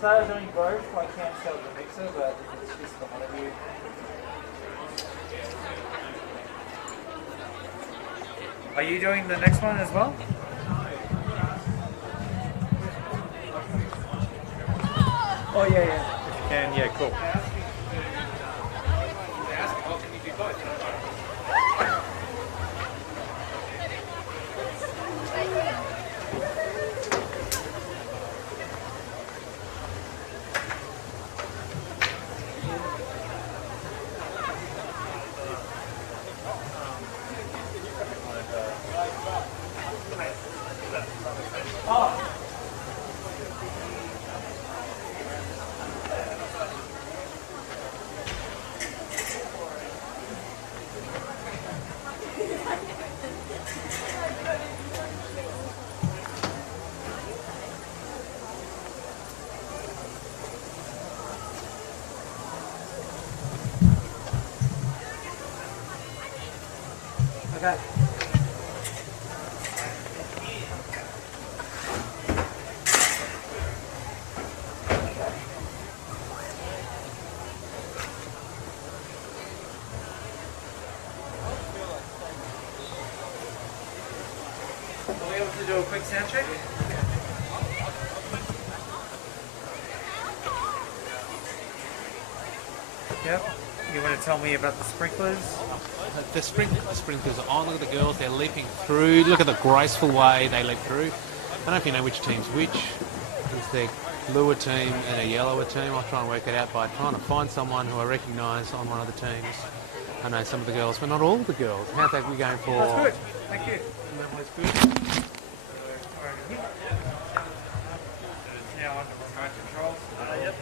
thought of doing both. I can't sell the mixer, but it's just the one of you. Are you doing the next one as well? Oh yeah, yeah. If you can, yeah, cool. Okay. Are we able to do a quick sound check? Yep. You want to tell me about the sprinklers? The sprinklers are on. Look at the girls, they're leaping through. Look at the graceful way they leap through. I don't know if you know which team's which. It's the bluer team and a yellower team. I'll try and work it out by trying to find someone who I recognise on one of the teams. I know some of the girls, but not all the girls. How's that we going for? That's good. Thank you. That was good. Now on the remote controls. Yep.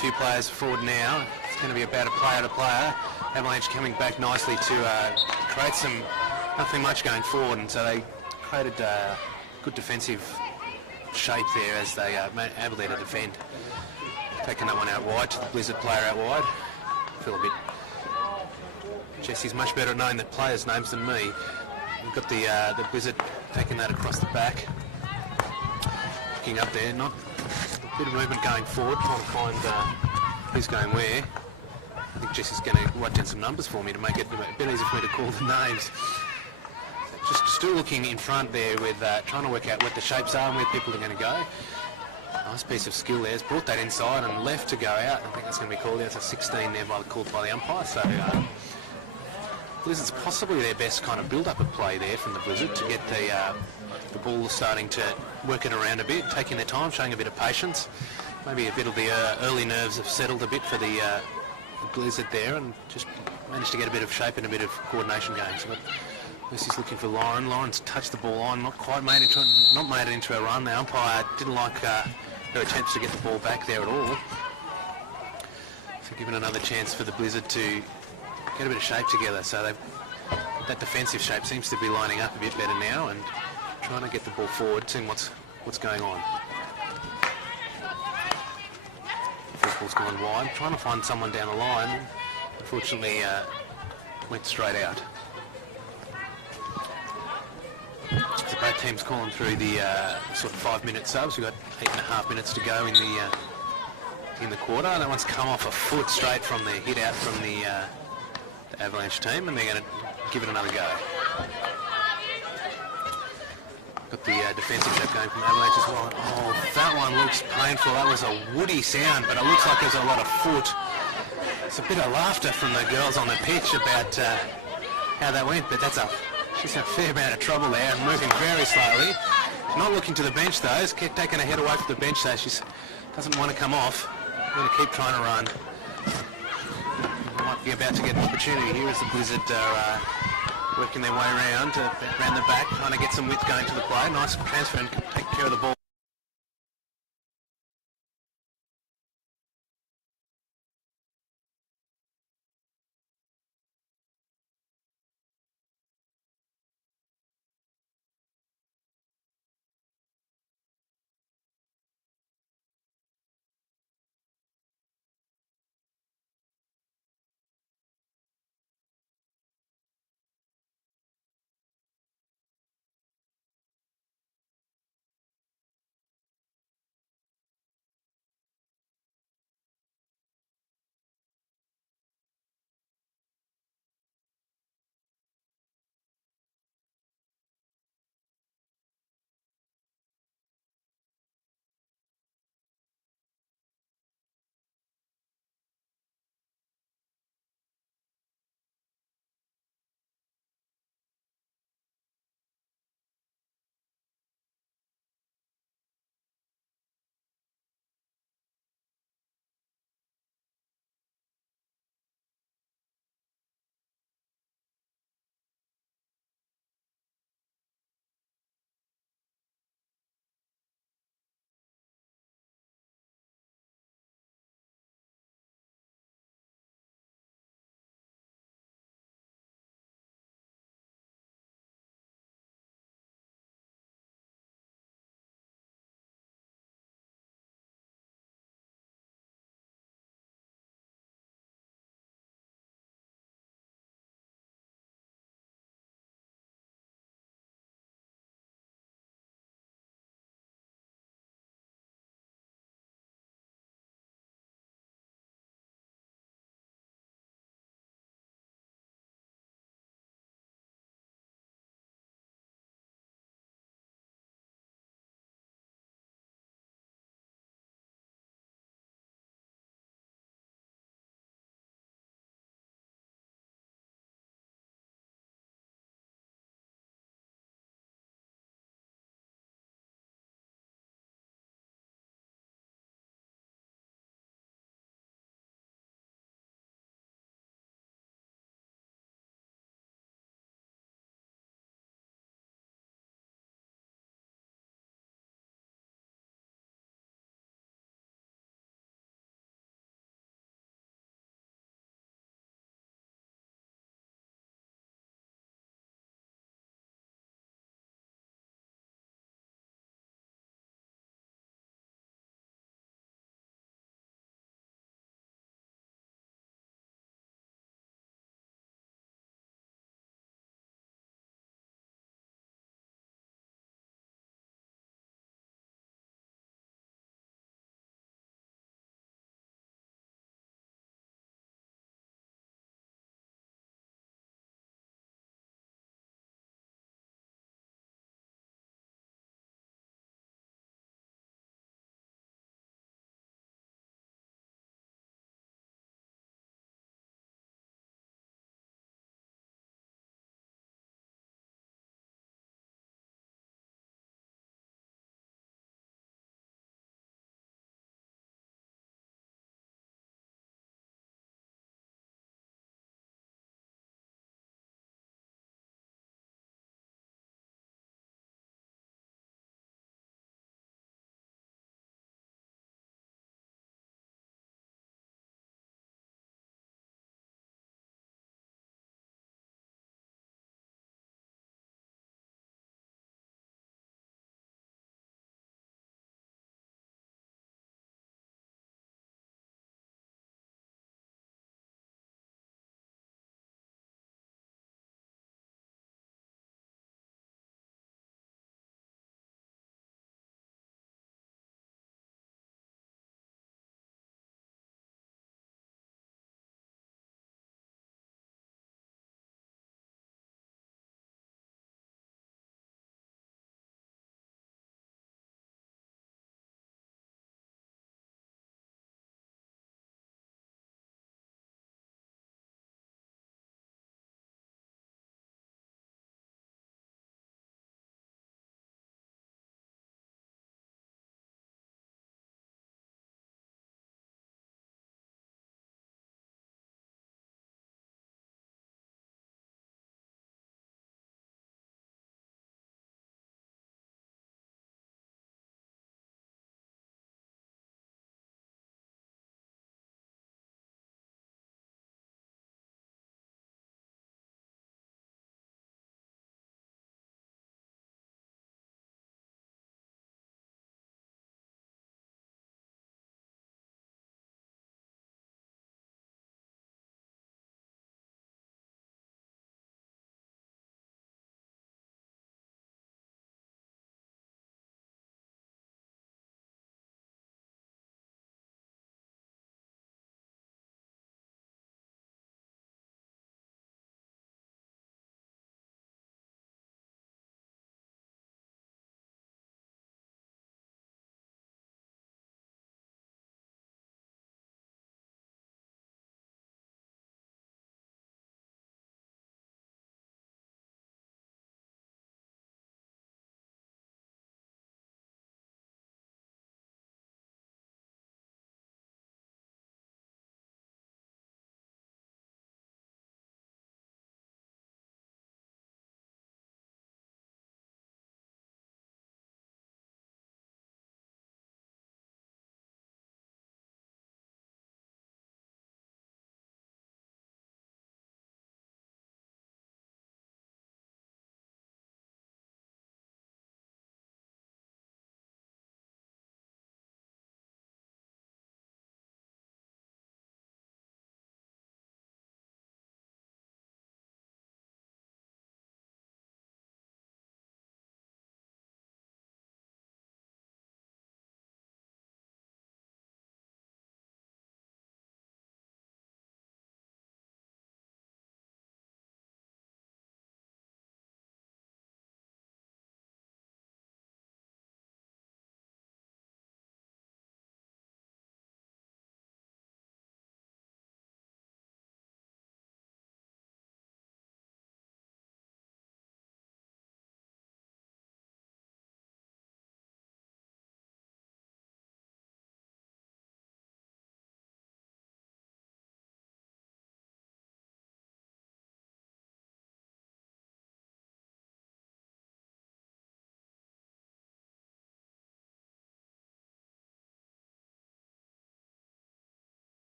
Few players forward now. It's going to be about a player to player. Avalanche coming back nicely to create nothing much going forward, and so they created good defensive shape there as they able there to defend. Taking that one out wide to the Blizzard player out wide. Feel a bit. Jesse's much better at knowing the players' names than me. We've got the Blizzard taking that across the back. Looking up there, not a bit of movement going forward, trying to find who's going where. I think Jesse's going to write down some numbers for me to make it a bit easier for me to call the names. Just still looking in front there with trying to work out what the shapes are and where people are going to go. Nice piece of skill there. It's brought that inside and left to go out. I think that's going to be called out. It's a 16 there called by the umpire. So Blizzard's possibly their best kind of build-up of play there from the Blizzard to get the ball starting to work it around a bit, taking their time, showing a bit of patience. Maybe a bit of the early nerves have settled a bit for the Blizzard there and just managed to get a bit of shape and a bit of coordination going. So Lucy's looking for Lauren. Lauren's touched the ball on, not made it into a run. The umpire didn't like her attempts to get the ball back there at all. So given another chance for the Blizzard to get a bit of shape together. So that defensive shape seems to be lining up a bit better now and trying to get the ball forward, seeing what's going on. First ball's gone wide, trying to find someone down the line. Unfortunately, went straight out. So both teams calling through the sort of 5-minute subs. We've got 8.5 minutes to go in the quarter. That one's come off a foot straight from the hit out from the Avalanche team, and they're going to give it another go. Got the defensive shape going from Avalanche as well. Oh, that one looks painful. That was a woody sound, but it looks like there's a lot of foot. It's a bit of laughter from the girls on the pitch about how that went, but she's in a fair amount of trouble there, moving very slowly. She's not looking to the bench though. She's taking her head away from the bench though. She doesn't want to come off. Going to keep trying to run. Might be about to get an opportunity here as the Blizzard are working their way around the back, trying to get some width going to the play. Nice transfer and take care of the ball.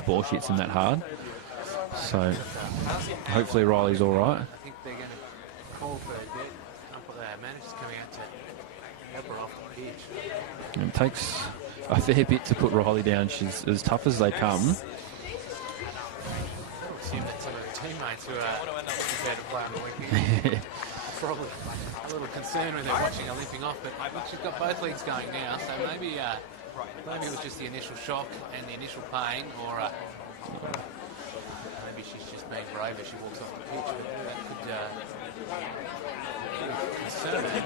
ball. She hits him that hard. So hopefully Riley's all right. I think they're going to call for a bit. Manager's coming out to help her off the pitch. And it takes a fair bit to put Riley down. She's as tough as they come. I assume that some of her teammates who are prepared to play on the weekend are probably a little concerned when they're watching her limping off, but she's got both legs going now, so maybe it was just the initial shock and the initial pain, or maybe she's just being brave as she walks off the pitch, but that could concern her.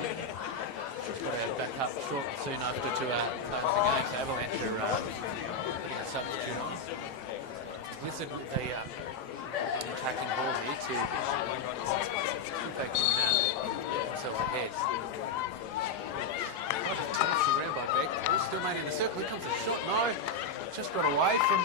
She's got her back up short soon after to play the game, so Avalanche are putting a substitute on. Listen with the attacking ball here to impact in so ahead. Around by Beck. Ball still made in the circle. Here comes a shot. No, just got away from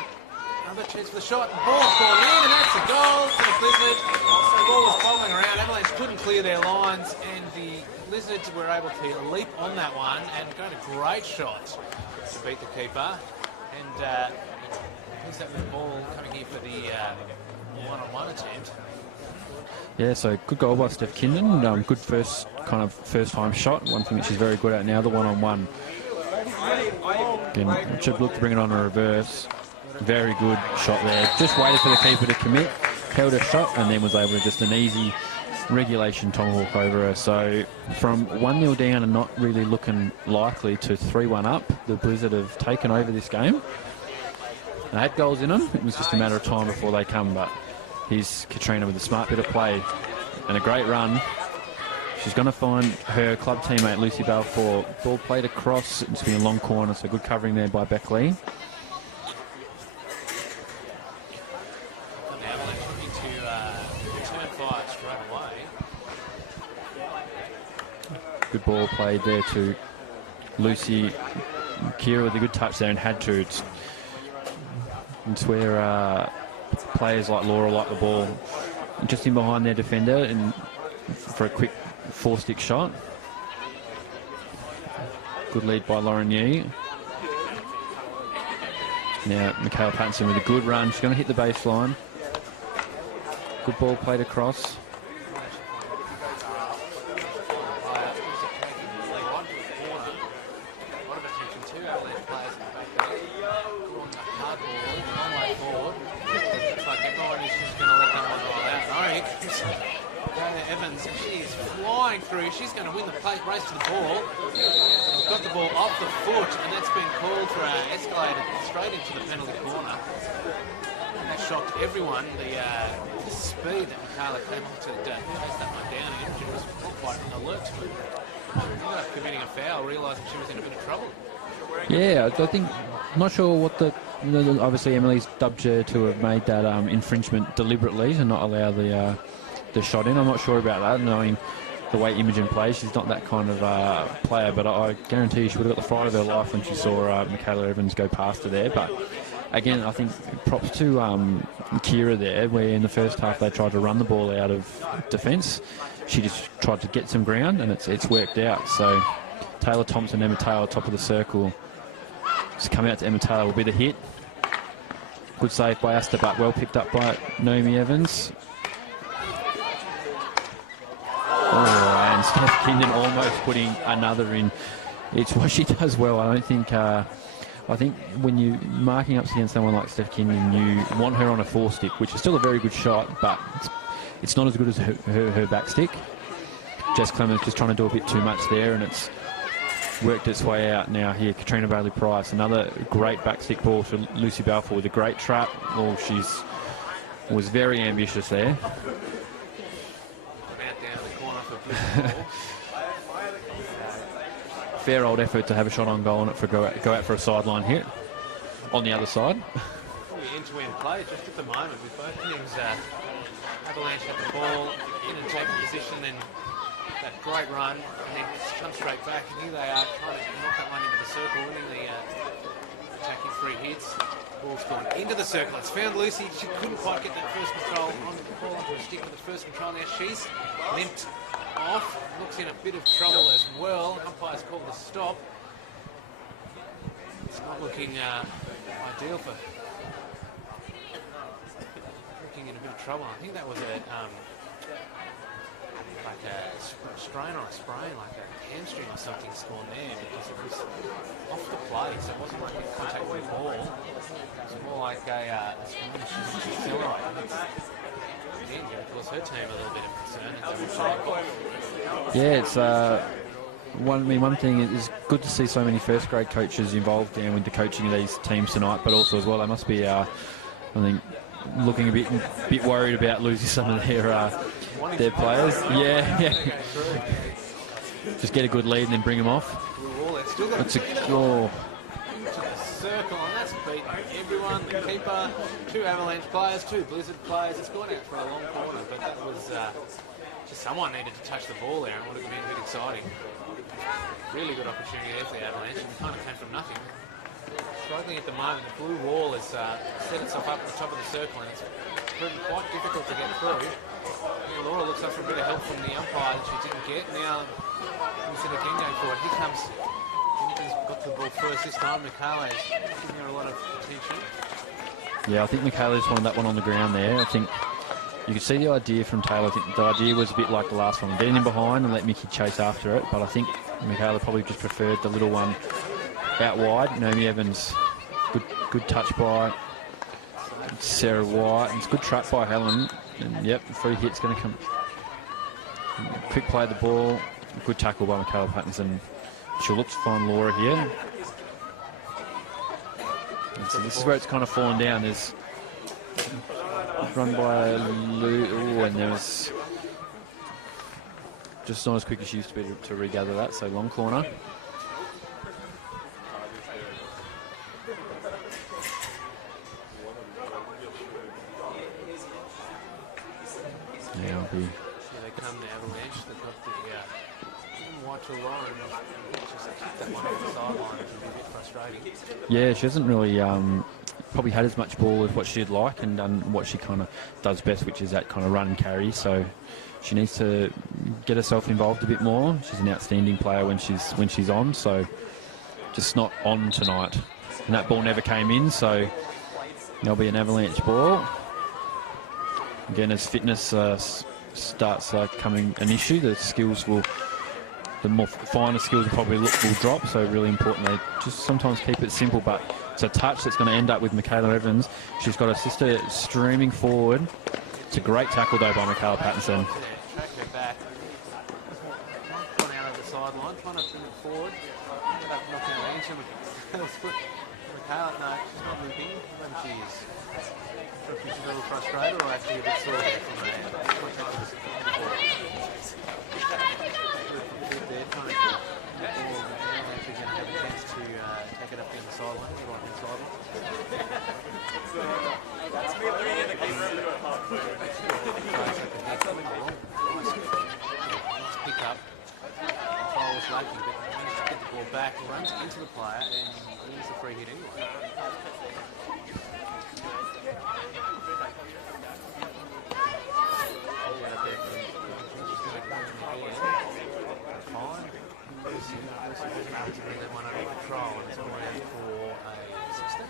another chance for the shot. And ball's gone in, and that's a goal to the Blizzard. The ball was bowling around. Avalanche couldn't clear their lines, and the Blizzards were able to leap on that one and got a great shot to beat the keeper. And who's that with the ball coming here for the one-on-one attempt? Yeah, so good goal by Steph Kindon. Good first time shot. One thing that she's very good at now, the one-on-one. Again, should look to bring it on a reverse. Very good shot there. Just waited for the keeper to commit, held her shot, and then was able to just an easy regulation tomahawk over her. So from 1-0 down and not really looking likely to 3-1 up, the Blizzard have taken over this game. They had goals in them. It was just a matter of time before they come, but here's Katrina with a smart bit of play and a great run. She's going to find her club teammate Lucy Balfour. Ball played across. It's been a long corner, so good covering there by Beck Lee. Good ball played there to Lucy. Kira with a good touch there and had to. It's where players like Laura like the ball just in behind their defender and for a quick 4-stick shot. Good lead by Lauren Yee. Now Michaela Pattinson with a good run. She's going to hit the baseline. Good ball played across. She's going to win the race to the ball. Got the ball off the foot, and that's been called for escalated straight into the penalty corner. And that shocked everyone. The speed that Michaela came on to chase that one down, and she was not quite alert to it. Ended up committing a foul, realising she was in a bit of trouble. Yeah, I think, not sure what obviously Emily's dubbed her to have made that infringement deliberately and not allow the shot in. I'm not sure about that, knowing the way Imogen plays. She's not that kind of player, but I guarantee she would have got the fright of her life when she saw Michaela Evans go past her there. But again, I think props to Kira there, where in the first half they tried to run the ball out of defence. She just tried to get some ground, and it's worked out. So Taylor Thompson, Emma Taylor, top of the circle. Just come out to Emma Taylor will be the hit. Good save by Asta, but well picked up by Naomi Evans. Oh, and Steph Kindon almost putting another in. It's what she does well. I think when you're marking up against someone like Steph Kindon, you want her on a 4-stick, which is still a very good shot, but it's not as good as her back stick. Jess Clemens just trying to do a bit too much there, and it's worked its way out now here. Katrina Bailey-Price, another great backstick ball to Lucy Balfour with a great trap. Oh, was very ambitious there. Fair old effort to have a shot on goal and it go out for a sideline hit on the other side. End-to-end play just at the moment with both teams. Avalanche had the ball in and taking position, then that great run, and then come straight back. And here they are trying to knock that one into the circle, winning the attacking 3 hits. Ball's gone into the circle. It's found Lucy. She couldn't quite get that first control on the ball onto a stick with the first control. Now she's limped off. Looks in a bit of trouble as well. Umpire's called a stop. It's not looking ideal for trouble. I think that was like a strain or a sprain, like a hamstring or something scored there, because it was off the play, so it wasn't like a contact with the ball. It was more like a accelerate. Again, it was her team a little bit of concern. Yeah, it's one thing is good to see so many first grade coaches involved down with the coaching of these teams tonight, but also as well they must be, I think, looking a bit worried about losing some of their players. Yeah. Just get a good lead and then bring them off. It's a goal. Circle, and that's beat everyone. The keeper, 2 Avalanche players, 2 Blizzard players. It's gone out for a long corner, but that was just someone needed to touch the ball there, and would have been a bit exciting. Really good opportunity there for the Avalanche, and kind of came from nothing. Struggling at the moment. The blue wall has set itself up at the top of the circle, and it's proven quite difficult to get through. Laura looks up for a bit of help from the umpire that she didn't get. Now, instead of King going forward, here comes. He's got the ball first this time. Michaela is giving her a lot of attention. Yeah, I think Michaela just wanted that one on the ground there. I think you could see the idea from Taylor. I think the idea was a bit like the last one, getting in behind and let Mickey chase after it. But I think Michaela probably just preferred the little one out wide. Naomi Evans, good touch by Sarah White. And it's a good trap by Helen. And yep, the free hit's going to come. Quick play of the ball. Good tackle by Michaela Pattinson. She'll look to find Laura here. And so this is where it's kind of fallen down. There's run by Lou. Ooh, and there was just not as quick as she used to be to regather that. So long corner. Yeah, here they come, the Avalanche. They've got the White to Lauren. Just kick that one off the sideline, which would be a bit frustrating. Yeah, she hasn't really probably had as much ball as what she'd like and done what she kind of does best, which is that kind of run and carry. So she needs to get herself involved a bit more. She's an outstanding player when she's on, so just not on tonight. And that ball never came in, so there'll be an Avalanche ball. Again, as fitness starts becoming an issue, the more finer skills will drop. So really important they just sometimes keep it simple, but it's a touch that's going to end up with Michaela Evans. She's got her sister streaming forward. It's a great tackle though by Michaela Pattinson. Track her back. Gone out of the sideline, trying to bring it forward. Ended up knocking her into Michaela's foot. Michaela, no, she's not moving. Maybe she is. She's a little frustrated or actually a bit sore there from the contact with the ball. They're trying to get the ball, and they're actually going to have a chance to take it up down the sideline, the right-hand sideline. Nice pick up. Foul was lacking, but managed to get the ball back, runs into the player, and wins the free hit anyway. That one under control, and it's going out for a 16.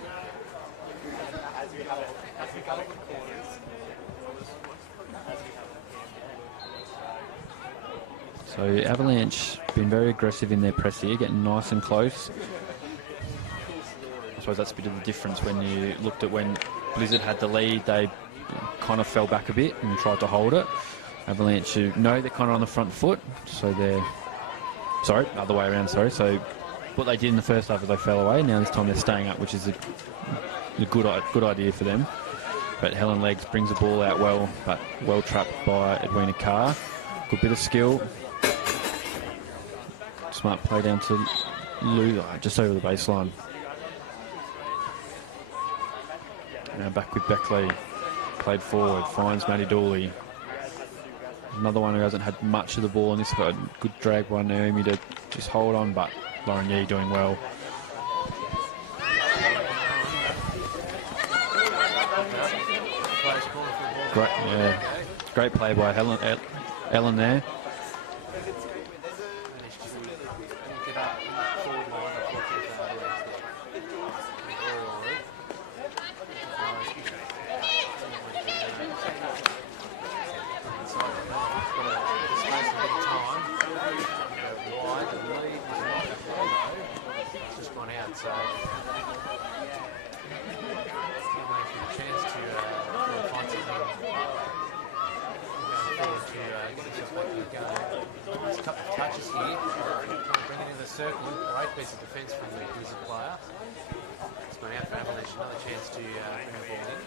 So Avalanche been very aggressive in their press here, getting nice and close. I suppose that's a bit of the difference when you looked at when Blizzard had the lead, they kind of fell back a bit and tried to hold it. Avalanche, they're kind of on the front foot, so they're... Sorry, other way around, sorry. So what they did in the first half is they fell away. Now this time they're staying up, which is a good idea for them. But Helen Leggs brings the ball out well, but well trapped by Edwina Carr. Good bit of skill. Smart play down to Lou, just over the baseline. Now back with Beckley. Played forward, finds Maddie Dooley. Another one who hasn't had much of the ball, and this got a good drag by Naomi to just hold on, but Lauren Yee doing well. Great play by Ellen there. get himself back in the game. Nice couple of touches here. Bring it into the circle. Great piece of defence from the Blizzard player. It's gone out for Avalanche. Another chance to bring the ball in.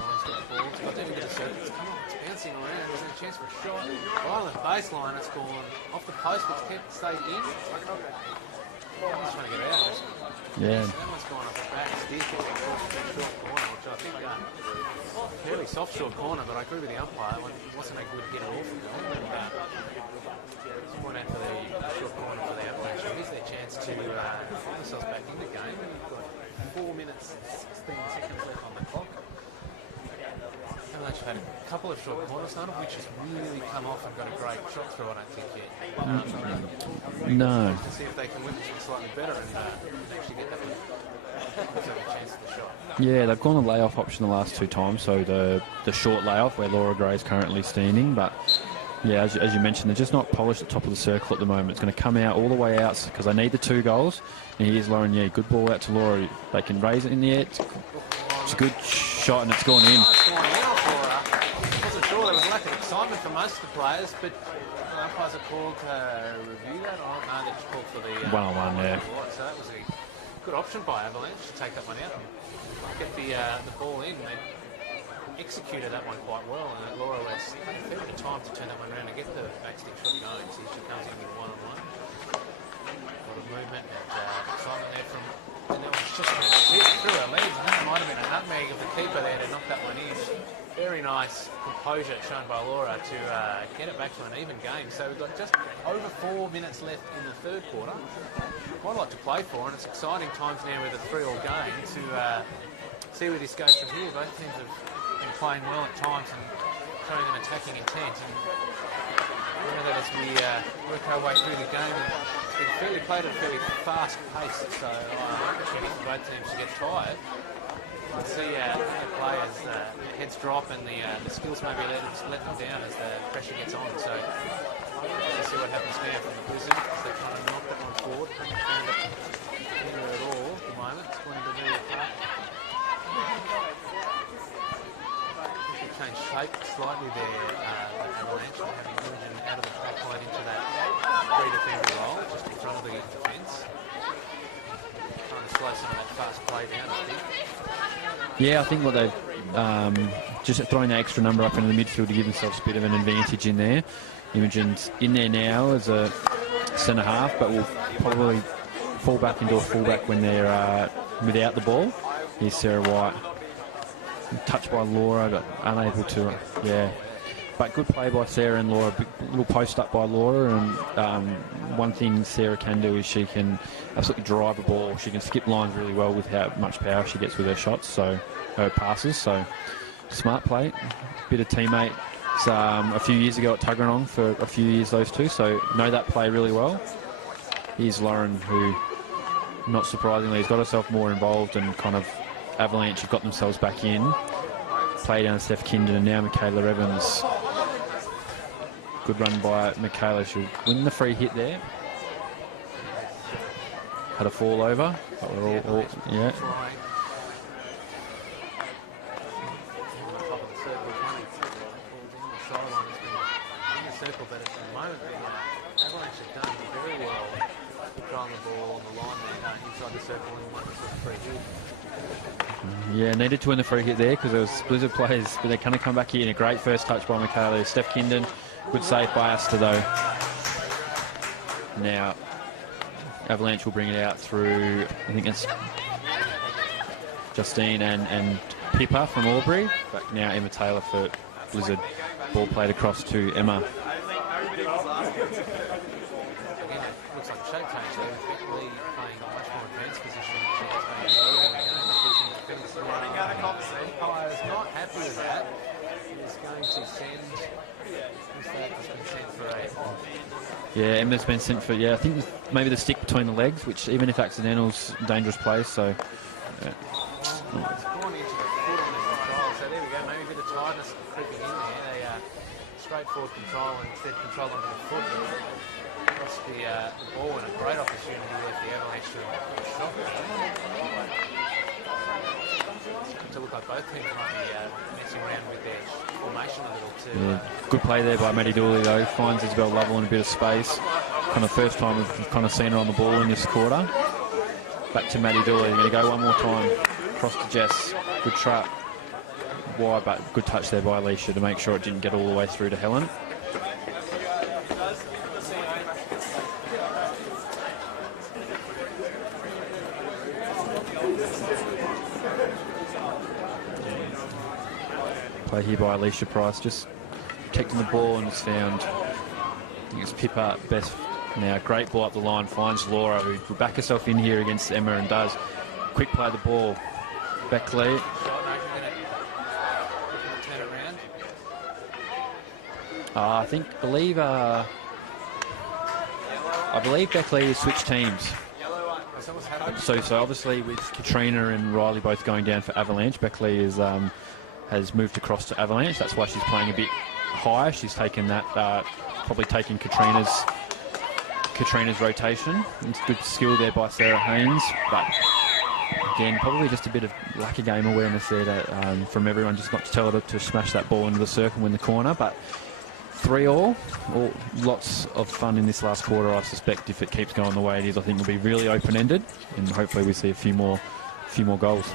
Ryan's got the ball. It's got to even get a circle. Come on, it's bouncing around. There's a chance for a shot. Right on the baseline, it's gone off the post, which stays in. He's trying to get out of it. Yeah. So that one's gone off the back stick and short corner, which I think fairly soft short corner, but I agree with the umpire. It wasn't a good hit at all from them. And point out for the short corner for the Avalanche. Here's their chance to put themselves back in the game. We've got 4 minutes and 16 seconds left on the clock. Avalanche have had a couple of short corners, none of which has really come off and got a great shot through, I don't think yet. No. To see if they can whip it slightly better and actually get that one. A chance for the shot. Yeah, they've gone a layoff option the last 2 times, so the short layoff where Laura Gray is currently standing, but yeah, as you mentioned, they're just not polished at the top of the circle at the moment. It's going to come out all the way out because they need the 2 goals. And here's Lauren Yee, good ball out to Laura. They can raise it in the air. It's a good shot and it's gone in. It's gone out for her. I wasn't sure. There was a lack of excitement for most of the players, but the umpires are called to review that. I don't know, they just called for the 1-on-1, yeah. So that was a good option by Avalanche to take that one out and get the ball in. They executed that one quite well, and Laura has had a fair bit of time to turn that one around and get the backstick shot going. So she comes in with 1-on-1. A lot of movement and excitement there from, and that was just going to hit through her legs, and that might have been a nutmeg of the keeper there to knock that one in. Very nice composure shown by Laura to get it back to an even game. So we've got just over 4 minutes left in the third quarter. Quite a lot to play for, and it's exciting times now with a 3-3 game to see where this goes from here. Both teams have been playing well at times and showing an attacking intent. And I know that as we work our way through the game, it's been fairly played at a fairly fast pace, so opportunity for both teams to get tired. You can see the players' heads drop and the skills maybe let them down as the pressure gets on. So let's see what happens now from the Blizzard as they're trying to knock that one forward. Not at all at the moment. It's going to be a part. Change shape slightly there, Avalanche, having Imogen out of the back line into that free defender role, just in front of the defence. Trying to slow some of that fast play down, I think. Yeah, I think what they've just throwing that extra number up into the midfield to give themselves a bit of an advantage in there. Imogen's in there now as a centre half, but will probably fall back into a fullback when they're without the ball. Here's Sarah White. Touched by Laura, but unable to, yeah. But good play by Sarah and Laura. Big little post up by Laura, and one thing Sarah can do is she can absolutely drive a ball. She can skip lines really well with how much power she gets with her shots, so her passes. So smart play, bit of teammates a few years ago at Tuggeranong for a few years, those two. So know that play really well. Here's Lauren, who, not surprisingly, has got herself more involved and kind of. Avalanche have got themselves back in. Play down Steph Kinden and now Michaela Evans. Good run by Michaela. She'll win the free hit there. Had a fall over. But we're all yeah. Circle, but at the moment, the Avalanche have done very well controlling the ball on the line there, inside the circle, and one was pretty good. Yeah, needed to win the free hit there because there was Blizzard players, but they're going to come back here in a great first touch by Michaela. Steph Kinden, good save by Asta though. Now, Avalanche will bring it out through, I think it's Justine and Pippa from Albury. But now Emma Taylor for Blizzard. Ball played across to Emma. Again, it looks like a shape change there. Effectively playing a much more advanced position than she has been earlier in the game. Umpire is not happy with that. He's going to send. Who's that? He's been sent for a. Yeah, Emma's been sent for. Yeah, I think maybe the stick between the legs, which even if accidental, is a dangerous play. So. Yeah. It's gone into the foot on the control. So there we go. Maybe a bit of tiredness creeping in there. They straightforward control and instead control under the foot. Lost the ball and a great opportunity there for the Avalanche to shot. to look like both teams might be messing around with their formation a little too. Yeah, good play there by Maddie Dooley though. Finds Isabel Lovell in a bit of space. Kind of first time we've kind of seen her on the ball in this quarter. Back to Maddie Dooley. They're going to go one more time. Across to Jess. Good trap. Wide, but good touch there by Alicia to make sure it didn't get all the way through to Helen. Play here by Alicia Price, just protecting the ball and has found, I think it's Pippa best now. Great ball up the line, finds Laura, who will back herself in here against Emma and does. Quick play of the ball. Beckley. I believe Beckley has switched teams. So obviously with Katrina and Riley both going down for Avalanche, Beckley is has moved across to Avalanche. That's why she's playing a bit higher. She's taken that, probably taking Katrina's rotation. It's good skill there by Sarah Haynes, but again, probably just a bit of lack of game awareness there from everyone, just not to tell her to smash that ball into the circle and win the corner. But 3-all, lots of fun in this last quarter. I suspect if it keeps going the way it is, I think it'll be really open-ended, and hopefully we see a few more goals.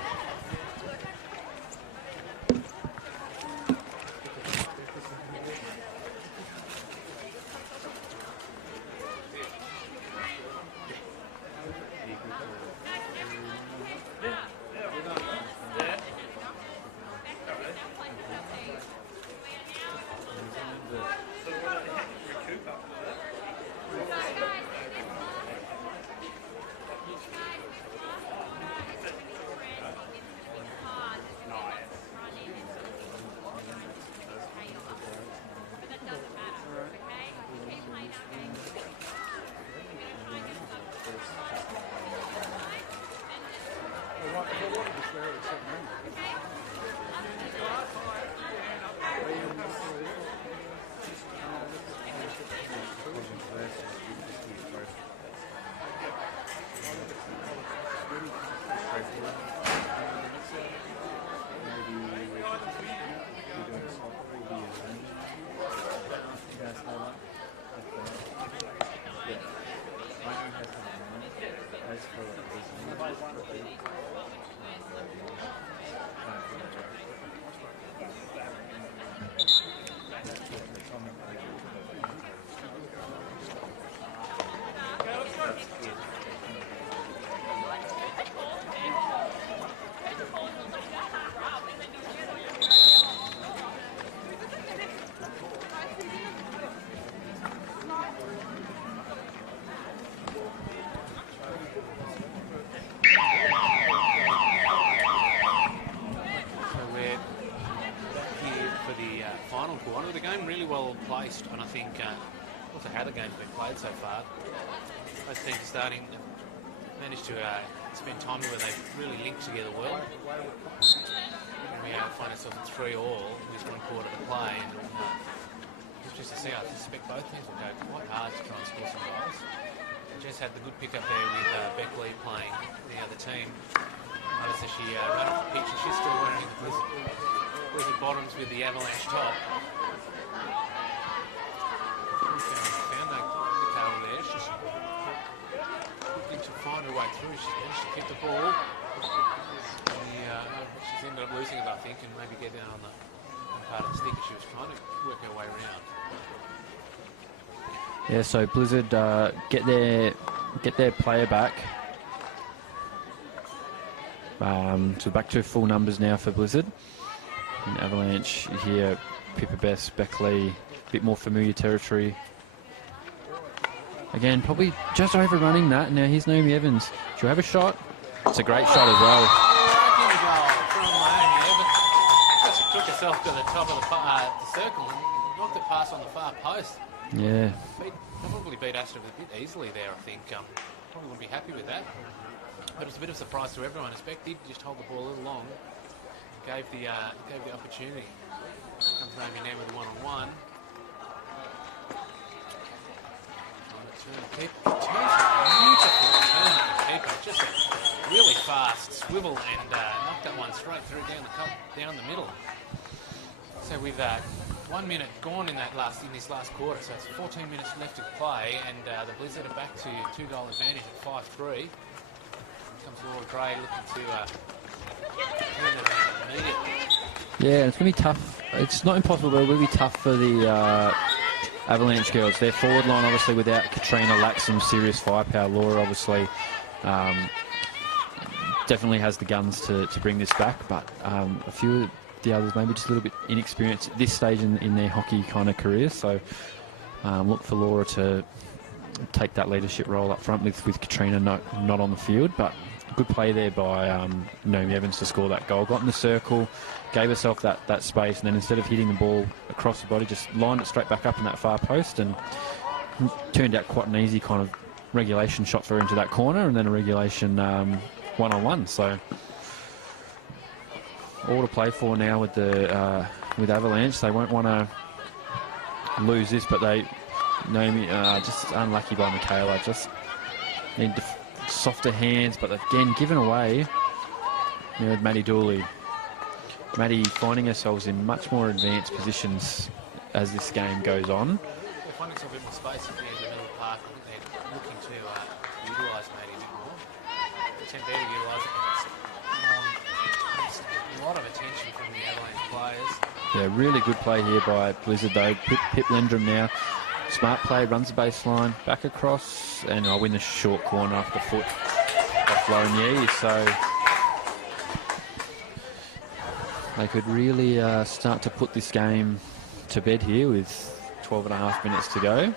And I think also how the game's been played so far. Both teams are managed to spend time where they've really linked together well. And we find ourselves at 3-all with one quarter to play. And just to see, I suspect both teams will go quite hard to try and score some goals. Jess had the good pick up there with Beckley playing the other team. Notice as she ran off the pitch, and she's still wearing the Blizzard bottoms with the Avalanche top. Found the cover there. She's looking to find her way through. She's managed to kick the ball. She's ended up losing it, I think, and maybe get down on the part of the stick as she was trying to work her way around. Yeah, so Blizzard get their player back. So back to full numbers now for Blizzard. And Avalanche here, Pippa Best, Beckley, a bit more familiar territory. Again, probably just overrunning that. Now here's Naomi Evans. She'll have a shot. It's a great shot as well. Just took herself to the top of the circle and knocked it past on the far post. Yeah. Probably beat Astor a bit easily there, I think. Probably wouldn't be happy with that. But it's a bit of a surprise to everyone. Did just hold the ball a little long. Gave the opportunity. Comes Naomi now with a one-on-one. Trying to turn the keeper. Beautiful turn the keeper. Just a really fast swivel and knocked that one straight through down the middle. So with 1 minute gone in this last quarter, so it's 14 minutes left to play, and the Blizzard are back to 2-goal advantage at 5-3. Here comes Laura Gray looking to turn it around immediately. Yeah, it's going to be tough. It's not impossible, but it will be tough for the Avalanche girls. Their forward line, obviously, without Katrina, lacks some serious firepower. Laura, obviously, definitely has the guns to bring this back, but a few of the others maybe just a little bit inexperienced at this stage in their hockey kind of career. So look for Laura to take that leadership role up front with Katrina not on the field, but good play there by Naomi Evans to score that goal. Got in the circle, gave herself that space, and then instead of hitting the ball across the body, just lined it straight back up in that far post, and turned out quite an easy kind of regulation shot for her into that corner, and then a regulation one-on-one. So all to play for now with with Avalanche. They won't want to lose this, but Naomi just unlucky by Michaela. Just need softer hands, but again given away. With Maddie Dooley. Maddie finding herself in much more advanced positions as this game goes on. They're finding some bit more space at the end of the middle of the park. I think they're looking to utilise Maddie a bit more. Pretend better to utilise it, and it's a lot of attention from the Avalanche players. Yeah, really good play here by Blizzard though. Pip Lendrum now. Smart play, runs the baseline, back across, and I'll win the short corner off the foot off Lauren Yee. So they could really start to put this game to bed here with 12.5 minutes to go.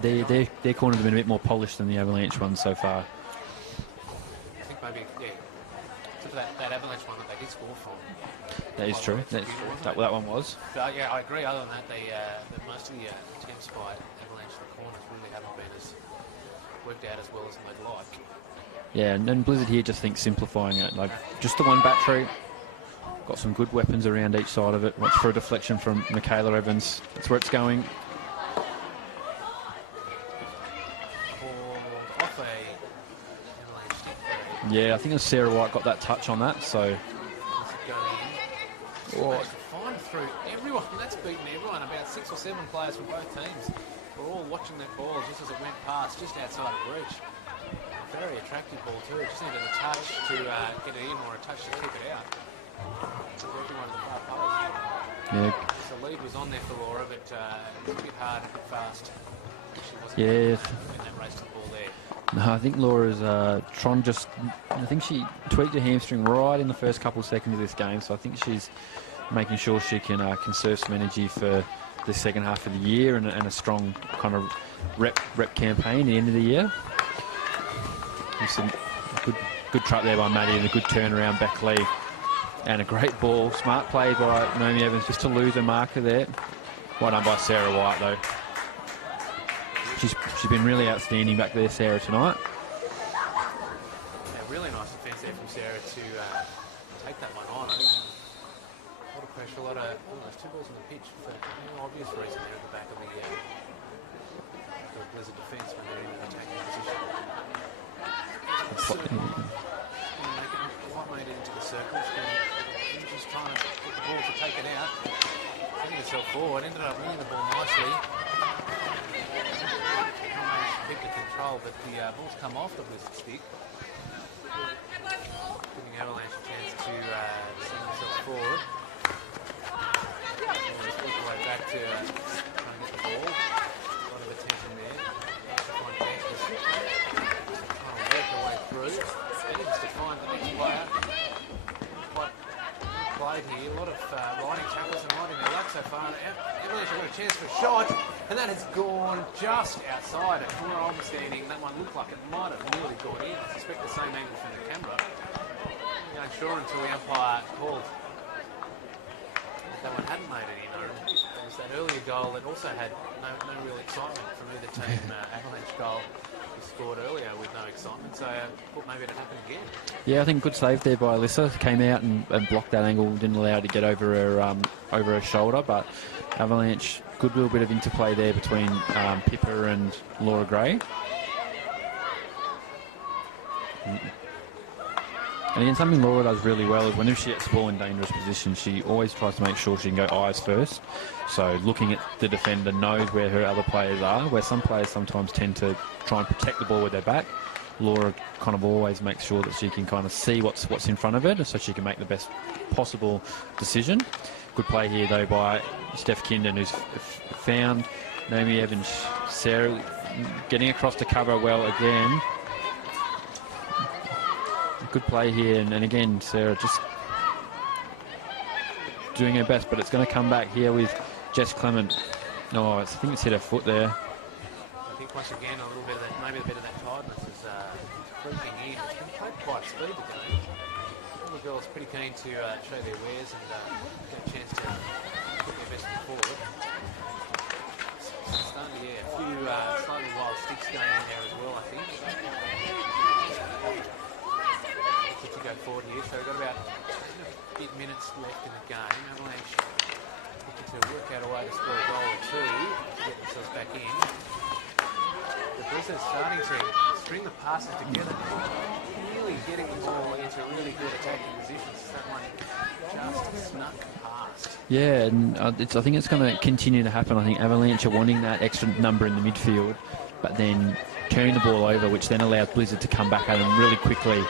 Their corners have been a bit more polished than the Avalanche ones so far. I think maybe, yeah, except for that Avalanche one that they did score from. That is true. That one was. But, yeah, I agree. Other than that, the most of the attempts by Avalanche to the corners really haven't been worked out as well as they'd like. Yeah, and then Blizzard here just thinks simplifying it. Like just the one battery. Got some good weapons around each side of it. Watch for a deflection from Michaela Evans. That's where it's going. Off a Avalanche stick. Yeah, I think Sarah White got that touch on that. So. Managed to find through everyone. That's beaten everyone. About 6 or 7 players from both teams were all watching that ball just as it went past, just outside of reach. A very attractive ball too. Just needed a touch to get it in or a touch to keep it out. Everyone at the far post. Yeah. So the lead was on there for Laura, but it was a bit hard, a bit fast. She wasn't in that race to the ball there. No, I think Laura's I think she tweaked her hamstring right in the first couple of seconds of this game, so I think she's making sure she can conserve some energy for the second half of the year and a strong kind of rep campaign at the end of the year. There's some good trap there by Maddie and a good turnaround back leg and a great ball. Smart play by Naomi Evans just to lose a marker there. Well done by Sarah White though. She's been really outstanding back there, Sarah, tonight. Yeah, really nice defence there from Sarah to take that one on. I think a lot of pressure, there's 2 balls on the pitch for no obvious reason there at the back of the Blizzard defence when they're in an attacking position. Quite made it into the circle. She's trying to get the ball to take it out. Getting herself forward, ended up winning the ball nicely. Keep the control, but the ball's come off the Blizzard stick, giving Avalanche a chance to send themselves forward. Just work their way back to trying to get the ball. A lot of attention there. Find Banks trying to work their way through. They need to find the next player. Quite played here. A lot of riding tackles and riding their luck so far. Avalanche have got a chance for a shot, and that has gone just outside. From where I was standing, that one looked like it might have nearly gone in. I suspect the same angle from the camera. I'm unsure until the umpire called that one hadn't made it in. There was that earlier goal that also had no real excitement from either team. Avalanche goal was scored earlier with no excitement, so I thought maybe it'd happen again. Yeah, I think good save there by Alyssa. Came out and blocked that angle, didn't allow her to get over her shoulder, but Avalanche, good little bit of interplay there between Pippa and Laura Gray. And again, something Laura does really well is whenever she gets the ball in dangerous position, she always tries to make sure she can go eyes first. So looking at the defender, knows where her other players are, where some players sometimes tend to try and protect the ball with their back. Laura kind of always makes sure that she can kind of see what's in front of her so she can make the best possible decision. Good play here, though, by Steph Kindon, who's found Naomi Evans. Sarah getting across to cover well again. Good play here, and again, Sarah just doing her best, but it's going to come back here with Jess Clement. No, I think it's hit her foot there. I think once again a little bit of that, maybe a bit of that tiredness is creeping in. It's been played quite speed today. All the girls pretty keen to show their wares and get a chance to put their best foot forward. Starting to get a few slightly wild sticks going in there as well, I think. To go forward here, so we've got about 8 minutes left in the game. Avalanche looking to work out a way to score a goal or two to get themselves back in. The Blizzard's starting to string the passes together now, really getting the ball into really good attacking positions. That one just snuck past. Yeah, and I think it's going to continue to happen. I think Avalanche are wanting that extra number in the midfield, but then turning the ball over, which then allows Blizzard to come back at them really quickly.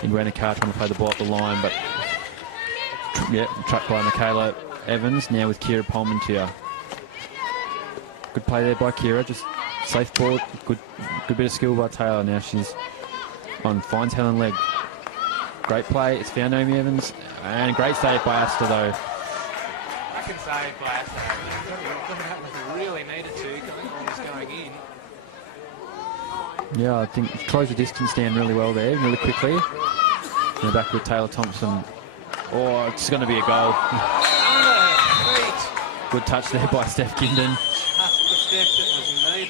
Irina Carr trying to play the ball up the line, but trapped by Michaela Evans, now with Kira Palmentier. Good play there by Kira, just safe ball, good bit of skill by Taylor. Now she's on, finds Helen Legg. Great play, it's found Naomi Evans, and great save by Asta though. I can save by Asta. That was really needed to, almost going in. Yeah, I think close the distance down really well there, really quickly. And back with Taylor Thompson. Oh, it's going to be a goal. Good touch there by Steph Kindon.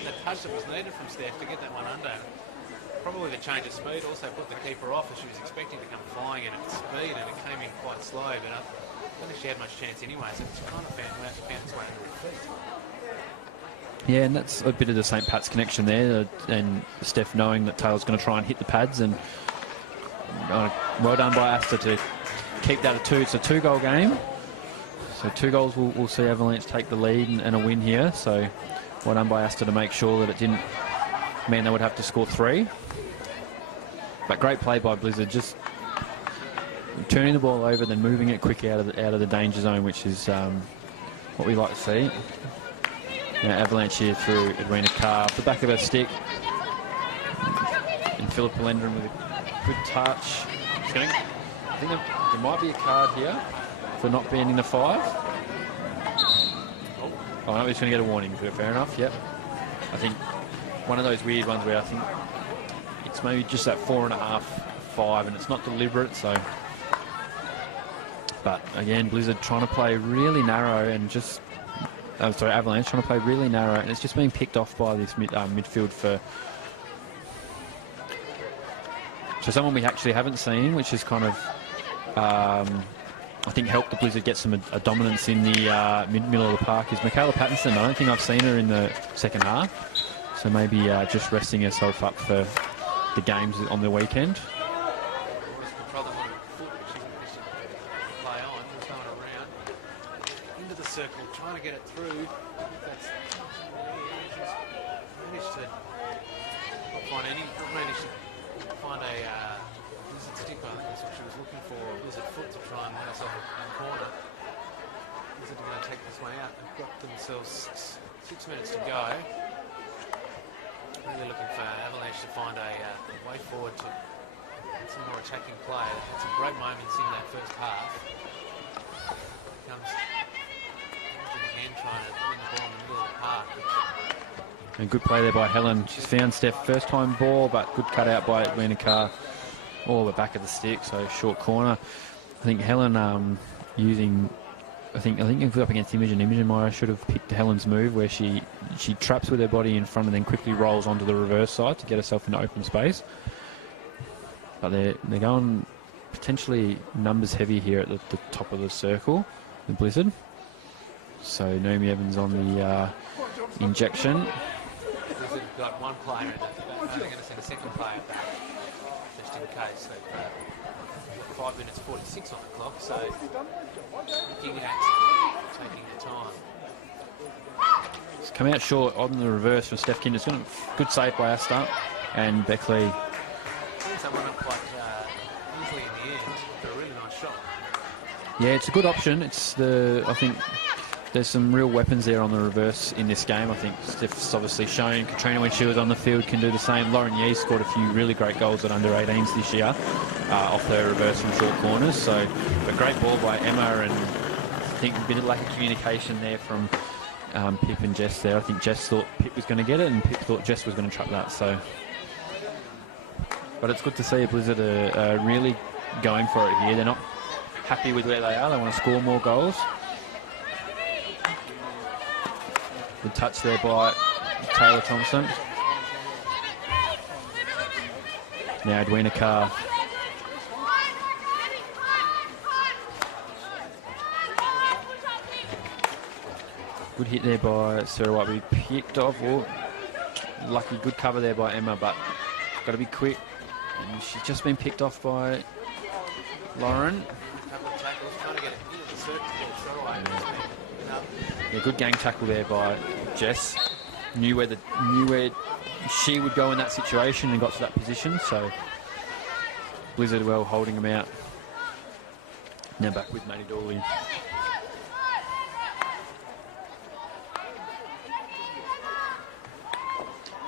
The touch that was needed from Steph to get that one under. Probably the change of speed also put the keeper off as she was expecting to come flying in at speed, and it came in quite slow, but I don't think she had much chance anyway, so it's kind of found its way under her feet. Yeah, and that's a bit of the St. Pat's connection there, and Steph knowing that Taylor's going to try and hit the pads, and well done by Asta to keep that at 2. It's a 2-goal game, so 2 goals will see Avalanche take the lead and a win here, so well done by Asta to make sure that it didn't mean they would have to score 3. But great play by Blizzard, just turning the ball over, then moving it quick out of the danger zone, which is what we like to see. Now Avalanche here through Irina Carr off the back of her stick. And Philippa Lendrum with a good touch. I think there might be a card here for not being in the 5. Oh no, he's going to get a warning. Fair enough, yep. I think one of those weird ones where I think it's maybe just that 4.5, 5, and it's not deliberate, so. But again, Blizzard trying to play really narrow and just. Avalanche trying to play really narrow, and it's just being picked off by this midfield for someone we actually haven't seen, which is kind of, I think, helped the Blizzard get a dominance in the middle of the park, is Michaela Pattinson. I don't think I've seen her in the second half, so maybe just resting herself up for the games on the weekend. Circle, trying to get it through. That's managed to find a Blizzard stick. I think that's what she was looking for, a Blizzard foot to try and win herself in the corner. Blizzard are going to take this one out. They've got themselves 6 minutes to go. Really looking for Avalanche to find a way forward to some more attacking play. Had some great moments in that first half. Comes again trying to win the ball in the middle of the park. And good play there by Helen. She's found Steph first time ball, but good cut out by Irina Carr. All the back of the stick, so short corner. I think Helen using. I think if we're up against Imogen Meyer should have picked Helen's move where she traps with her body in front and then quickly rolls onto the reverse side to get herself into open space. But they're going potentially numbers heavy here at the top of the circle, the Blizzard. So Naomi Evans on the injection. Blizzard got one player in it. They're going to send a second player back. in case they've got 5 minutes 46 on the clock, so looking at taking the time. It's come out short on the reverse from Steph Kinder. It's got a good save by Asta, and Beckley. That went up quite easily in the end, but a really nice shot. Yeah, it's a good option. I think there's some real weapons there on the reverse in this game. I think Steph's obviously shown Katrina when she was on the field can do the same. Lauren Yee scored a few really great goals at under 18s this year off her reverse from short corners. So a great ball by Emma, and I think a bit of lack of communication there from Pip and Jess there. I think Jess thought Pip was going to get it, and Pip thought Jess was going to trap that. So, but it's good to see Blizzard are really going for it here. They're not happy with where they are. They want to score more goals. Good touch there by Taylor Thompson. Now Edwina Carr. Good hit there by Sarah White. We picked off. Oh, lucky good cover there by Emma, but got to be quick. And she's just been picked off by Lauren. Yeah, good gang tackle there by Jess. Knew where she would go in that situation and got to that position. So Blizzard well holding them out. Now back with Maddie Dawley.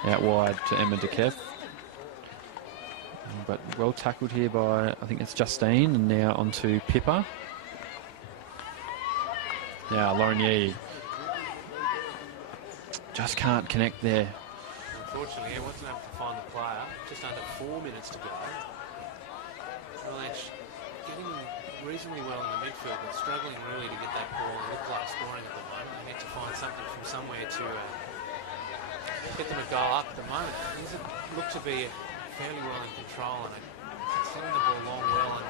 Out wide to Emma DeKev. But well tackled here by, I think it's Justine, and now onto Pippa. Now Lauren Yee just can't connect there. Unfortunately, he wasn't able to find the player. Just under 4 minutes to go. Avalanche getting reasonably well in the midfield, but struggling really to get that ball and look like scoring at the moment. They need to find something from somewhere to get them a goal up at the moment. Things look to be fairly well in control and sending the ball along well.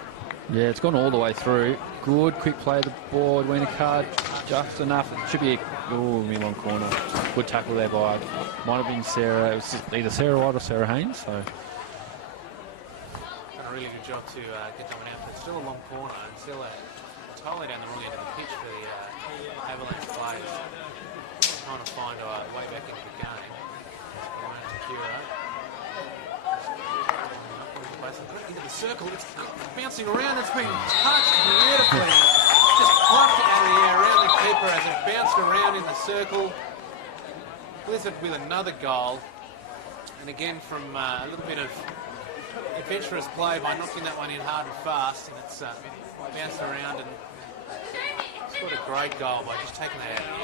And yeah, it's gone all the way through. Good quick play of the ball. Win a card just enough. It should be a long corner. Good tackle there by, might have been Sarah. It was either Sarah White or Sarah Haynes. So done a really good job to get that one out. But it's still a long corner and still totally down the wrong end of the pitch for the Avalanche players. Trying to find a way back into the game. Going to Kira. Into the circle, it's bouncing around, it's been touched beautifully. Just plucked it out of the air around the keeper as it bounced around in the circle. Blizzard with another goal. And again from a little bit of adventurous play by knocking that one in hard and fast. And it's bounced around and scored a great goal by just taking that out of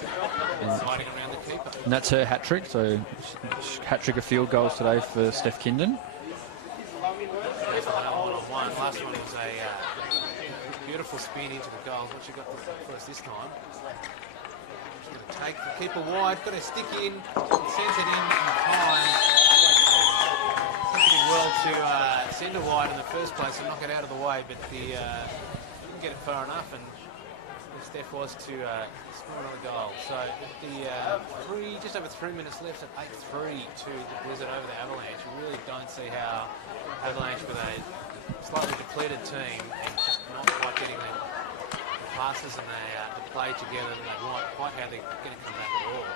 the air and sliding around the keeper. And that's her hat-trick, so hat-trick of field goals today for Steph Kinden. Last one was a beautiful spin into the goal. What she got for us this time. She's going to take the keeper wide, got her stick in, sends it in time. I think she did well to send her wide in the first place and knock it out of the way, but didn't get it far enough, and Steph was to score another goal. So just over 3 minutes left at 8-3 to the Blizzard over the Avalanche. You really don't see how Avalanche with a slightly depleted team and just not quite getting the passes and the play together and they want quite how they're going to come back at all.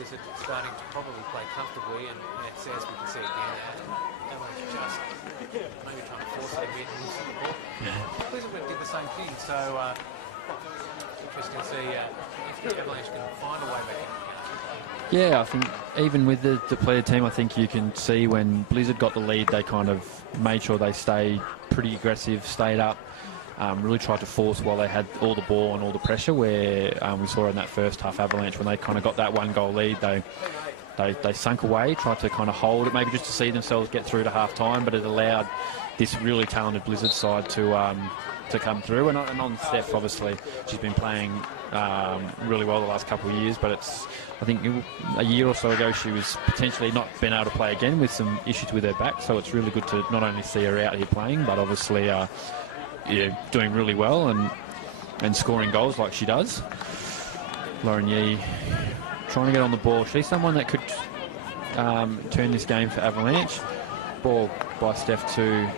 Blizzard starting to probably play comfortably, and as we can see again, Avalanche just maybe trying to force it a bit and miss the ball. Blizzard did the same thing, so interesting to see if the Avalanche can find a way back in. Yeah, I think even with the depleted team, I think you can see when Blizzard got the lead, they kind of made sure they stayed pretty aggressive, stayed up, really tried to force while they had all the ball and all the pressure, where we saw in that first half Avalanche when they kind of got that one goal lead, they sunk away, tried to kind of hold it, maybe just to see themselves get through to half time, but it allowed this really talented Blizzard side to come through. And on Steph, obviously, she's been playing really well the last couple of years, but I think a year or so ago she was potentially not being able to play again with some issues with her back, so it's really good to not only see her out here playing, but obviously doing really well and scoring goals like she does. Lauren Yee trying to get on the ball. She's someone that could turn this game for Avalanche. ball by Steph to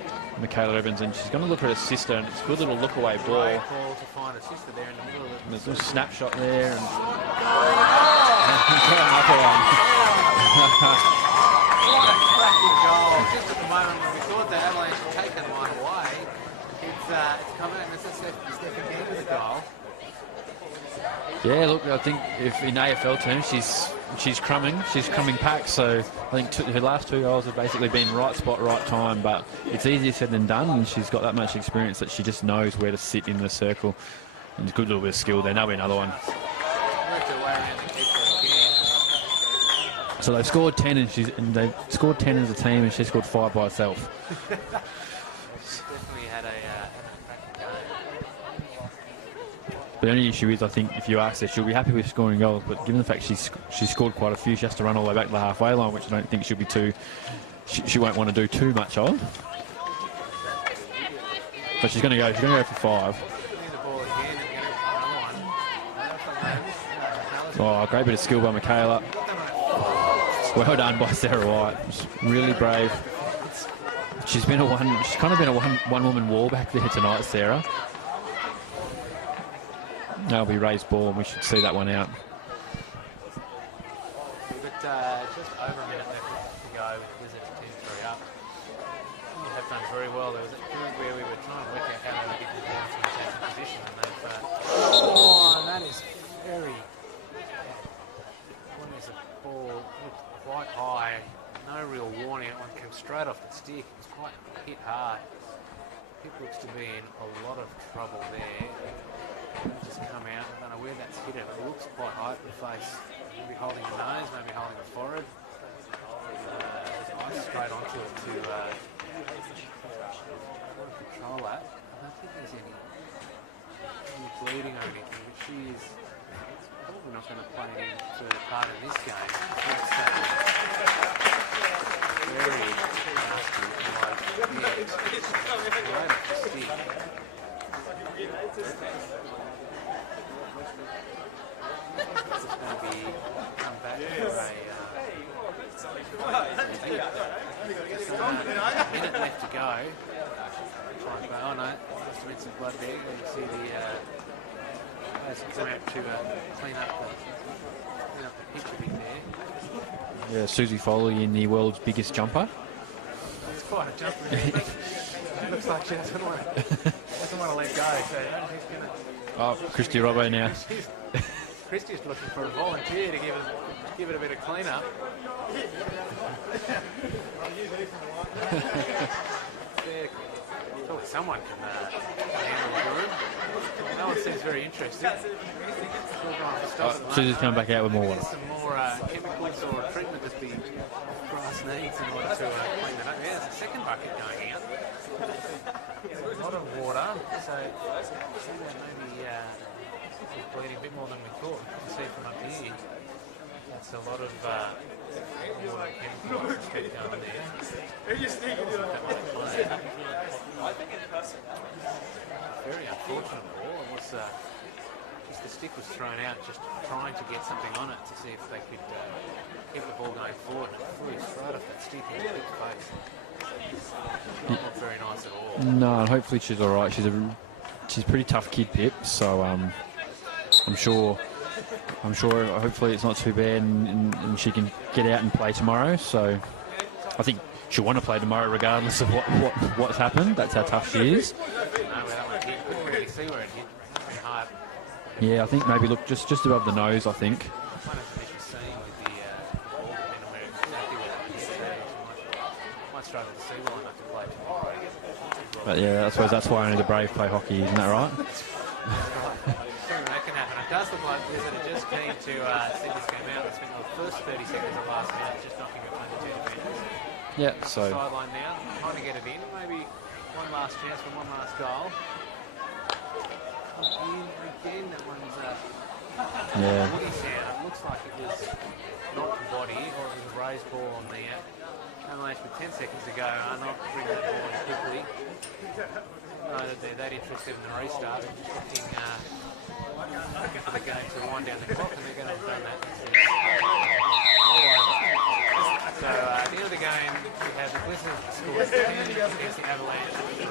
Michaela Evans, and she's going to look at her sister, and it's a good little look-away ball. Great call to find a sister there in the middle of it. And there's a little snapshot there. And another one. What a cracking goal. Just at the moment, when we thought that Avalanche had taken one away, it's come out and it's a Steph again with a goal. Yeah, look, I think if in AFL terms, she's crumbing pack. So I think her last 2 goals have basically been right spot, right time. But it's easier said than done, and she's got that much experience that she just knows where to sit in the circle. And it's a good little bit of skill there. Now another one. Worked her way around the keeper again. So they've scored 10, and they've scored 10 as a team, and she scored 5 by herself. Definitely had a cracking game. The only issue is, I think, if you ask her, she'll be happy with scoring goals, but given the fact she's scored quite a few, she has to run all the way back to the halfway line, which I don't think she'll be she won't want to do too much of. But she's going to go for 5. The ball again and get another one. Oh, great bit of skill by Michaela. Well done by Sarah White. Really brave. She's kind of been a one-woman war back there tonight, Sarah. That'll be raised ball, and we should see that one out. But just over a minute left to go with Wizards 2-3 up. You have done very well. There was a period where we were trying to work out how to get the ball into the attacking position, and they've... and that is very... When there's a ball looked quite high, no real warning, that one came straight off the stick. It was quite hit hard. Pip looks to be in a lot of trouble there. Just come out. I don't know where that's hit it. It looks quite high at the face. Maybe holding the nose, maybe holding the forehead. There's ice straight onto it to control that. I don't think there's any bleeding or anything, but she is probably not going to play any further part in this game. That's very nasty. It's going to be come back for a minute left to go. Oh no, just a bit of blood there. You can see the players come out to clean up the pitch a bit there. Yeah, Susie Foley in the world's biggest jumper. It's quite a jump. It looks like she doesn't want to let go. So I don't think she's going to... Oh, Christy Robbo now. Christy's looking for a volunteer to give it a bit of clean up. Surely someone can handle the room. No one seems very interested. Susie's coming back out with more water. Some more chemicals or treatment that the grass needs in order to clean that up. Yeah, there's a second bucket going out. A lot of water, so maybe she's bleeding a bit more than we thought. You can see from up here. That's a lot of water chemicals that's kept going there. Very unfortunate ball. It was just the stick was thrown out, just trying to get something on it to see if they could keep the ball going forward. And it flew straight off that stick in Pip's face. Not very nice at all. No, and hopefully she's all right. She's a pretty tough kid, Pip. So I'm sure. Hopefully it's not too bad, and she can get out and play tomorrow. So I think she'll want to play tomorrow, regardless of what's happened. That's how tough she is. No, that one hit. Couldn't really see where it hit. Very hard. Yeah, I think maybe look just above the nose. I think. One of the issues seeing with the ball, depending on where exactly where it hit. So she might struggle to see well enough to play tomorrow. But yeah, I suppose that's why only the brave play hockey, isn't that right? That can happen. It does look like Blizzard are just keen to see this game out. They spent the first 30 seconds of last minute just knocking it under two defenders. Yeah, so Sideline now, trying to get it in. Maybe one last chance for one last goal. Again, that one's yeah. body sound. It looks like it was not the body, or it was a raised ball on the Avalanche with 10 seconds to go. Are not bringing that ball in quickly. No, they're that interested in the restart. They're just looking for the game to wind down the clock, and they're going to have done that. All over. So at the end of the game, we had the Blizzard score 10 against the Avalanche 3.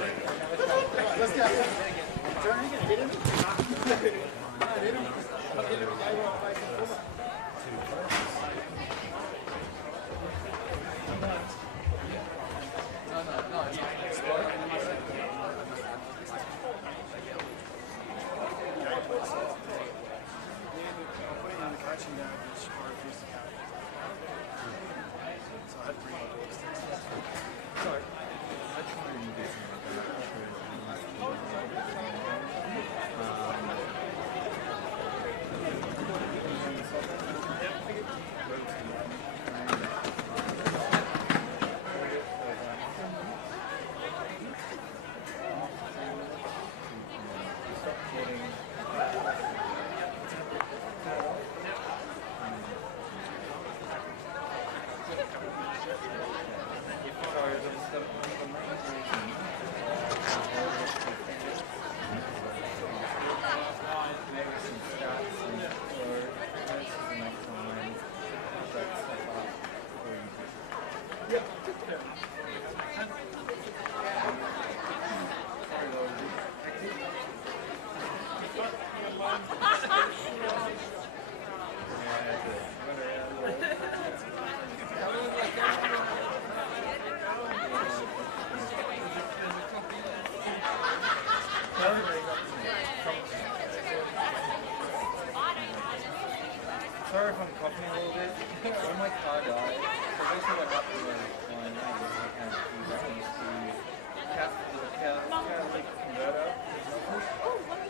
Sorry if I'm coughing a little bit. When my car died, I basically went up to my neighbours and we went to the catalytic converter.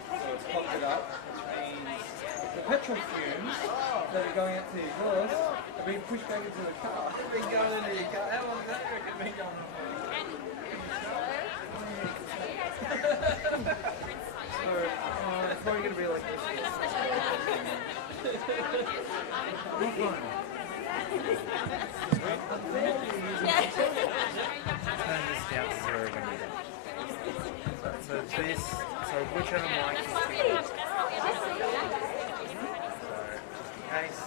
So it's popped it up, which means the petrol fumes that are going out to the exhaust are being pushed back into the car. They've been going into your car. How long has that reckon been going on? So it's probably going to be like this. Turn this down to 0 again. So this, so whichever mic is here. So in case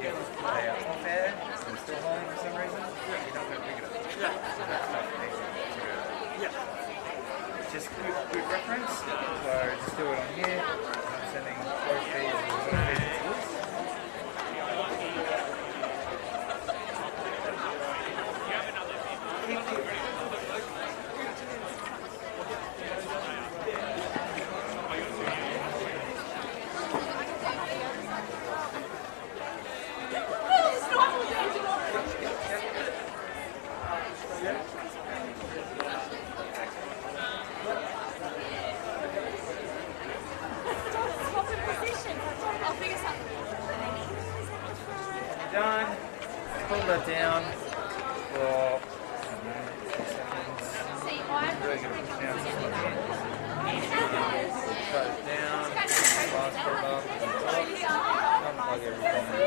they are off air and still holding for some reason, you're not going to pick it up. So that's not easy. Just quick reference, so just do it on here. I'm sending both feeds and one feed to this. Done. Pull that down for 2 seconds. Really going to push down some again. Shut it down. Last part up. Unplug everything.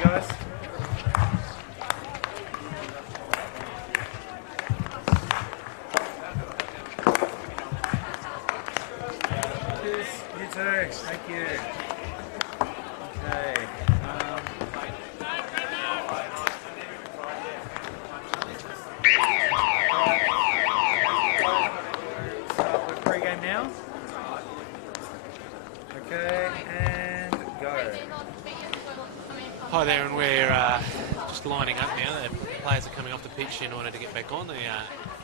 guys. Cheers. You too. Thank you. Okay. Start with pre-game now. Okay, and go. Hi there, and we're just lining up now. The players are coming off the pitch in order to get back on. The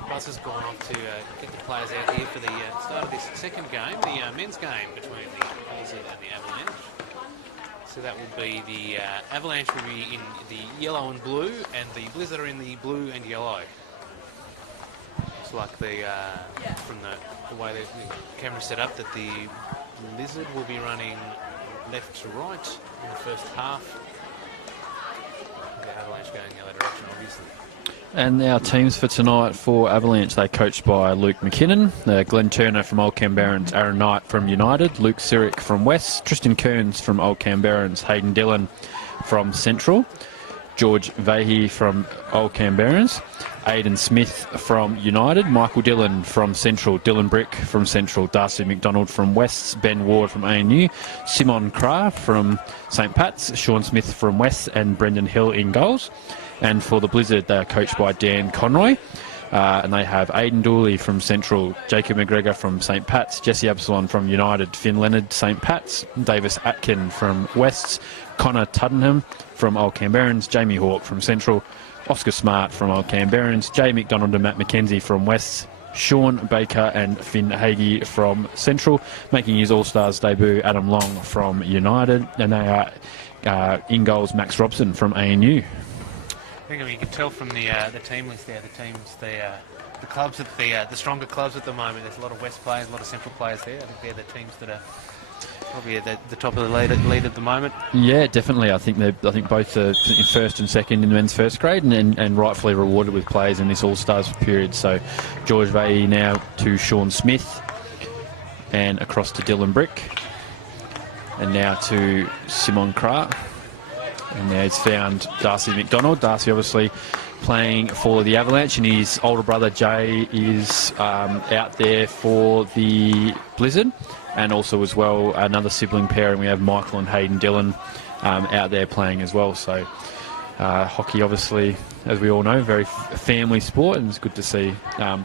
bus has gone off to get the players out here for the start of this second game, the men's game between the Blizzard and the Avalanche. So that will be the Avalanche will be in the yellow and blue, and the Blizzard are in the blue and yellow. It's like the from the way the camera set up that the Blizzard will be running left to right in the first half. The Avalanche going the other direction, obviously. And our teams for tonight for Avalanche, they're coached by Luke McKinnon, Glenn Turner from Old Canberrans, Aaron Knight from United, Luke Cyrick from West, Tristan Kearns from Old Canberrans, Hayden Dillon from Central, George Vahey from Old Canberrans, Aidan Smith from United, Michael Dillon from Central, Dylan Brick from Central, Darcy McDonald from West, Ben Ward from ANU, Simon Kra from St Pat's, Sean Smith from West, and Brendan Hill in goals. And for the Blizzard, they are coached by Dan Conroy, and they have Aidan Dooley from Central, Jacob McGregor from St Pat's, Jesse Absalon from United, Finn Leonard St Pat's, Davis Atkin from Wests, Connor Tuddenham from Old Canberrans, Jamie Hawke from Central, Oscar Smart from Old Canberrans, Jay McDonald and Matt McKenzie from Wests, Sean Baker and Finn Hagee from Central, making his All-Stars debut Adam Long from United, and they are in goals Max Robson from ANU. I think you can tell from the team list there, the clubs at the stronger clubs at the moment. There's a lot of West players, a lot of Central players there. I think they're the teams that are probably at the top of the lead at the moment. Yeah, definitely. I think both are in first and second in the men's first grade, and rightfully rewarded with players in this All-Stars period. So George Vahey now to Sean Smith, and across to Dylan Brick, and now to Simon Kra. And now he's found Darcy McDonald. Darcy obviously playing for the Avalanche, and his older brother Jay is out there for the Blizzard, and also as well another sibling pairing. We have Michael and Hayden Dillon out there playing as well. So hockey, obviously, as we all know, very family sport, and it's good to see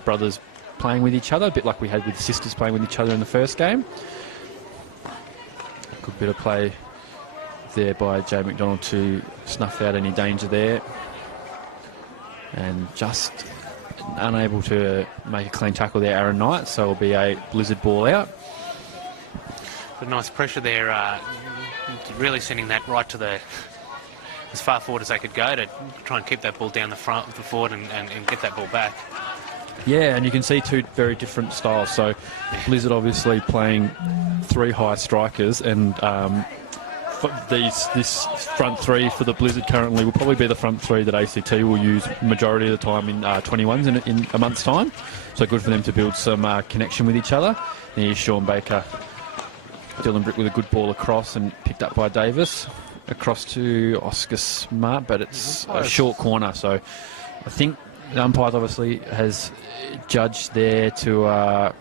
brothers playing with each other, a bit like we had with sisters playing with each other in the first game. Good bit of play there by Jay McDonald to snuff out any danger there, and just unable to make a clean tackle there, Aaron Knight, so it'll be a Blizzard ball out. But nice pressure there, really sending that right to as far forward as they could go to try and keep that ball down the front of the forward and get that ball back. Yeah, and you can see two very different styles. So Blizzard obviously playing three high strikers, and this front three for the Blizzard currently will probably be the front three that ACT will use majority of the time in 21s in a month's time. So good for them to build some connection with each other. Here's Sean Baker, Dylan Brick with a good ball across and picked up by Davis. Across to Oscar Smart, but it's a short corner. So I think the umpires obviously has judged there to...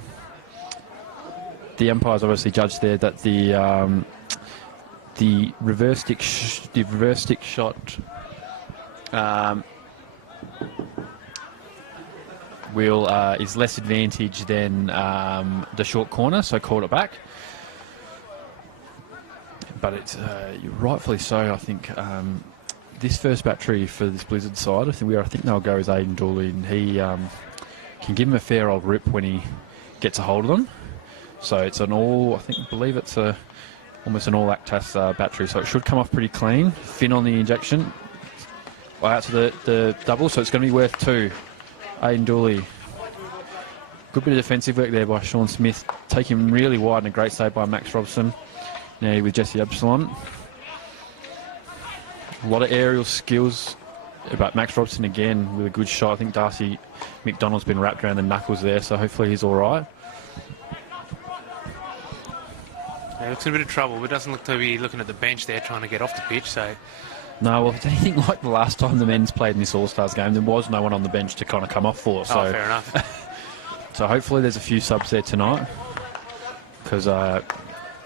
the umpires obviously judged there that the reverse stick shot is less advantage than the short corner, so called it back. But it's rightfully so. I think this first battery for this Blizzard side, I think they'll go as Aidan Dooley, and he can give him a fair old rip when he gets a hold of them. So it's believe it's almost an all-Actas battery, so it should come off pretty clean. Finn on the injection, out to the double, so it's going to be worth 2. Aidan Dooley. Good bit of defensive work there by Sean Smith, taking him really wide, and a great save by Max Robson. Now with Jesse Absalon. A lot of aerial skills, but Max Robson again with a good shot. I think Darcy McDonald's been wrapped around the knuckles there, so hopefully he's all right. Yeah, looks in a bit of trouble, but doesn't look to be looking at the bench there trying to get off the pitch, so No, well, if it's anything like the last time the men's played in this All-Stars game, there was no one on the bench to kind of come off for. So, Oh, fair enough. so hopefully there's a few subs there tonight. Because,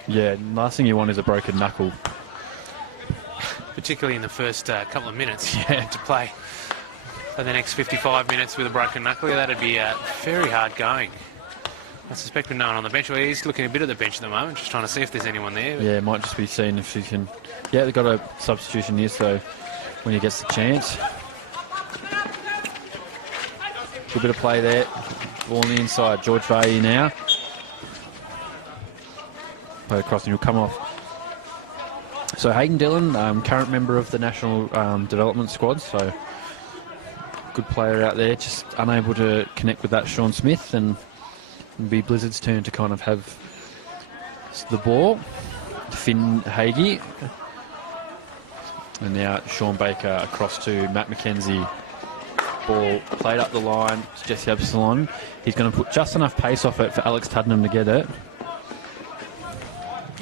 yeah, last thing you want is a broken knuckle. Particularly in the first couple of minutes Yeah. to play. For the next 55 minutes with a broken knuckle, that'd be very hard going. I suspect with no one on the bench. Well, he's looking a bit at the bench at the moment, just trying to see if there's anyone there. Yeah, it might just be seeing if he can... Yeah, they've got a substitution here, so when he gets the chance. Good bit of play there. Ball on the inside. George Vahey now. Play across and he'll come off. So Hayden Dillon, current member of the national development squad, so good player out there, just unable to connect with that Sean Smith, and it'll be Blizzard's turn to kind of have the ball. Finn Hagee. And now Sean Baker across to Matt McKenzie. Ball played up the line to Jesse Absalon. He's going to put just enough pace off it for Alex Tuddenham to get it.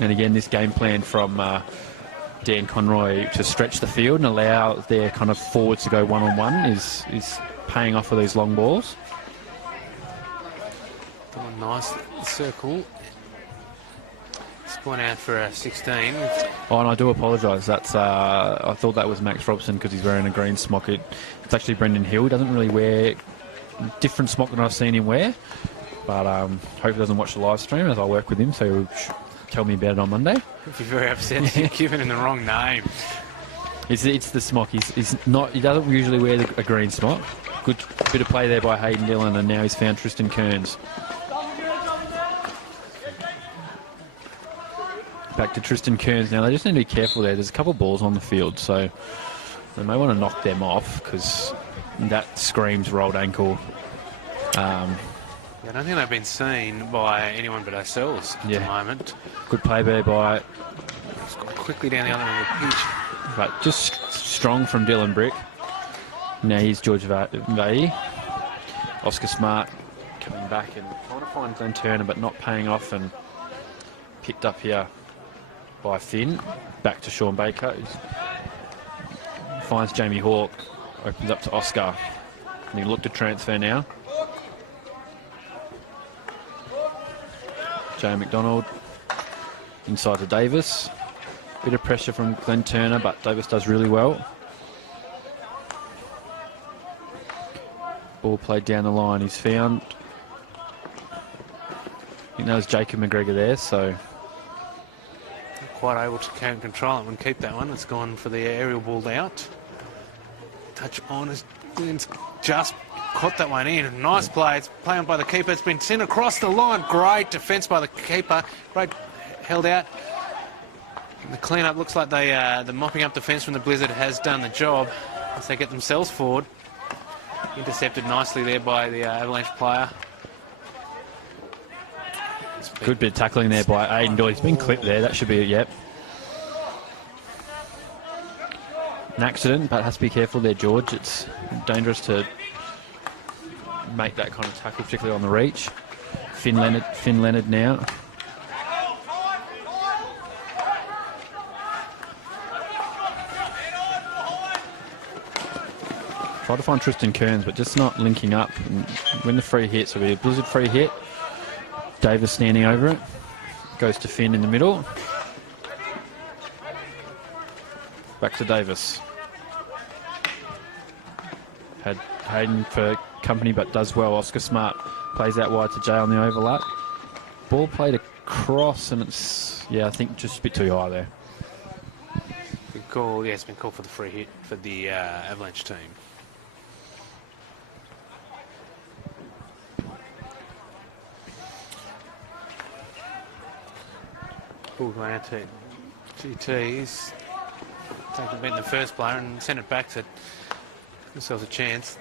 And again, this game plan from Dan Conroy to stretch the field and allow their kind of forwards to go one-on-one is paying off for these long balls. Doing nice circle. Spawn out for a 16. Oh, and I do apologise. That's I thought that was Max Robson because he's wearing a green smock. It's actually Brendan Hill. He doesn't really wear different smock than I've seen him wear. But hope he doesn't watch the live stream as I work with him, so he'll tell me about it on Monday. I'd be very upset if you've given him the wrong name. It's the smock. He's not. He doesn't usually wear a green smock. Good bit of play there by Hayden Dillon, and now he's found Tristan Kearns. Back to Tristan Kearns now. They just need to be careful there. There's a couple of balls on the field, so they may want to knock them off because that screams rolled ankle. I don't think they've been seen by anyone but ourselves at the moment. Good play there by... It's gone quickly down the other end of the pitch. But just strong from Dylan Brick. Now here's George Vahey. Oscar Smart coming back and trying to find Glenn Turner but not paying off, and picked up here by Finn. Back to Sean Baker. Finds Jamie Hawke. Opens up to Oscar. And he looked to transfer now. Jay McDonald inside to Davis. Bit of pressure from Glenn Turner, but Davis does really well. Ball played down the line. He's found... I think that was Jacob McGregor there, so... Not quite able to control it and keep that one. It's gone for the aerial ball out. Touch on as Glenn's just caught that one in. Nice play. It's played by the keeper. It's been sent across the line. Great defence by the keeper. Great held out. The clean-up looks like the mopping up defence from the Blizzard has done the job as they get themselves forward. Intercepted nicely there by the Avalanche player. Good bit of tackling there by Aiden Doyle. He's been clipped there. That should be it, yep. An accident, but has to be careful there, George. It's dangerous to make that kind of tackle, particularly on the reach. Finn Leonard now. Try to find Tristan Kearns, but just not linking up. And when the free hit, so it'll be a Blizzard free hit. Davis standing over it. Goes to Finn in the middle. Back to Davis. Had Hayden for company, but does well. Oscar Smart plays out wide to Jay on the overlap. Ball played across, and it's, yeah, I think just a bit too high there. Good call. Yeah, it's been called for the free hit for the Avalanche team. Ball going out to GT. He's taken the first player and sent it back to give themselves a chance.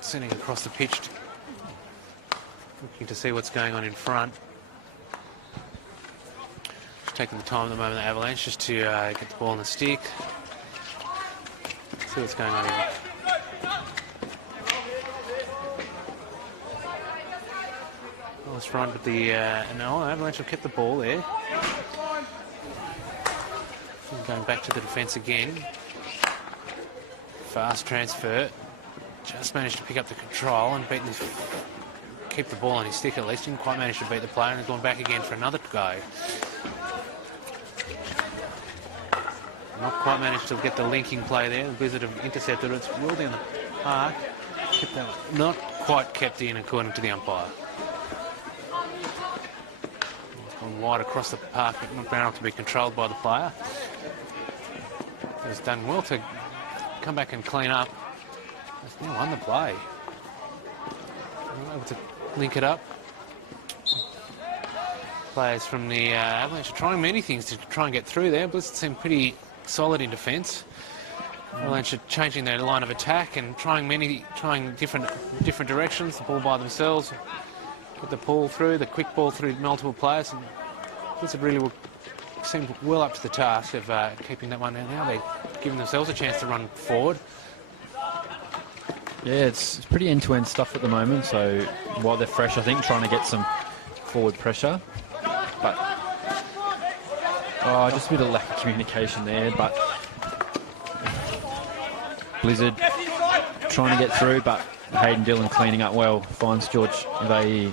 Sending across the pitch, looking to see what's going on in front. Just taking the time at the moment, the Avalanche, just to get the ball on the stick. See what's going on here. Nice run, but the no, Avalanche have kept the ball there. Going back to the defence again. fast transfer. Just managed to pick up the control and keep the ball on his stick at least. Didn't quite manage to beat the player and has gone back again for another go. Not quite managed to get the linking play there. The Blizzard have intercepted it. It's well down the park. Not quite kept in according to the umpire. It's gone wide across the park, but not been able to be controlled by the player. He's done well to come back and clean up. He's now won the play. Not able to link it up. Players from the Avalanche are trying many things to try and get through there. Blizzard seem pretty solid in defence. Avalanche are changing their line of attack and trying different directions. The ball by themselves, get the ball through, the quick ball through multiple players. And Blizzard really seem well up to the task of keeping that one. And now they're giving themselves a chance to run forward. Yeah, it's pretty end-to-end stuff at the moment. So while they're fresh, I think trying to get some forward pressure, but just a bit of lack of communication there. But Blizzard trying to get through, but Hayden Dillon cleaning up well. Finds George Vai.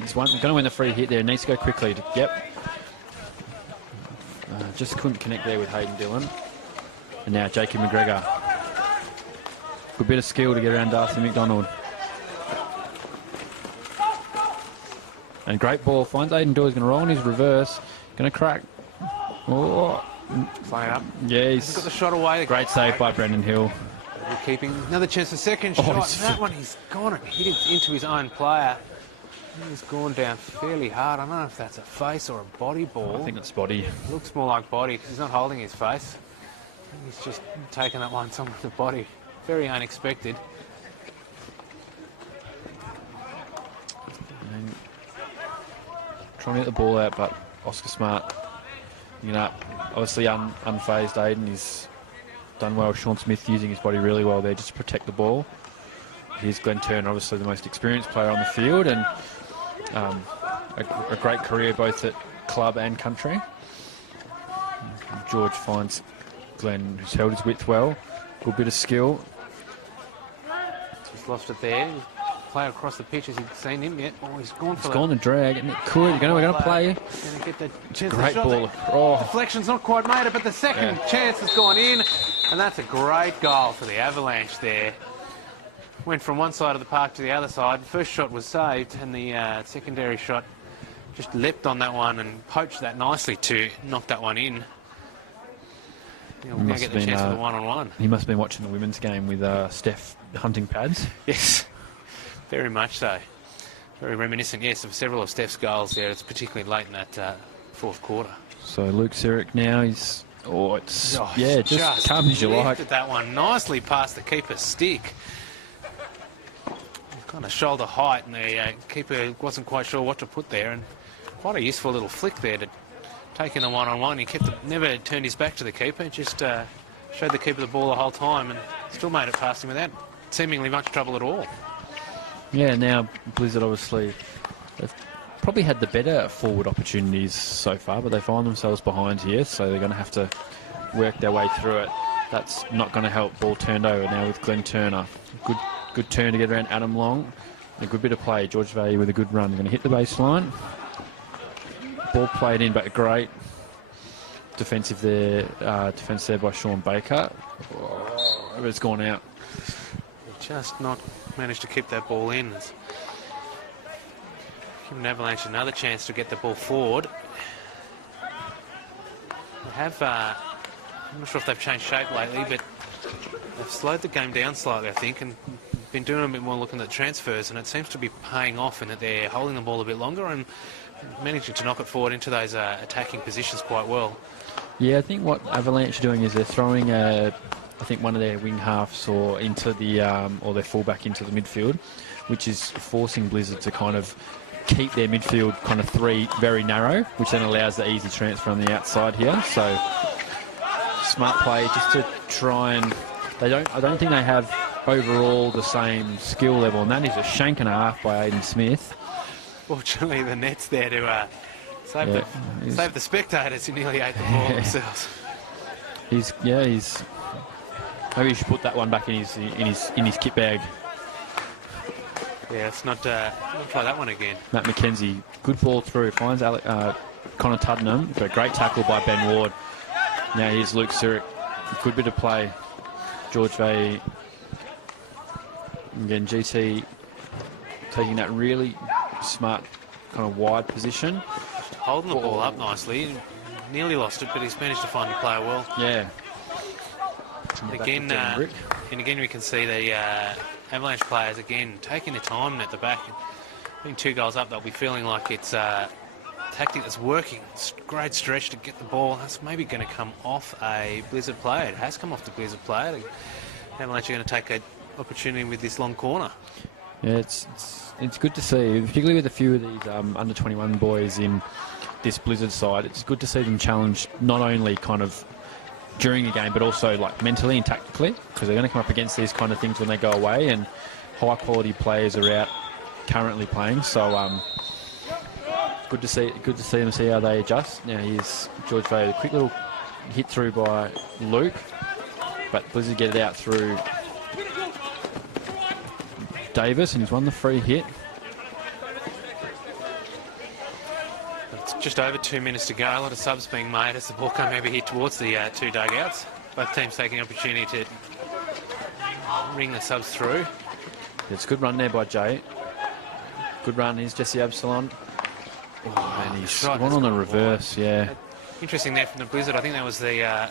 He's going to win the free hit there. Needs to go quickly. Yep. Just couldn't connect there with Hayden Dillon. And now Jacob McGregor. Good bit of skill to get around Darcy McDonald. And great ball. Finds Hayden Dillon. He's going to roll in his reverse. Going to crack. Oh. Flying up. Yeah, he's got the shot away. Great save by Brendan Hill. Keeping another chance for second shot. That one, he's gone and hit it into his own player. He's gone down fairly hard. I don't know if that's a face or a body ball. I think it's body. Looks more like body because he's not holding his face. He's just taken that one somewhere in the body. Very unexpected. And trying to get the ball out, but Oscar Smart, obviously unfazed. Aiden, he's done well. Sean Smith using his body really well there just to protect the ball. Here's Glenn Turner, obviously the most experienced player on the field, and a great career both at club and country. George finds Glenn, who's held his width well. Good bit of skill. Just lost it there. Play across the pitch. Has he seen him yet? Oh, he's gone for He's gone to drag, and it could. We're going to play. It's a great ball. Oh. Deflection's not quite made it, but the second chance has gone in, and that's a great goal for the Avalanche there. Went from one side of the park to the other side. First shot was saved, and the secondary shot just leapt on that one and poached that nicely to knock that one in. Yeah, we're going to get the chance for the one-on-one. He must have been watching the women's game with Steph hunting pads. Yes, very much so. Very reminiscent, yes, of several of Steph's goals there. It's particularly late in that fourth quarter. So Luke Sirik now, he's... just come as you like. That one nicely past the keeper's stick. Kind of shoulder height, and the keeper wasn't quite sure what to put there, and quite a useful little flick there to take in the one-on-one. He never turned his back to the keeper, just showed the keeper the ball the whole time and still made it past him without seemingly much trouble at all. Yeah, now Blizzard obviously they've probably had the better forward opportunities so far, but they find themselves behind here, so they're going to have to work their way through it. That's not going to help. Ball turned over now with Glenn Turner. Good turn to get around Adam Long. A good bit of play. George Vai with a good run. Going to hit the baseline. Ball played in, but great defence there by Sean Baker. Oh, it's gone out. Just not managed to keep that ball in. Giving Avalanche another chance to get the ball forward. They have, I'm not sure if they've changed shape lately, but they've slowed the game down slightly, I think, and been doing a bit more looking at transfers, and it seems to be paying off in that they're holding the ball a bit longer and managing to knock it forward into those attacking positions quite well. Yeah, I think what Avalanche are doing is they're throwing I think one of their wing halves or into the or their fullback into the midfield, which is forcing Blizzard to kind of keep their midfield kind of three very narrow, which then allows the easy transfer on the outside here. So smart play just to try and I don't think they have overall the same skill level, and that is a shank and a half by Aidan Smith. Fortunately, the net's there to save the spectators who nearly ate the ball themselves. He's Maybe he should put that one back in his kit bag. Yeah, let's not try that one again. Matt McKenzie, good ball through, finds Connor Tuddenham, but a great tackle by Ben Ward. Now here's Luke Zurich. Good bit of play. George Vay. Again, GT taking that really smart kind of wide position. Just holding the ball up nicely. Nearly lost it, but he's managed to find the player well. Yeah. Again, and again we can see the Avalanche players again taking their time at the back. Being 2 goals up, they'll be feeling like it's a tactic that's working. It's a great stretch to get the ball. That's maybe going to come off a Blizzard player. It has come off the Blizzard player. The Avalanche are going to take an opportunity with this long corner. Yeah, it's good to see, particularly with a few of these under 21 boys in this Blizzard side. It's good to see them challenged not only kind of during the game, but also like mentally and tactically, because they're going to come up against these kind of things when they go away, and high quality players are out currently playing. So good to see them see how they adjust. Now here's George Vay, a quick little hit through by Luke, but Blizzard get it out through Davis, and he's won the free hit. It's just over 2 minutes to go. A lot of subs being made as the ball come over here towards the 2 dugouts. Both teams taking the opportunity to ring the subs through. It's a good run there by Jay. Good run. Here's Jesse Absalon. Oh, and he's right, one on the reverse, yeah. Interesting there from the Blizzard. I think that was the a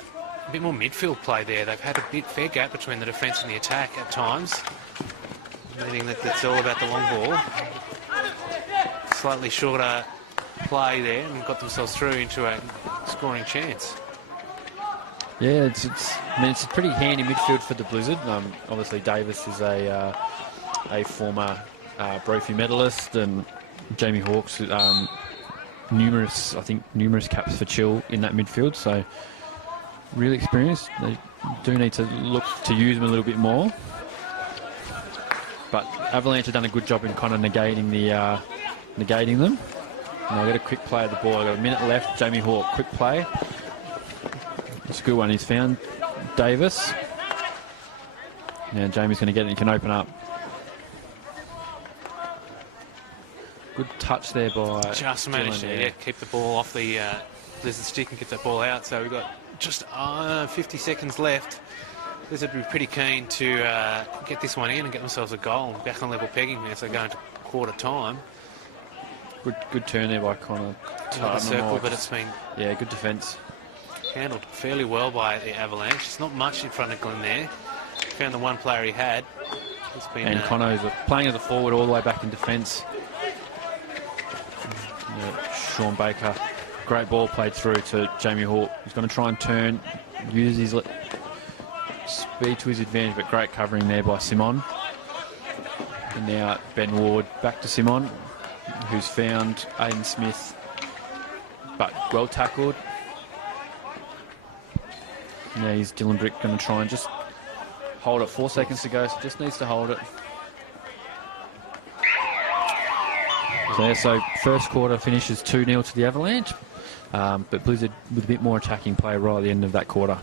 bit more midfield play there. They've had a fair gap between the defence and the attack at times, meaning that it's all about the long ball. Slightly shorter play there and got themselves through into a scoring chance. Yeah, it's a pretty handy midfield for the Blizzard. Obviously, Davis is a former Brophy medalist, and Jamie Hawkes numerous caps for Chill in that midfield. So really experienced. They do need to look to use them a little bit more. But Avalanche have done a good job in kind of negating them. And I'll get a quick play of the ball. I've got a minute left. Jamie Hawke, quick play. It's a good one. He's found Davis. Now Jamie's going to get it. He can open up. Good touch there by Just managed to keep the ball off the Blizzard stick and get that ball out. So we've got just 50 seconds left. Blizzard would be pretty keen to get this one in and get themselves a goal. Back on level pegging there, so going to quarter time. Good turn there by Connor. Another circle, but it's been good defence. Handled fairly well by the Avalanche. It's not much in front of Glenn there. Found the one player he had. It's been, and Conno's playing as a forward all the way back in defence. Sean Baker, great ball played through to Jamie Hawke. He's going to try and turn, use his speed to his advantage, but great covering there by Simon. And now Ben Ward back to Simon, who's found Aiden Smith, but well tackled. Now he's Dylan Brick going to try and just hold it. 4 seconds to go, so just needs to hold it. So first quarter finishes 2-0 to the Avalanche, but Blizzard with a bit more attacking play right at the end of that quarter.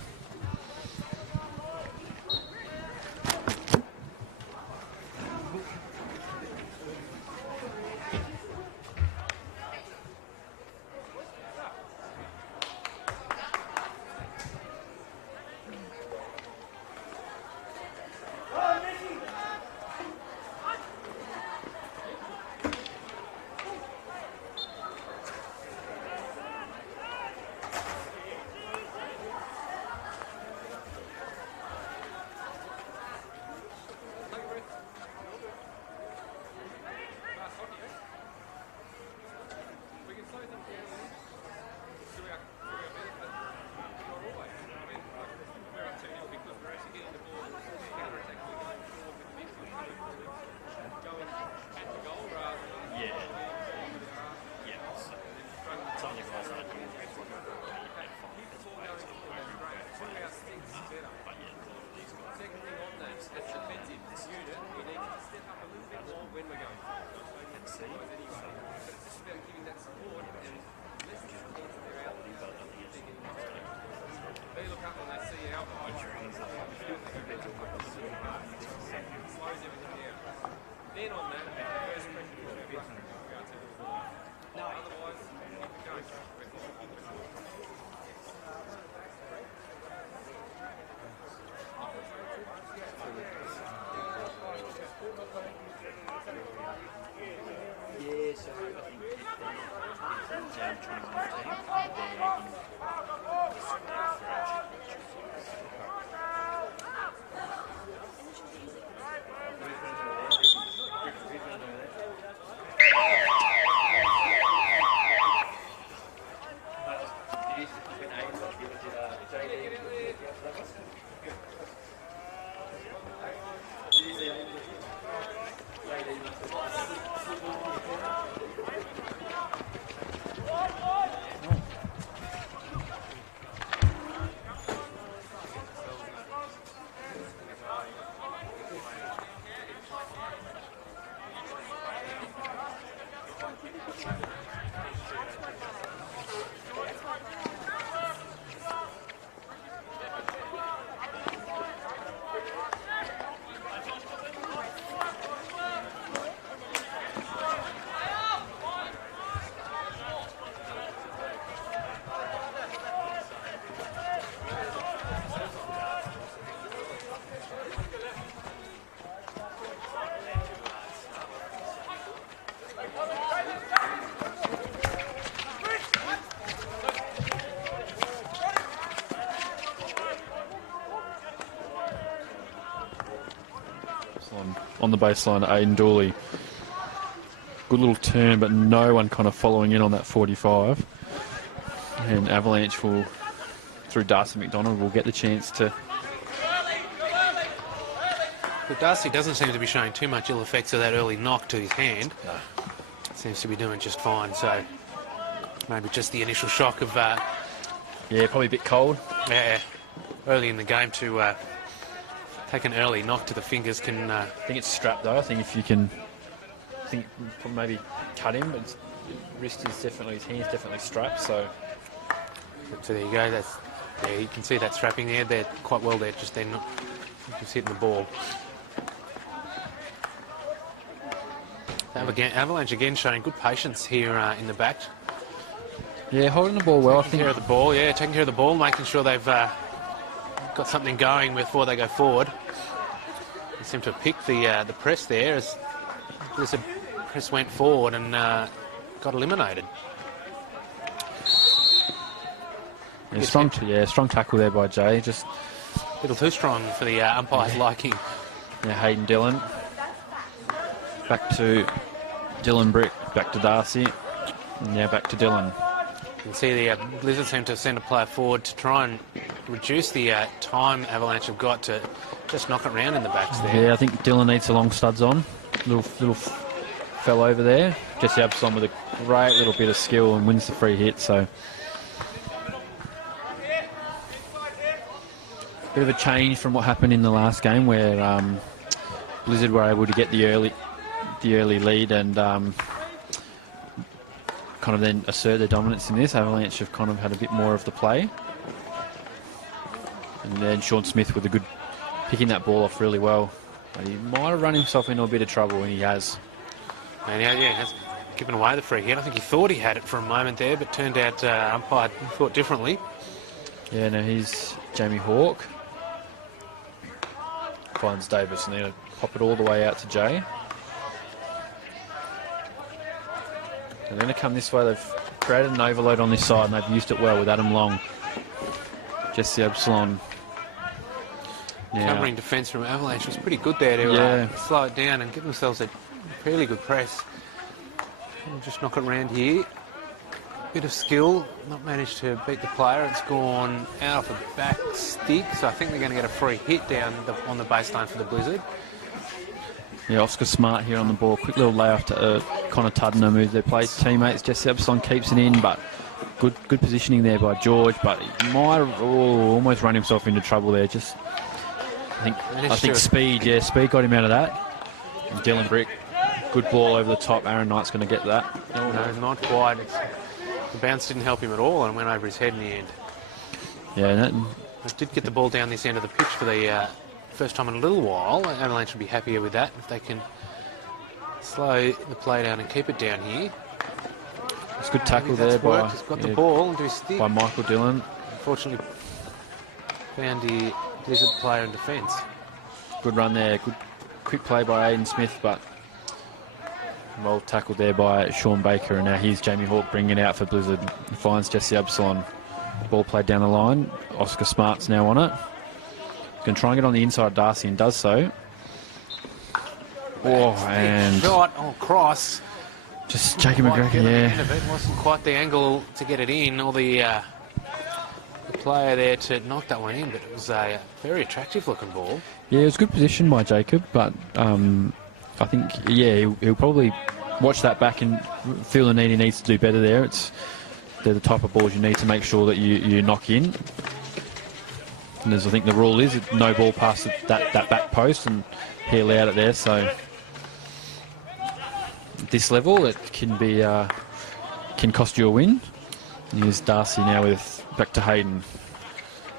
on the baseline to Aiden Dooley. Good little turn, but no one kind of following in on that 45. And Avalanche will, through Darcy McDonald, will get the chance to... But Darcy doesn't seem to be showing too much ill effects of that early knock to his hand. No. Seems to be doing just fine, so maybe just the initial shock of... Yeah, probably a bit cold. Yeah, early in the game to take an early knock to the fingers can... I think it's strapped though. I think if you can... I think maybe cut him, but his wrist is definitely... His hand's definitely strapped, so... So there you go. Yeah, you can see that strapping there. They're quite well there, just then just hitting the ball. Avalanche again showing good patience here in the back. Yeah, holding the ball well. Taking care of the ball, taking care of the ball, making sure they've got something going before they go forward. They seem to have picked the press there as Blizzard press went forward and got eliminated. Yeah, strong tackle there by Jay. Just a little too strong for the umpire's liking. Yeah, Hayden Dillon. Back to Dylan Brick, back to Darcy, and now back to Dillon. You can see the Blizzard seem to send a player forward to try and reduce the time Avalanche have got to just knock it round in the backs there. Yeah, I think Dillon needs the long studs on. Little fell over there. Jesse Absalom with a great little bit of skill and wins the free hit, so... Bit of a change from what happened in the last game where Blizzard were able to get the early lead and kind of then assert their dominance in this. Avalanche have kind of had a bit more of the play. And then Sean Smith with a good picking that ball off really well. But he might have run himself into a bit of trouble, and he has. And has given away the free hit. I think he thought he had it for a moment there, but turned out umpire thought differently. Yeah, no, he's Jamie Hawke. Finds Davis and then pop it all the way out to Jay. They're going to come this way. They've created an overload on this side and they've used it well with Adam Long. Jesse Absalon. Covering defence from Avalanche was pretty good there to slow it down and give themselves a fairly good press. And just knock it around here. Bit of skill, not managed to beat the player. It's gone out off a back stick, so I think they're going to get a free hit down on the baseline for the Blizzard. Yeah, Oscar Smart here on the ball. Quick little layoff to Connor Tuddenham, who's their play teammates. Jesse Absalon keeps it in, but good positioning there by George, but he might have almost run himself into trouble there. Just I think speed got him out of that. And Dylan Brick, good ball over the top. Aaron Knight's going to get that. No, not quite. The bounce didn't help him at all and went over his head in the end. Yeah, They did get the ball down this end of the pitch for the first time in a little while. Avalanche will be happier with that if they can slow the play down and keep it down here. It's a good tackle there by... He's got the ball into his stick. By Michael Dillon. Unfortunately, found the Blizzard player in defence. Good run there. Good quick play by Aiden Smith, but well tackled there by Sean Baker, and now here's Jamie Hawke bringing it out for Blizzard. He finds Jesse Absalon. Ball played down the line. Oscar Smart's now on it. He's going to try and get on the inside Darcy and does so. And shot, cross. Just Jacob McGregor, It wasn't quite the angle to get it in, or the player there to knock that one in, but it was a very attractive looking ball. Yeah, it was good position by Jacob, but I think, he'll probably watch that back and feel the need he needs to do better there. They're the type of balls you need to make sure that you knock in. And as I think the rule is, no ball past that back post, and he allowed it there. So at this level, it can cost you a win. And here's Darcy now with back to Hayden.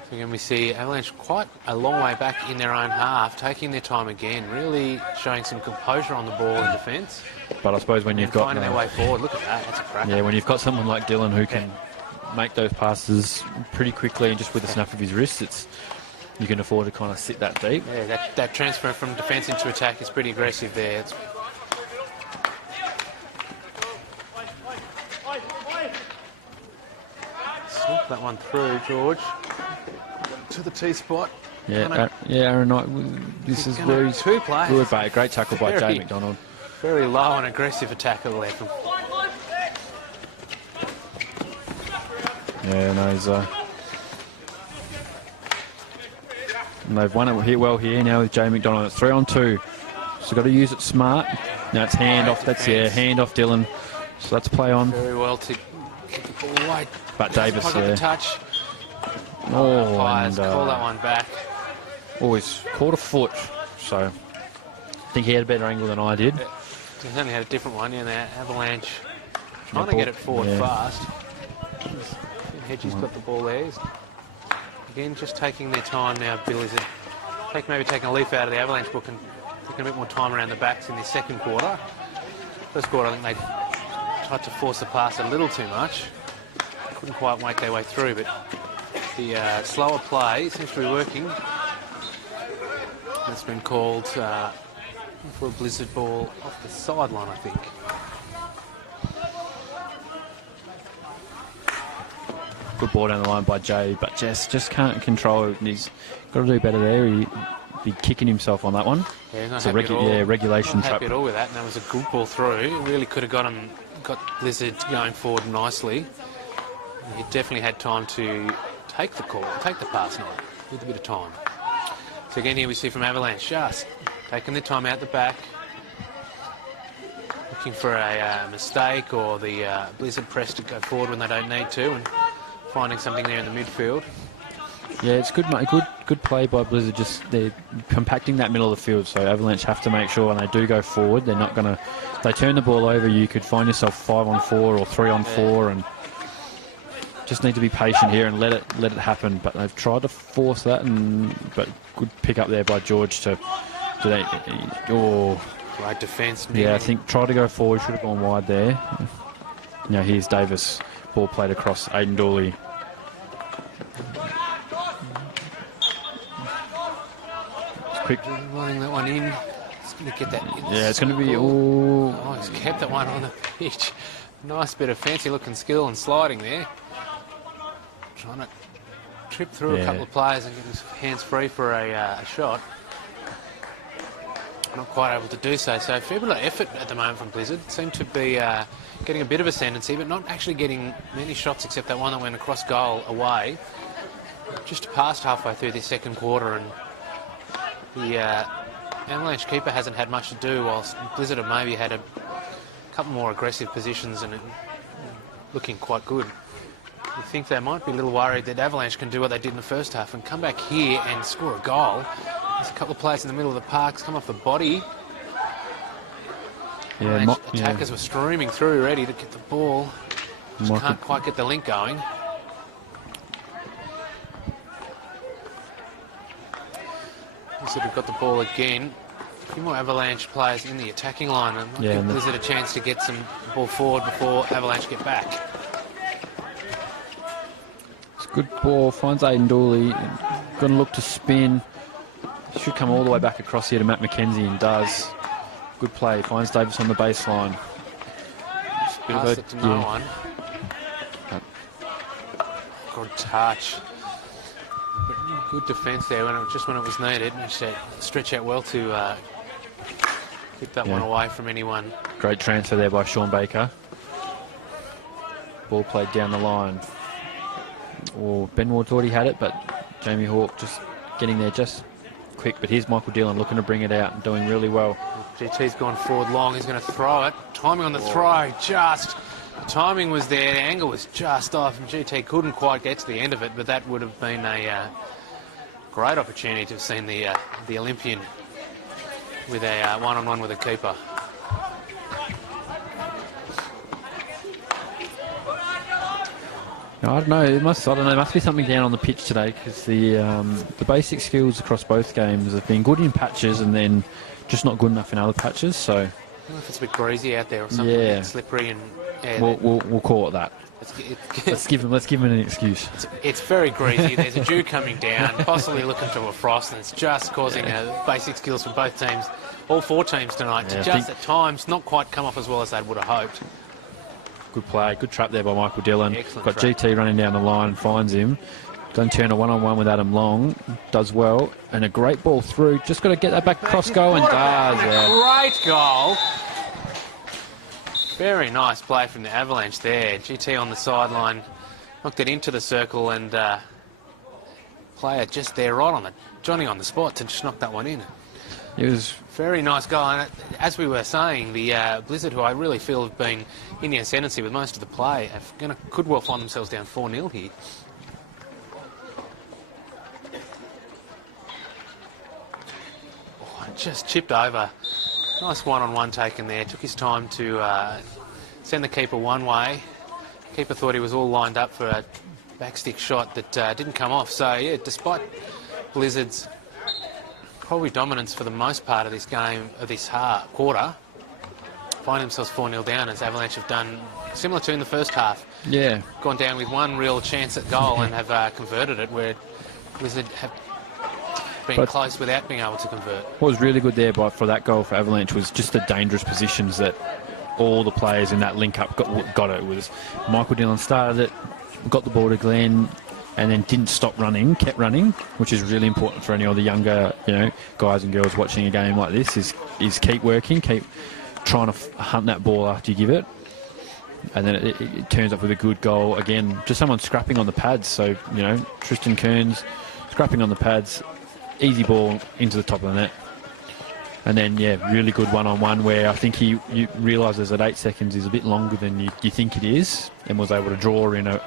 So again, we see Avalanche quite a long way back in their own half, taking their time again, really showing some composure on the ball in defence. But I suppose when you've got... finding their way forward, look at that, that's a cracker. Yeah, when you've got someone like Dillon who can make those passes pretty quickly and just with the snap of his wrist, you can afford to kind of sit that deep. Yeah, that transfer from defence into attack is pretty aggressive there. Snap that one through, George. To the T spot. Aaron Knight. This is where he's two players. good, but a great tackle by Jay Very- McDonald. Very low and aggressive tackle there from Yeah, no, he's and they've won it here well here now with Jay McDonald. It's 3-on-2. So got to use it smart. Now it's hand off. That's hand off Dylan. So let's play on. very well to get the ball wide. But Davis, I got the touch. Oh, Fires, and call that one back. he's caught a foot. So I think he had a better angle than I did. He's only had a different one in there. Avalanche trying to ball- get it forward yeah. fast. Hedges got the ball there. Again, just taking their time now. Billy's maybe taking a leaf out of the Avalanche book and taking a bit more time around the backs in the second quarter. First quarter, I think they tried to force the pass a little too much. Couldn't quite make their way through, but the slower play seems to be working. That's been called for a Blizzard ball off the sideline, I think. Good ball down the line by Jay, but just can't control it. He's got to do better there. He'd be kicking himself on that one. Yeah, not It's a happy at all. regulation Not trap. happy at all with that, and that was a good ball through. It really could have got Blizzard going forward nicely. He definitely had time to take the call, take the pass now, with a bit of time. So again, here we see from Avalanche, just taking the time out the back, looking for a mistake or the Blizzard press to go forward when they don't need to, and finding something there in the midfield. Yeah, it's good play by Blizzard. Just they're compacting that middle of the field, so Avalanche have to make sure when they do go forward, they're not going to. If they turn the ball over, you could find yourself 5-on-4 or 3-on-4, and just need to be patient here and let it happen. But they've tried to force that, but good pick up there by George to do that. Oh, Great defence. yeah, I think tried to go forward, should have gone wide there. Now here's Davis. Ball played across Aidan Dooley. Quick. Running that one in. It's going to get that in. Yeah, it's going to be. Oh, Oh, he's kept that one on the pitch. Nice bit of fancy looking skill and sliding there. Trying to trip through a couple of players and get his hands free for a shot. Not quite able to do so. So a fair bit of effort at the moment from Blizzard. Seem to be getting a bit of ascendancy, but not actually getting many shots except that one that went across goal away. Just past halfway through the second quarter, and the Avalanche keeper hasn't had much to do, whilst Blizzard have maybe had a couple more aggressive positions and looking quite good. You think they might be a little worried that Avalanche can do what they did in the first half and come back here and score a goal. There's a couple of players in the middle of the parks come off the body. yeah, Attackers were streaming through, ready to get the ball. Just Michael- can't quite get the link going. Blizzard have got the ball again. A few more Avalanche players in the attacking line, and I give Blizzard a chance to get some ball forward before Avalanche get back. It's a good ball. Finds Aidan Dooley. Going to look to spin. Should come all the way back across here to Matt McKenzie, and does. Good play. Finds Davis on the baseline. Just a bit of Pass a- it to no one. Good touch. Good defence there when it was needed. Stretch out well to keep that one away from anyone. Great transfer there by Sean Baker. Ball played down the line. Ben Ward thought he had it, but Jamie Hawke just getting there just quick. But here's Michael Dillon looking to bring it out and doing really well. GT's gone forward long. He's going to throw it. Timing on the throw, the timing was there. The angle was just off, and GT couldn't quite get to the end of it. But that would have been a great opportunity to have seen the Olympian with a one-on-one with a keeper. I don't know. There must be something down on the pitch today, because the basic skills across both games have been good in patches and then just not good enough in other patches. So I don't know if it's a bit breezy out there or something. Yeah. A bit slippery, and we'll call it that. Let's give him an excuse. It's very greasy. There's a dew coming down, possibly looking to a frost, and it's just causing basic skills for both teams, all four teams tonight, to just at times not quite come off as well as they would have hoped. Good play, good trap there by Michael Dillon. Excellent Got trap. GT running down the line, finds him. Glenn one-on-one with Adam Long. Does well. And a great ball through. Just got to get that back across goal and does. Yeah. Great goal. Very nice play from the Avalanche there. GT on the sideline. Knocked it into the circle and player just there right on the Johnny on the spot to just knock that one in. It was very nice goal. And as we were saying, the Blizzard, who I really feel have been in the ascendancy with most of the play, could well find themselves down 4-0 here. Oh, just chipped over. Nice one-on-one taken there. Took his time to send the keeper one way. Keeper thought he was all lined up for a backstick shot that didn't come off. So, yeah, despite Blizzard's probably dominance for the most part of this game, of this quarter, find themselves 4-0 down, as Avalanche have done similar to in the first half. Yeah. Gone down with one real chance at goal and have converted it, where Blizzard have been close without being able to convert. What was really good there for that goal for Avalanche was just the dangerous positions that all the players in that link-up got it. It was Michael Dillon started it, got the ball to Glenn, and then didn't stop running, kept running, which is really important for any of the younger, guys and girls watching a game like this, is keep working, keep trying to hunt that ball after you give it. And then it turns up with a good goal. Again, just someone scrapping on the pads. So, Tristan Kearns scrapping on the pads, easy ball into the top of the net. And then, really good one-on-one where I think you realises that 8 seconds is a bit longer than you think it is, and was able to draw in a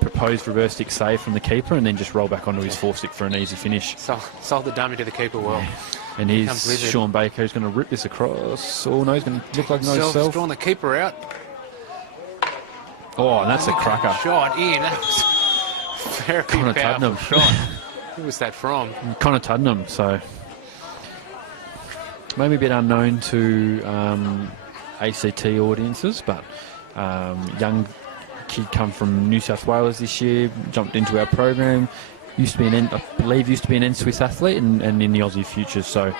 proposed reverse stick save from the keeper, and then just roll back onto his forestick for an easy finish. Sold the dummy to the keeper well. And here's Sean Baker, who's going to rip this across. Oh no, he's going to look like no self. Drawn the keeper out. Oh, and that's a cracker. Shot in. That was very powerful shot. Who was that from? Connor Tuddenham. So maybe a bit unknown to ACT audiences, but young kid come from New South Wales this year, jumped into our program. Used to be I believe used to be an N-Swiss athlete and in the Aussie Futures, so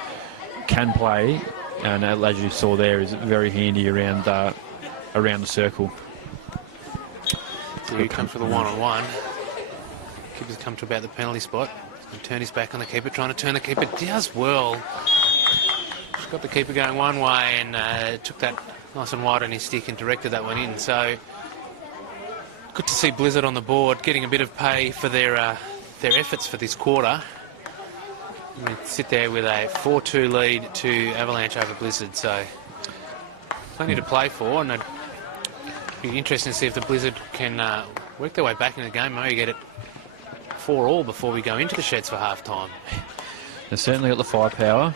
can play, and as you saw there, is very handy around the circle. So he comes for the one-on-one. Keeper's come to about the penalty spot. And turn his back on the keeper, trying to turn the keeper. Does well. Just got the keeper going one way and took that nice and wide on his stick and directed that one in. So good to see Blizzard on the board, getting a bit of pay for their efforts for this quarter. We sit there with a 4-2 lead to Avalanche over Blizzard, so plenty to play for, and it'd be interesting to see if the Blizzard can work their way back in the game, maybe get it 4-4 before we go into the sheds for half-time. They've certainly got the firepower.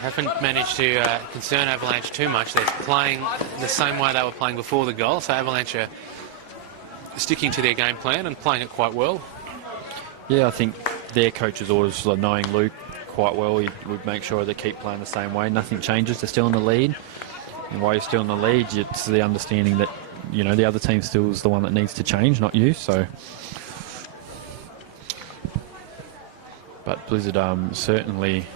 Haven't managed to concern Avalanche too much. They're playing the same way they were playing before the goal, so Avalanche are sticking to their game plan and playing it quite well. Yeah, I think their coach's orders, knowing Luke quite well, he would make sure they keep playing the same way. Nothing changes. They're still in the lead. And while you're still in the lead, it's the understanding that, the other team still is the one that needs to change, not you. So, but Blizzard certainly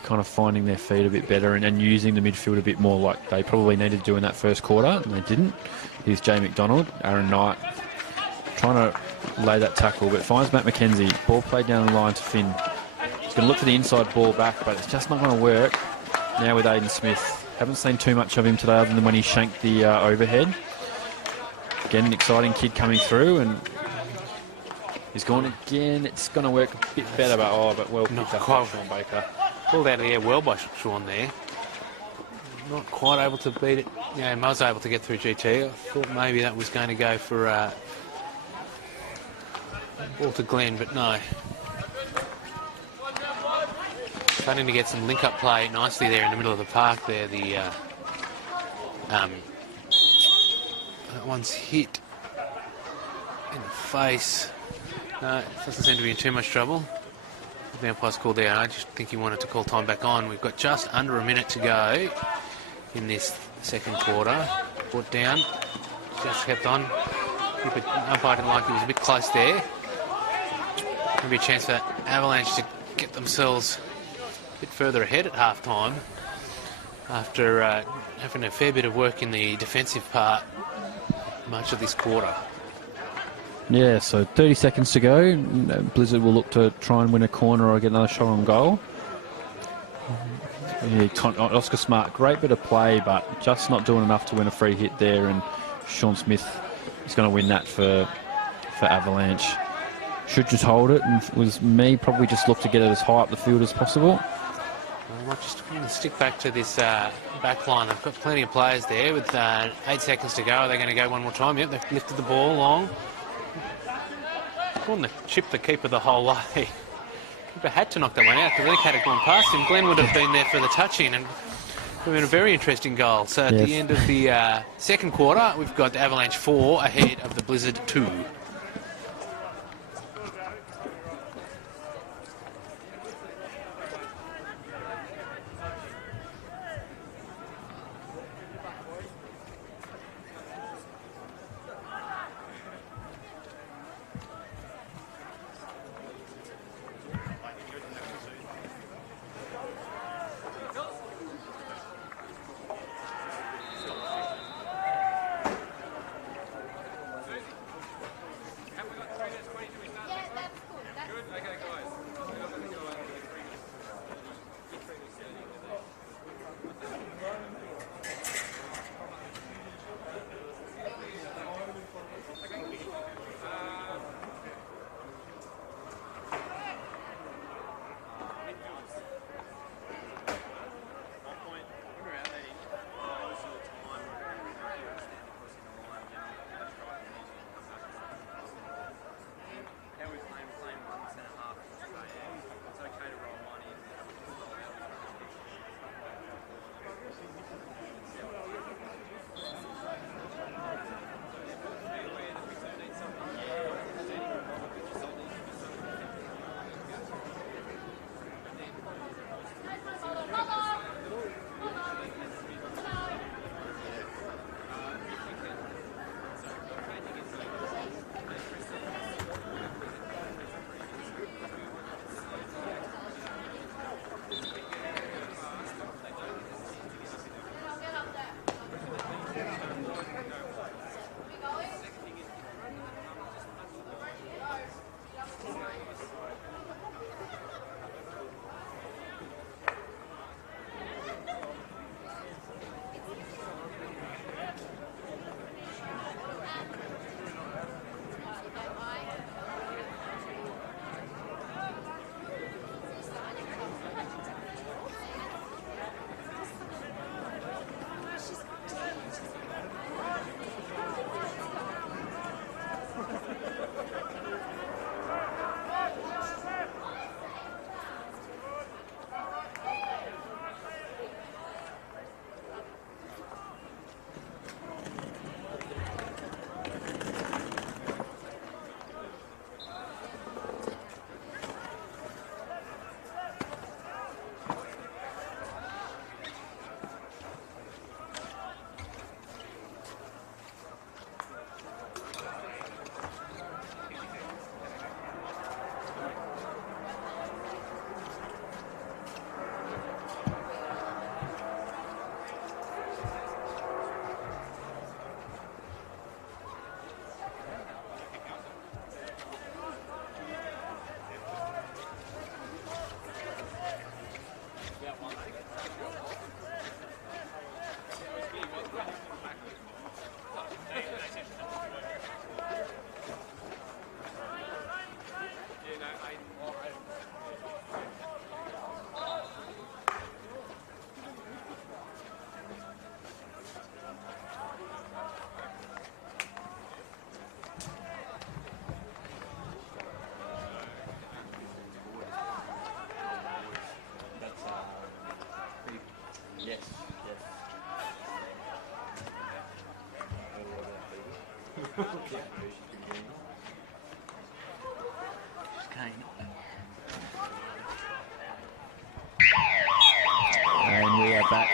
kind of finding their feet a bit better and using the midfield a bit more like they probably needed to do in that first quarter, and they didn't. Here's Jay McDonald, Aaron Knight, trying to lay that tackle, but finds Matt McKenzie. Ball played down the line to Finn. He's going to look for the inside ball back, but it's just not going to work now with Aiden Smith. Haven't seen too much of him today other than when he shanked the overhead. Again, an exciting kid coming through, and he's gone again. It's going to work a bit better, but well picked up by Sean Baker. Pulled out of the air well by Sean there. Not quite able to beat it. Yeah, I was able to get through GT. I thought maybe that was going to go for ball to Glenn, but no. Starting to get some link-up play nicely there in the middle of the park there. That one's hit in the face. No, it doesn't seem to be in too much trouble. The umpire's called there. I just think he wanted to call time back on. We've got just under a minute to go in this second quarter. Brought down, just kept on. Umpire didn't like it. He was a bit close there. Maybe a chance for Avalanche to get themselves a bit further ahead at half-time after having a fair bit of work in the defensive part much of this quarter. Yeah, so 30 seconds to go. Blizzard will look to try and win a corner or get another shot on goal. Yeah, Oscar Smart, great bit of play, but just not doing enough to win a free hit there. And Sean Smith is going to win that for Avalanche. Should just hold it, and was me probably just look to get it as high up the field as possible. I might just stick back to this back line. They've got plenty of players there with 8 seconds to go. Are they going to go one more time? Yep, they've lifted the ball long. Wouldn't have chipped the keeper the whole way. Keeper had to knock that one out because I think had it gone past him, Glenn would have been there for the touching, and it would have been a very interesting goal. So at the end of the second quarter, we've got Avalanche 4 ahead of the Blizzard 2. And we are back.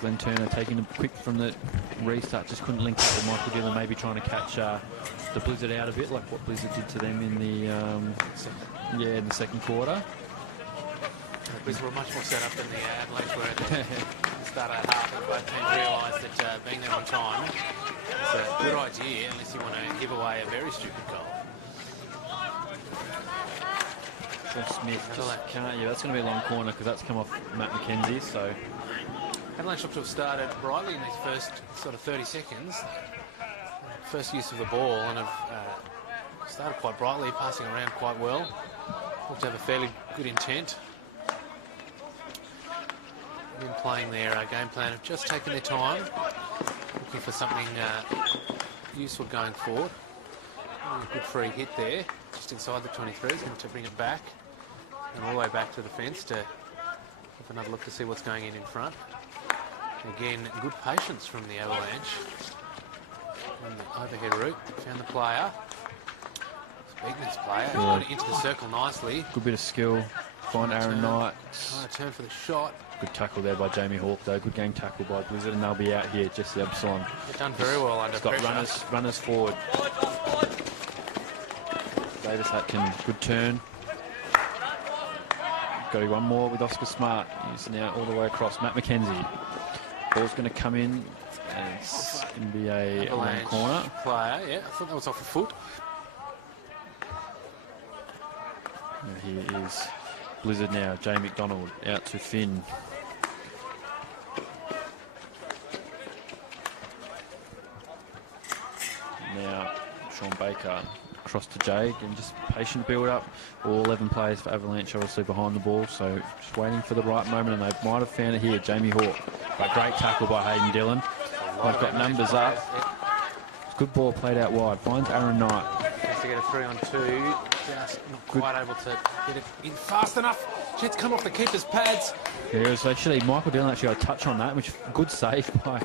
Glenn Turner taking a quick from the restart. Just couldn't link up with Michael Dillon, maybe trying to catch the Blizzard out a bit, like what Blizzard did to them in the second quarter. Blizzard were much more set up than the Avalanche were at the start of the half, and both teams realised that being there on time is a good idea unless you want to give away a very stupid goal. Sean Smith. Avalanche. Yeah, that's going to be a long corner because that's come off Matt McKenzie. So Avalanche look to have started brightly in these first sort of 30 seconds. First use of the ball, and have started quite brightly, passing around quite well. Look to have a fairly good intent. Been playing their game plan of just taking their time, looking for something useful going forward. A good free hit there, just inside the 23. He's going to bring it back and all the way back to the fence to have another look to see what's going in front. Again, good patience from the Avalanche. On the overhead route, found the player. Beekman's player, got it into the circle nicely. good bit of skill. Find Aaron Knight. Trying to turn for the shot. Good tackle there by Jamie Hawke, though. Good game tackle by Blizzard, and they'll be out here. Jesse Absalom. They've done very well under He's got pressure. runners forward. Davis Atkin, good turn. Got to one more with Oscar Smart. He's now all the way across. Matt McKenzie. Ball's going to come in, and it's going to be a long Avalanche corner. player, yeah. I thought that was off a foot. And here is Blizzard now. Jay McDonald out to Finn. Now Sean Baker across to Jake, and just patient build up. All 11 players for Avalanche obviously behind the ball, so just waiting for the right moment, and they might have found it here. Jamie Hawke, a great tackle by Hayden Dillon. They've got numbers up. Good ball played out wide. Finds Aaron Knight. Has to get a 3-on-2. Just not quite able to get it in fast enough. Shit's come off the keeper's pads. Yeah, it was actually Michael Dillon actually got a touch on that, which good save by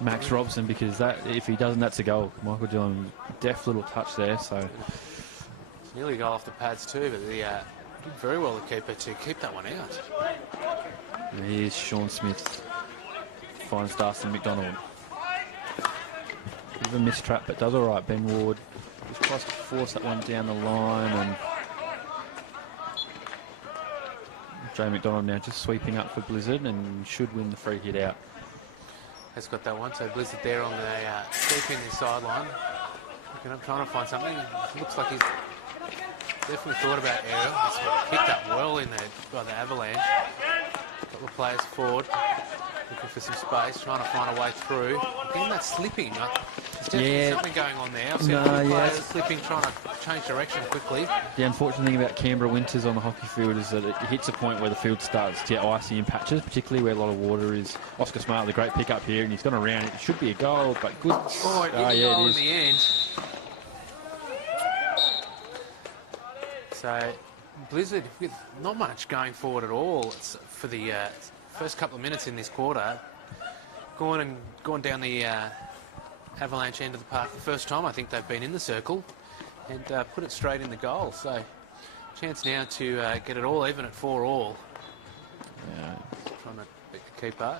Max Robson, because that, if he doesn't, that's a goal. Michael Dillon, deft little touch there. So It's nearly a goal off the pads too, but they did very well, the keeper, to keep that one out. here's Sean Smith. Finds Darcy McDonald. Bit of a mistrap, but does all right. Ben Ward just tries to force that one down the line, and Jay McDonald now just sweeping up for Blizzard and should win the free hit out. Has got that one, so Blizzard there on the deep in the sideline. Looking up, trying to find something. Looks like he's definitely thought about aerial. He's picked up well in there by the Avalanche. Couple of players forward, looking for some space, trying to find a way through. Again, that's slipping. There's definitely something going on there. I've seen players slipping, trying to change direction quickly. The unfortunate thing about Canberra winters on the hockey field is that it hits a point where the field starts to get icy in patches, particularly where a lot of water is. Oscar Smart, the great pick up here, and he's gone around it. It should be a goal, but good. Oh, it is a goal in the end. So, Blizzard with not much going forward at all for the first couple of minutes in this quarter. Gone down the Avalanche end of the park the first time I think they've been in the circle, and put it straight in the goal. So, chance now to get it all even at 4-all. Yeah. Trying to beat the keeper.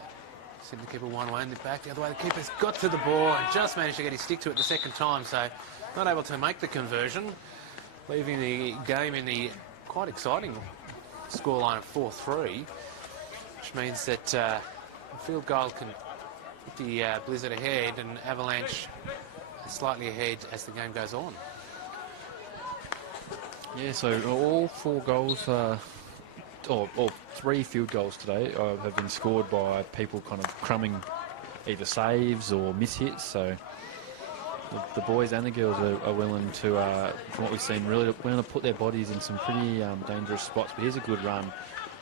Send the keeper one way and the back the other way. The keeper's got to the ball and just managed to get his stick to it the second time, so not able to make the conversion, leaving the game in the quite exciting scoreline of 4-3, which means that a field goal can put the Blizzard ahead and Avalanche slightly ahead as the game goes on. Yeah, so all 4 goals, or 3 field goals today have been scored by people kind of crumbing either saves or mishits. So the boys and the girls are willing to, from what we've seen, really willing to put their bodies in some pretty dangerous spots. But here's a good run.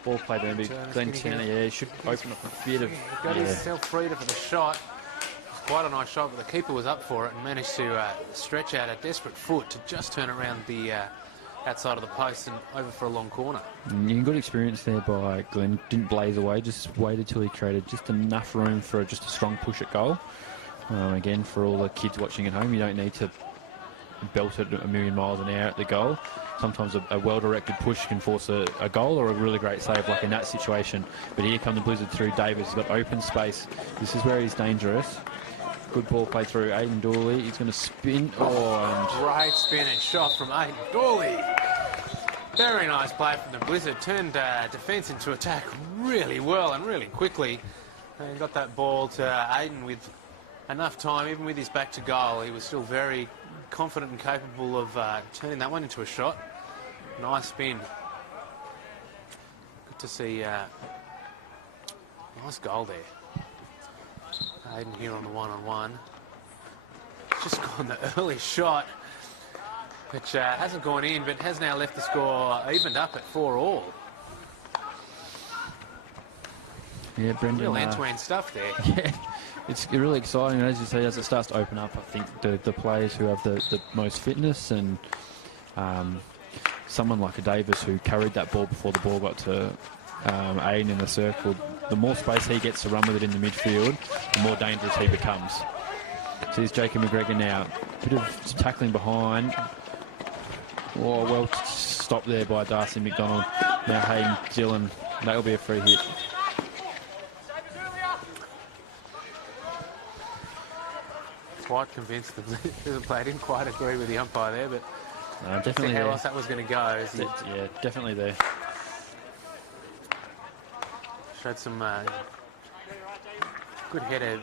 Ball played there. Glenn Turner, should open up a bit of... He got himself freed for the shot. It was quite a nice shot, but the keeper was up for it and managed to stretch out a desperate foot to just turn around the outside of the post and over for a long corner. Good experience there by Glenn. Didn't blaze away, just waited till he created just enough room for just a strong push at goal. Again, for all the kids watching at home, you don't need to belt it a million miles an hour at the goal. Sometimes a well-directed push can force a goal or a really great save, like in that situation. But here come the Blizzard through. Davis has got open space. This is where he's dangerous. Good ball played through. Aiden Dooley, he's going to spin. Great spin and shot from Aiden Dooley. Very nice play from the Blizzard. Turned defence into attack really well and really quickly. And got that ball to Aiden with enough time, even with his back to goal. He was still very confident and capable of turning that one into a shot. Nice spin. to see nice goal there. Hayden here on the one-on-one. Just gone the early shot, which hasn't gone in, but has now left the score evened up at 4-4. Yeah, Brendan. Real end-to-end stuff there. Yeah, it's really exciting. And as you say, as it starts to open up, I think the players who have the most fitness and someone like a Davis who carried that ball before the ball got to Aiden in the circle, the more space he gets to run with it in the midfield, the more dangerous he becomes. So here's Jacob McGregor now. Bit of tackling behind. Oh, well stopped there by Darcy McDonald. Now Hayden Dillon. That'll be a free hit. Quite convinced that the player didn't quite agree with the umpire there, but Definitely how there. else that was going to go. Yeah, definitely there. Showed some good head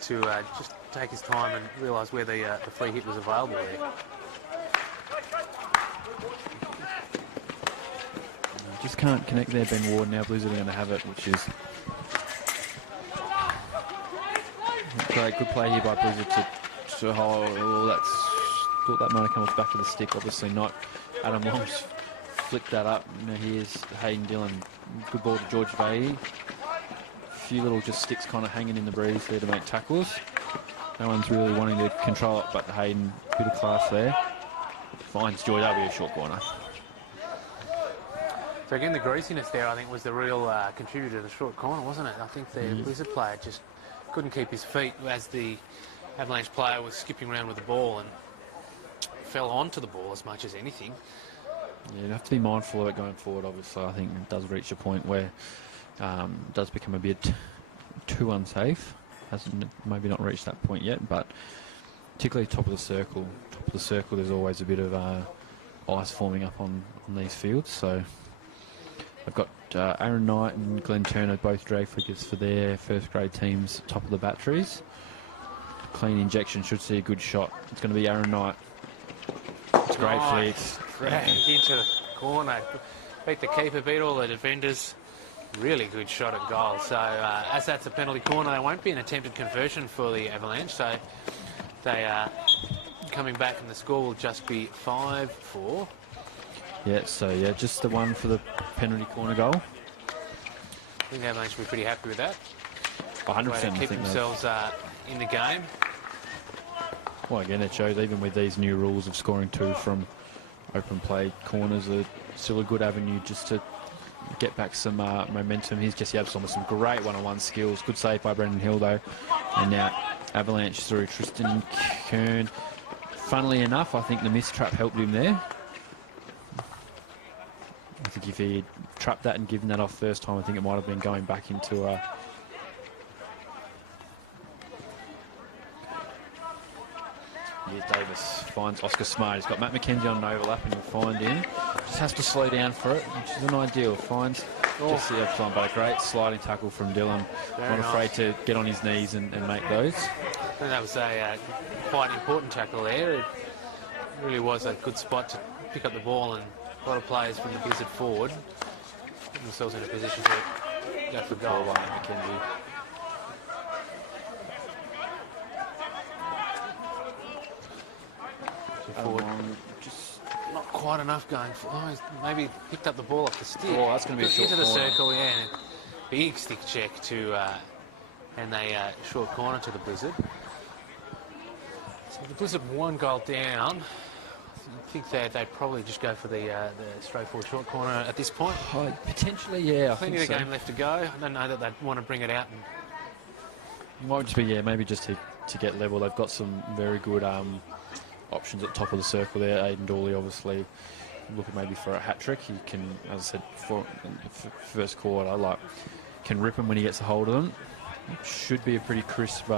to just take his time and realise where the free hit was available there. Just can't connect there, Ben Ward. Now Blizzard are going to have it, which is great. Good play here by Blizzard to hold. Oh, thought that might have come back to the stick. Obviously not. Adam Long's flicked that up. Now here's Hayden Dillon. Good ball to George Vahey. A few little just sticks kind of hanging in the breeze there to make tackles. No one's really wanting to control it, but Hayden, bit of class there. Finds Joy. That'll be a short corner. So again, the greasiness there, I think, was the real contributor to the short corner, wasn't it? I think the Blizzard player just couldn't keep his feet as the Avalanche player was skipping around with the ball and fell onto the ball as much as anything. Yeah, you have to be mindful of it going forward. Obviously, I think it does reach a point where it does become a bit too unsafe. Hasn't maybe not reached that point yet, but particularly top of the circle. Top of the circle, there's always a bit of ice forming up on these fields. So I've got Aaron Knight and Glenn Turner, both drag flickers for their first grade teams, top of the batteries. Clean injection, should see a good shot. It's going to be Aaron Knight. It's great flicks. Dragged into the corner. Beat the keeper, beat all the defenders. Really good shot at goal. So as that's a penalty corner, there won't be an attempted conversion for the Avalanche. So they are coming back and the score will just be 5-4. Yeah, so yeah, just the one for the penalty corner goal. I think the Avalanche will be pretty happy with that. 100%. Keep themselves in the game. Well, again, it shows even with these new rules of scoring two from open play, corners are still a good avenue just to get back some momentum. Here's Jesse Absalom with some great one-on-one skills. Good save by Brendan Hill, though. And now Avalanche through Tristan Kern. Funnily enough, I think the miss trap helped him there. I think if he had trapped that and given that off first time, I think it might have been going back into a... Here's Davis, finds Oscar Smart. He's got Matt McKenzie on an overlap and he'll find him. Just has to slow down for it, which is an ideal. Finds Jesse Absalom, but a great sliding tackle from Dillon. Not afraid to get on his knees and make those. I think that was a quite important tackle there. It really was a good spot to pick up the ball, and a lot of players from the Blizzard forward put themselves in a position to go for goal. By Matt McKenzie. Forward. Just not quite enough going for. Oh, he's maybe picked up the ball off the stick. Oh, that's going to be a short into the corner. circle, yeah. And a big stick check to, and a short corner to the Blizzard. So the Blizzard 1 goal down. I think they'd probably just go for the straightforward short corner at this point. Oh, potentially, yeah. I Plenty think of so. game left to go. I don't know that they'd want to bring it out. And Might just be, yeah, maybe just to get level. They've got some very good options at top of the circle there. Aidan Dawley obviously looking maybe for a hat-trick. He can, as I said, for first quarter, can rip him when he gets a hold of them. Should be a pretty crisp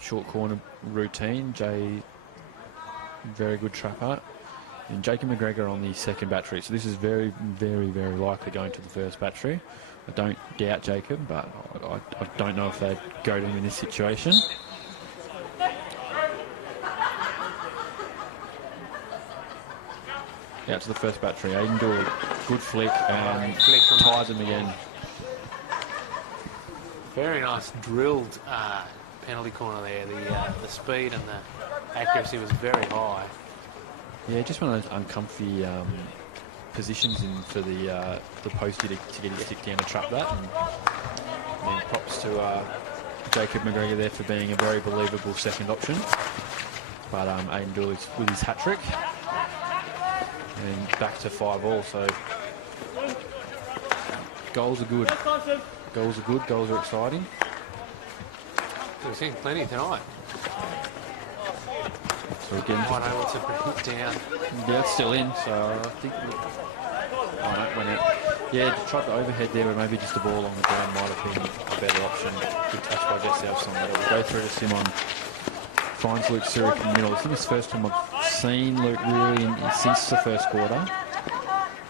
short corner routine. Jay, very good trapper. And Jacob McGregor on the second battery. So this is very, very, very likely going to the first battery. I don't doubt Jacob, but I don't know if they'd go to him in this situation. out to the first battery. Aiden Dooley, good flick and Flick from ties him again. Very nice drilled penalty corner there. The speed and the accuracy was very high. Yeah, just one of those uncomfy positions in for the postie to get his stick down and trap that. And then props to Jacob McGregor there for being a very believable second option. But Aiden Dooley with his hat trick. And back to 5-all, so goals are good. Goals are good, goals are exciting. We've seen plenty tonight. So again, Quite able to bring it down. yeah, it's still in, so I think oh no, it went out. Yeah, tried the overhead there, but maybe just the ball on the ground might have been a better option. Good touch by Jesse Elson. We'll go through to Simon. Finds Luke Surik in the middle. I think it's the first time I've seen Luke really since the first quarter.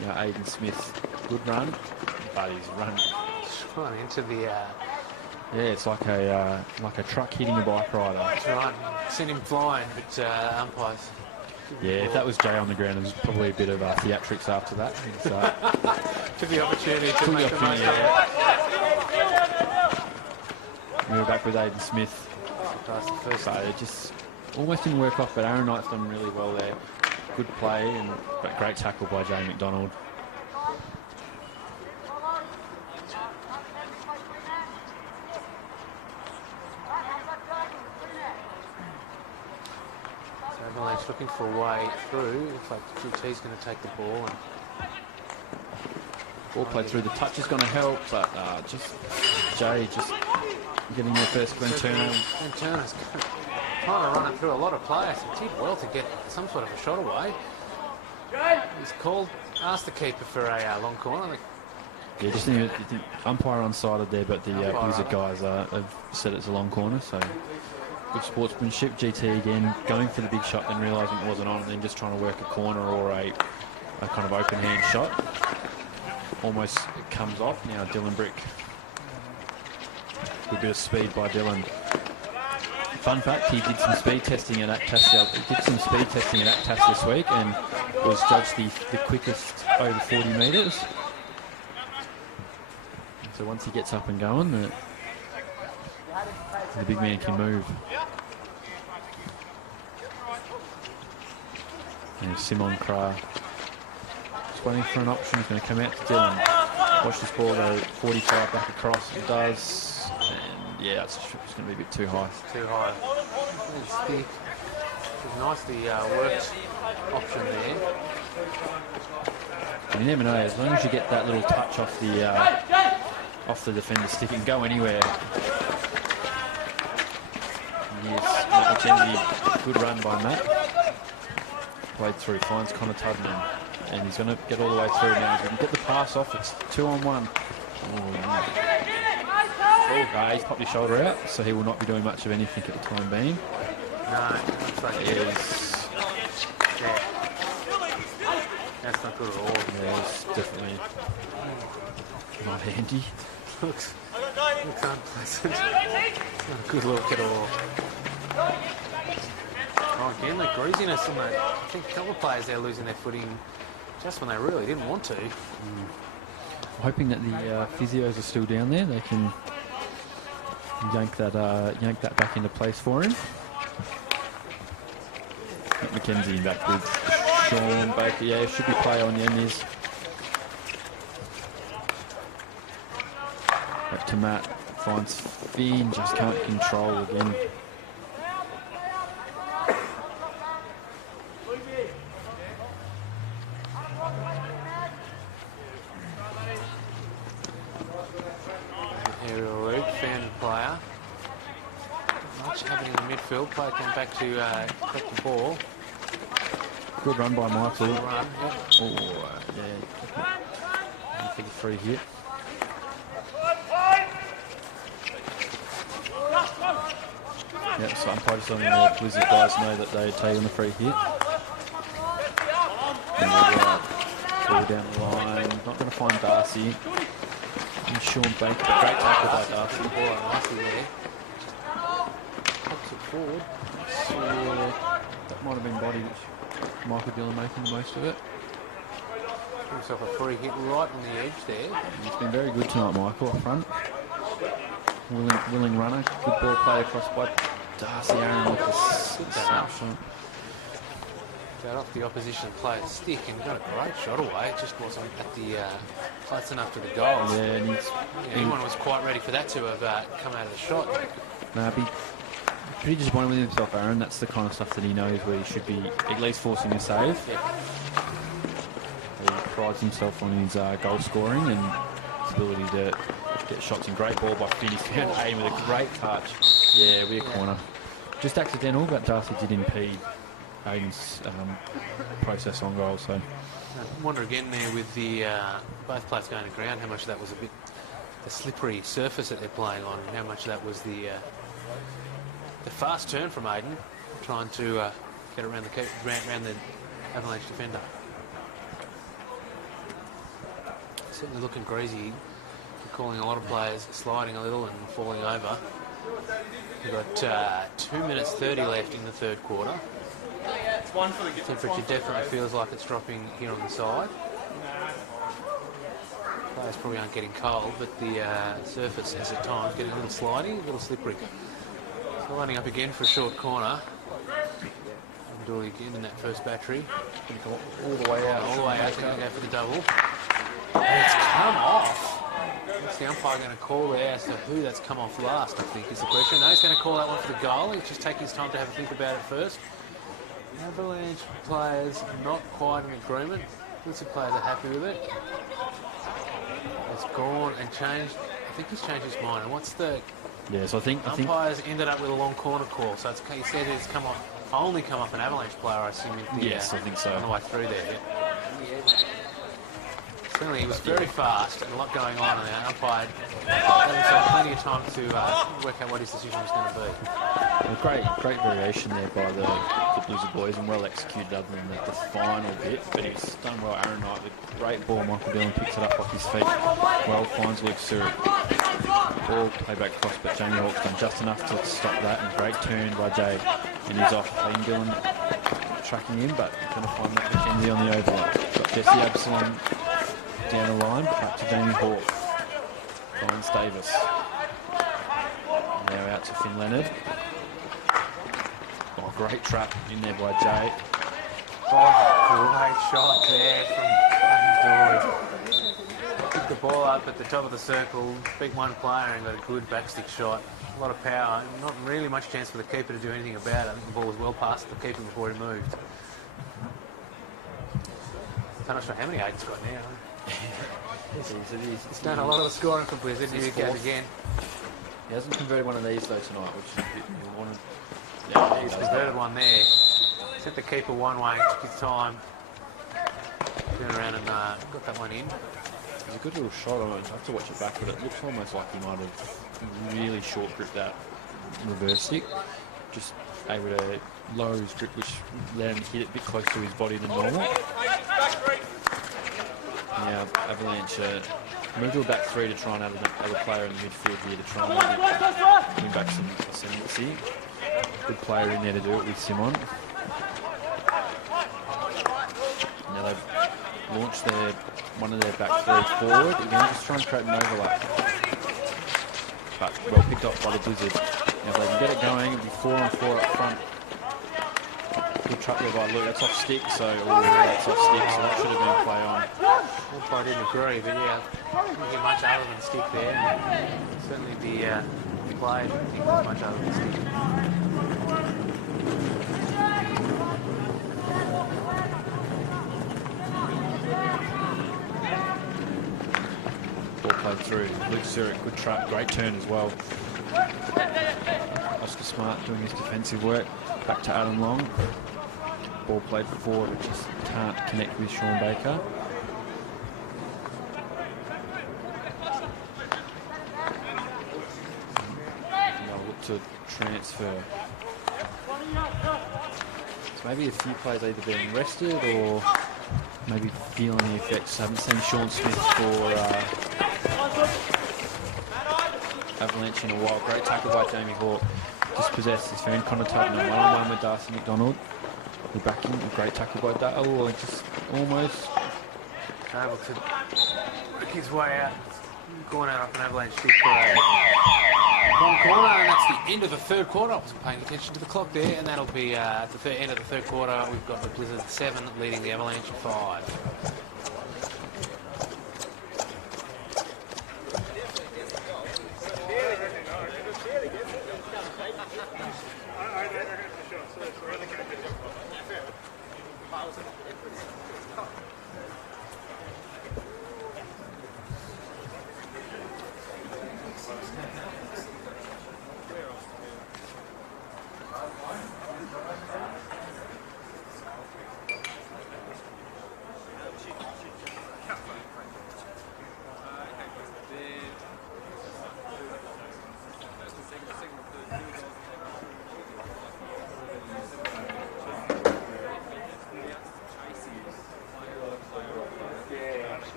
Yeah, Aiden Smith, good run, but he's run. Run into the... Yeah, it's like a truck hitting a bike rider. That's right. Sent him flying, but umpires... Yeah, if that was Jay on the ground, there's probably a bit of theatrics after that. Took the opportunity to Took the make the most opportunity, of it. We're back with Aiden Smith. That's the first So it just almost didn't work off, but Aaron Knight's done really well there. Good play and but great tackle by Jay McDonald. So Avalanche looking for a way through. Looks like GT's going to take the ball. And Ball played through. The touch is going to help, but just Jay just getting their first Glenn Turner. Glenn Turner's trying to run it through a lot of players. He did well to get some sort of a shot away. He's asked the keeper for a long corner. Yeah, just think umpire unsided there, but the Umpire Blizzard guys have said it's a long corner, so good sportsmanship. GT again going for the big shot, then realising it wasn't on, and then just trying to work a corner or a kind of open hand shot. Almost comes off. Now Dylan Brick. Good bit of speed by Dylan. Fun fact, he did some speed testing at ACTAS. This week and was judged the quickest over 40 metres. So once he gets up and going, the big man can move. And Simon Kra just waiting for an option. He's going to come out to Dylan. Watch this ball go 45 back across. It does. And yeah, it's going to be a bit too high. Too high. It's nicely worked option there. You never know. As long as you get that little touch off the defender's stick, it can go anywhere. Yes, McKenzie, good run by Matt. Played through, finds Connor Tubman, and he's going to get all the way through now. If he can get the pass off, it's 2-on-1. He's popped his shoulder out, so he will not be doing much of anything at the time being. No, looks like Yes. Yeah. That's not good at all. Yeah, it's definitely not handy. Looks unpleasant. Not a good look at all. Oh, again, the greasiness on that. I think a couple of players there losing their footing just when they really didn't want to. Hoping that the physios are still down there. They can yank that back into place for him. McKenzie back with Sean Baker. Yeah, should be play on Yemis. Back to Matt. Finds Finn. Just can't control again. Aerial route, found player. Not much happening in the midfield. Player came back to collect the ball. Good run by Michael. Run, yep. Oh, yeah. For the free hit. Yep, so umpire just letting the Blizzard guys know that they had taken the free hit. And ball down the line. Not going to find Darcy. And Sean Baker, but great tackle by Darcy. Ball out nicely there. Pops it forward. So, that might have been body, which Michael Dillon making the most of it. himself a free hit right on the edge there. He's been very good tonight, Michael, up front. Willing runner. Good ball played across by Darcy Aaron with the snapshot. Got off the opposition player's stick and got a great shot away. It just wasn't at the close enough to the goal. Yeah, and Anyone was quite ready for that to have come out of the shot. No, be pretty disappointed with himself, Aaron. That's the kind of stuff that he knows where he should be at least forcing a save. Yeah. He prides himself on his goal scoring and his ability to get shots in. Great ball by Finn. He found Aiden with a great touch. Yeah, we're corner. Just accidental, but Darcy did impede Aiden's process on goal. So I wonder again there with the both players going to ground, how much of that was a bit the slippery surface that they're playing on, how much of that was the fast turn from Aiden, trying to get around the Avalanche defender. Certainly looking greasy, calling a lot of players sliding a little and falling over. We've got 2 minutes 30 left in the third quarter. Temperature definitely feels like it's dropping here on the side. Players probably aren't getting cold, but the surface is at times getting a little slidey, a little slippery. So lining up again for a short corner. Dooley again in that first battery. all the way out. All the way out, they're going to go for the double. And it's come off. What's the umpire going to call there as to who that's come off last, I think, is the question. No, he's going to call that one for the goal. He's just taking his time to have a think about it first. Avalanche players not quite in agreement. Blitzer players are happy with it. It's gone and changed. I think he's changed his mind. And what's the... Yeah, so I think umpires ended up with a long corner call. So it's, he said it's come off, only come off an Avalanche player, I assume. Yes, I think so. On the way through there. Yeah. Certainly, he was very fast and a lot going on, and the umpire had himself plenty of time to work out what his decision was going to be. A great variation there by the Blizzard boys, and well executed other than the final bit. But he's done well. Aaron Knight with great ball. Michael Dillon picks it up off his feet. Well, finds Luke Surik. Ball play back cross, but Jamie Hawk's done just enough to stop that. And great turn by Jay, and he's off. Hayden Dillon tracking in, but going to find that McKenzie on the overlap. Got Jesse Absalom down the line, but back to Jamie Hawk. Finds Davis. Now out to Finn Leonard. Oh, great trap in there by Jay. Oh, great shot there from Dooley. Picked the ball up at the top of the circle, beat one player and got a good backstick shot. A lot of power, not really much chance for the keeper to do anything about it. I think the ball was well past the keeper before he moved. I'm not sure how many Aiden's got now. He's done a lot of the scoring for Blizzard. Here he goes again. He hasn't converted one of these though tonight, which is a bit we wanted. Yeah, he's converted one there. Sent the keeper one way, took his time. Turned around and got that one in. It's a good little shot on it. I have to watch it back, but it looks almost like he might have really short gripped that reverse stick. Just able to lower his grip, which let him hit it a bit close to his body than normal. Now Avalanche move to a back three to try and have another player in the midfield here to try and win back some ascendancy. Good player in there to do it with Simon. Now they've launched one of their back three forward. Again, just trying to create an overlap. But well picked up by the Blizzard. Now if they can get it going, it'll be 4-on-4 up front. Good trap there by Luke. That's off stick, so that's off stick, so that should have been a play on. I didn't agree, but yeah, didn't get much other than stick there. Certainly the play didn't think there was much other than stick. Ball played through. Luke Surik, good trap, great turn as well. Oscar Smart doing his defensive work. Back to Adam Long. Ball played forward, but just can't connect with Sean Baker. They'll look to transfer. So maybe a few players either being rested or maybe feeling the effects. I haven't seen Sean Smith for Avalanche in a while. Great tackle by Jamie Hawk. Dispossessed. He's found Connor Tubman one-on-one with Darcy McDonald. The backing, a great tackle by Dale. Oh, just almost able to work his way out. Corner up an Avalanche stick for a one corner, and that's the end of the third quarter. I wasn't paying attention to the clock there, and that'll be at the end of the third quarter. We've got the Blizzard 7 leading the Avalanche 5.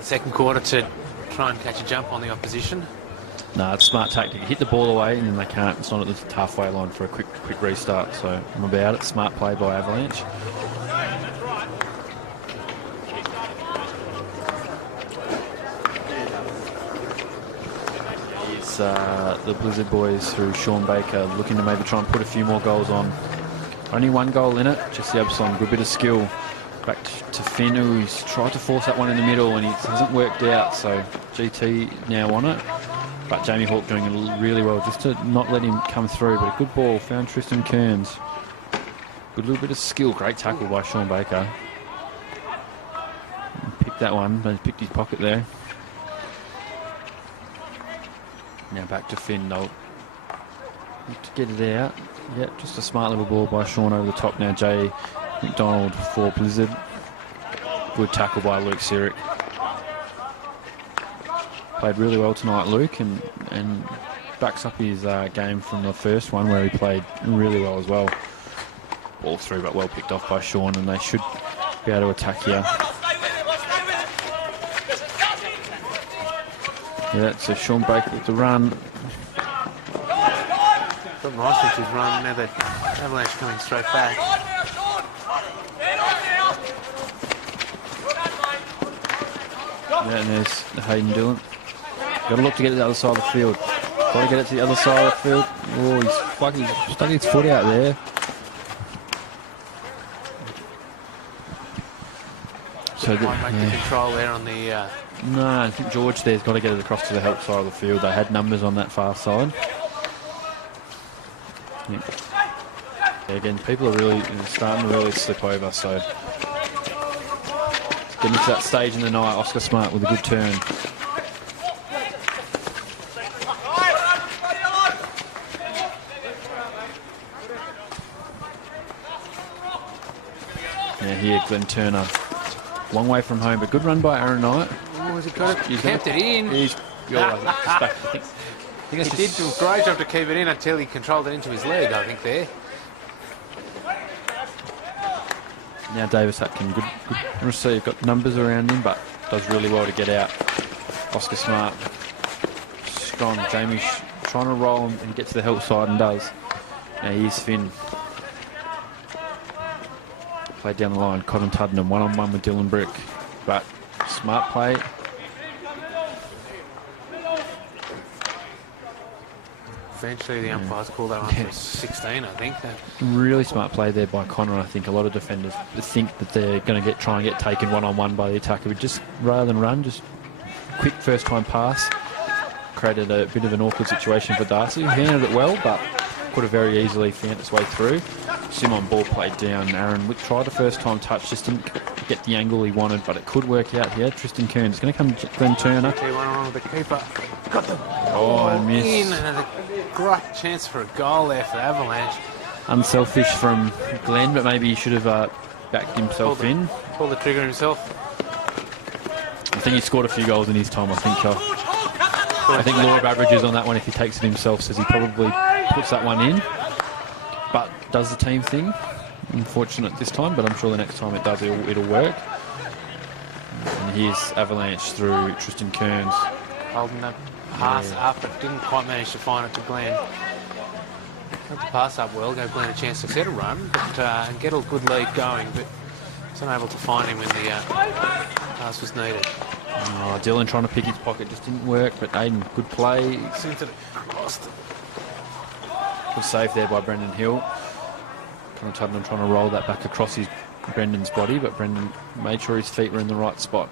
Second quarter to try and catch a jump on the opposition. No, it's smart tactic. Hit the ball away and then they can't. It's not at the halfway line for a quick restart. So I'm about it. Smart play by Avalanche. It's the Blizzard boys through Sean Baker looking to maybe try and put a few more goals on. Only one goal in it. Just the Absalom. Good bit of skill. Back to Finn, who's tried to force that one in the middle and it hasn't worked out, so GT now on it. But Jamie Hawke doing really well just to not let him come through, but a good ball, found Tristan Kearns. Good little bit of skill, great tackle by Sean Baker. Picked that one, but he picked his pocket there. Now back to Finn, they'll need to get it out. Yep, just a smart little ball by Sean over the top now, Jay McDonald for Blizzard. Good tackle by Luke Sirik. Played really well tonight, Luke, and backs up his game from the first one where he played really well as well. Ball through, but well picked off by Sean, and they should be able to attack here. Yeah, so Sean Baker with the run. Got Roswich's run, now the Avalanche coming straight back. Yeah, and there's Hayden Dillon. Got to look to get to the other side of the field. Got to get it to the other side of the field. Oh, he's stuck his foot out there. So Might make the control there on the... No, I think George there's got to get it across to the help side of the field. They had numbers on that far side. Yeah. Yeah, again, people are really starting to really slip over, so... Getting to that stage in the night, Oscar Smart with a good turn. Now here, Glenn Turner. Long way from home, but good run by Aaron Knight. Oh, has he got it? He kept it in. He's back. I think he did do a great job to keep it in until he controlled it into his leg, I think, there. Now Davis Atkin, good receive, got numbers around him, but does really well to get out. Oscar Smart, strong. Jamie trying to roll him and get to the help side and does. Now here's Finn. Played down the line, Cotton Tuddenham, one-on-one with Dylan Brick, but smart play. Eventually the umpires called that one for 16, I think. Really smart play there by Connor. I think a lot of defenders think that they're going to try and get taken one-on-one by the attacker, but just rather than run, just quick first-time pass. Created a bit of an awkward situation for Darcy. He handled it well, but could have very easily found its way through. Simon ball played down. Aaron Wick tried a first-time touch, just didn't get the angle he wanted, but it could work out here. Tristan Kearns is going to come Glenn Turner. 2-1 with the keeper. Got the and missed. in, and a great chance for a goal there for Avalanche. Unselfish from Glenn, but maybe he should have backed himself in. Pulled the trigger himself. I think he scored a few goals in his time, I think law of averages on that one, if he takes it himself, says he probably puts that one in. But does the team thing. Unfortunate this time, but I'm sure the next time it does, it'll work. And here's Avalanche through Tristan Kearns. Holding that pass up, but didn't quite manage to find it to Glenn. Got the pass up well, gave Glenn a chance to set a run and get a good lead going, but was unable to find him when the pass was needed. Oh, Dylan trying to pick his pocket just didn't work, but Aiden, good play. Sent it across. Good save there by Brendan Hill. Connor Tuddenham trying to roll that back across Brendan's body, but Brendan made sure his feet were in the right spot.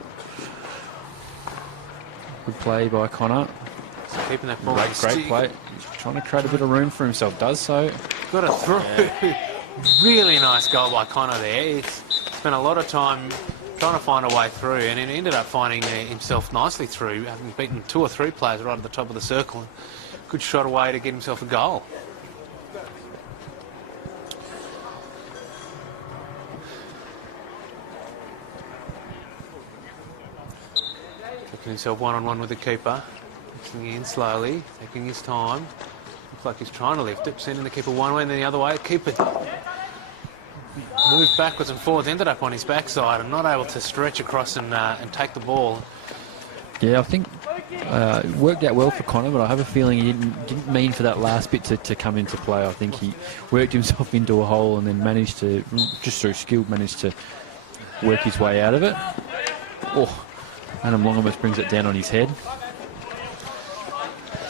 Good play by Connor. Keeping that ball. Great play. He's trying to create a bit of room for himself. Does so. Got it through. Yeah. Really nice goal by Connor there. He's spent a lot of time trying to find a way through, and he ended up finding himself nicely through, having beaten 2 or 3 players right at the top of the circle. Good shot away to get himself a goal. Taking himself one-on-one with the keeper. Mixing in slowly, taking his time. Looks like he's trying to lift it, sending the keeper one way and then the other way. Keeper moved backwards and forwards, ended up on his backside and not able to stretch across and take the ball. Yeah, I think it worked out well for Connor, but I have a feeling he didn't mean for that last bit to come into play. I think he worked himself into a hole and then managed to, just through skill, managed to work his way out of it. Oh, Adam Long almost brings it down on his head.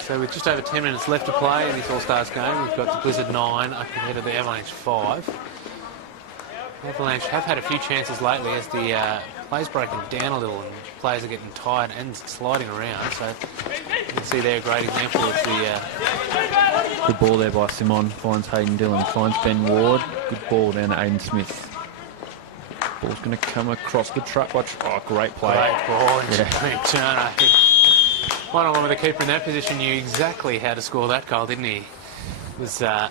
So with just over 10 minutes left to play in this All-Stars game, we've got the Blizzard 9 up ahead of the Avalanche 5. Avalanche have had a few chances lately as the play's breaking down a little and players are getting tired and sliding around. So you can see there a great example of the... Good ball there by Simon. Finds Hayden Dillon. Finds Ben Ward. Good ball down to Aiden Smith. Ball's going to come across. Good trap by... Oh, great play. Great ball. Yeah. Turner. One-on-one with the keeper in that position knew exactly how to score that goal, didn't he? It was far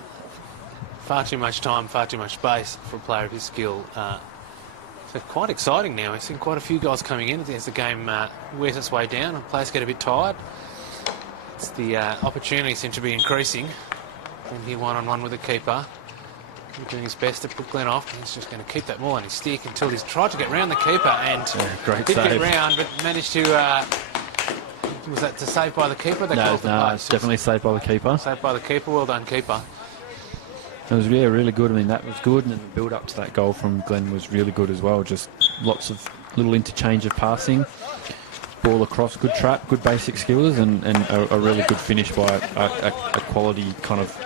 too much time, far too much space for a player of his skill. So quite exciting now. We've seen quite a few goals coming in as the game wears its way down and players get a bit tired. The opportunities seem to be increasing. And here one-on-one with the keeper. He's doing his best to put Glenn off. He's just going to keep that ball on his stick until he's tried to get round the keeper and great did save. get round, but managed to... was that to save by the keeper? No, it's definitely saved by the keeper. Saved by the keeper. Well done, keeper. It was really good. I mean, that was good, and the build-up to that goal from Glenn was really good as well. Just lots of little interchange of passing, ball across, good trap, good basic skills, and a really good finish by a quality kind of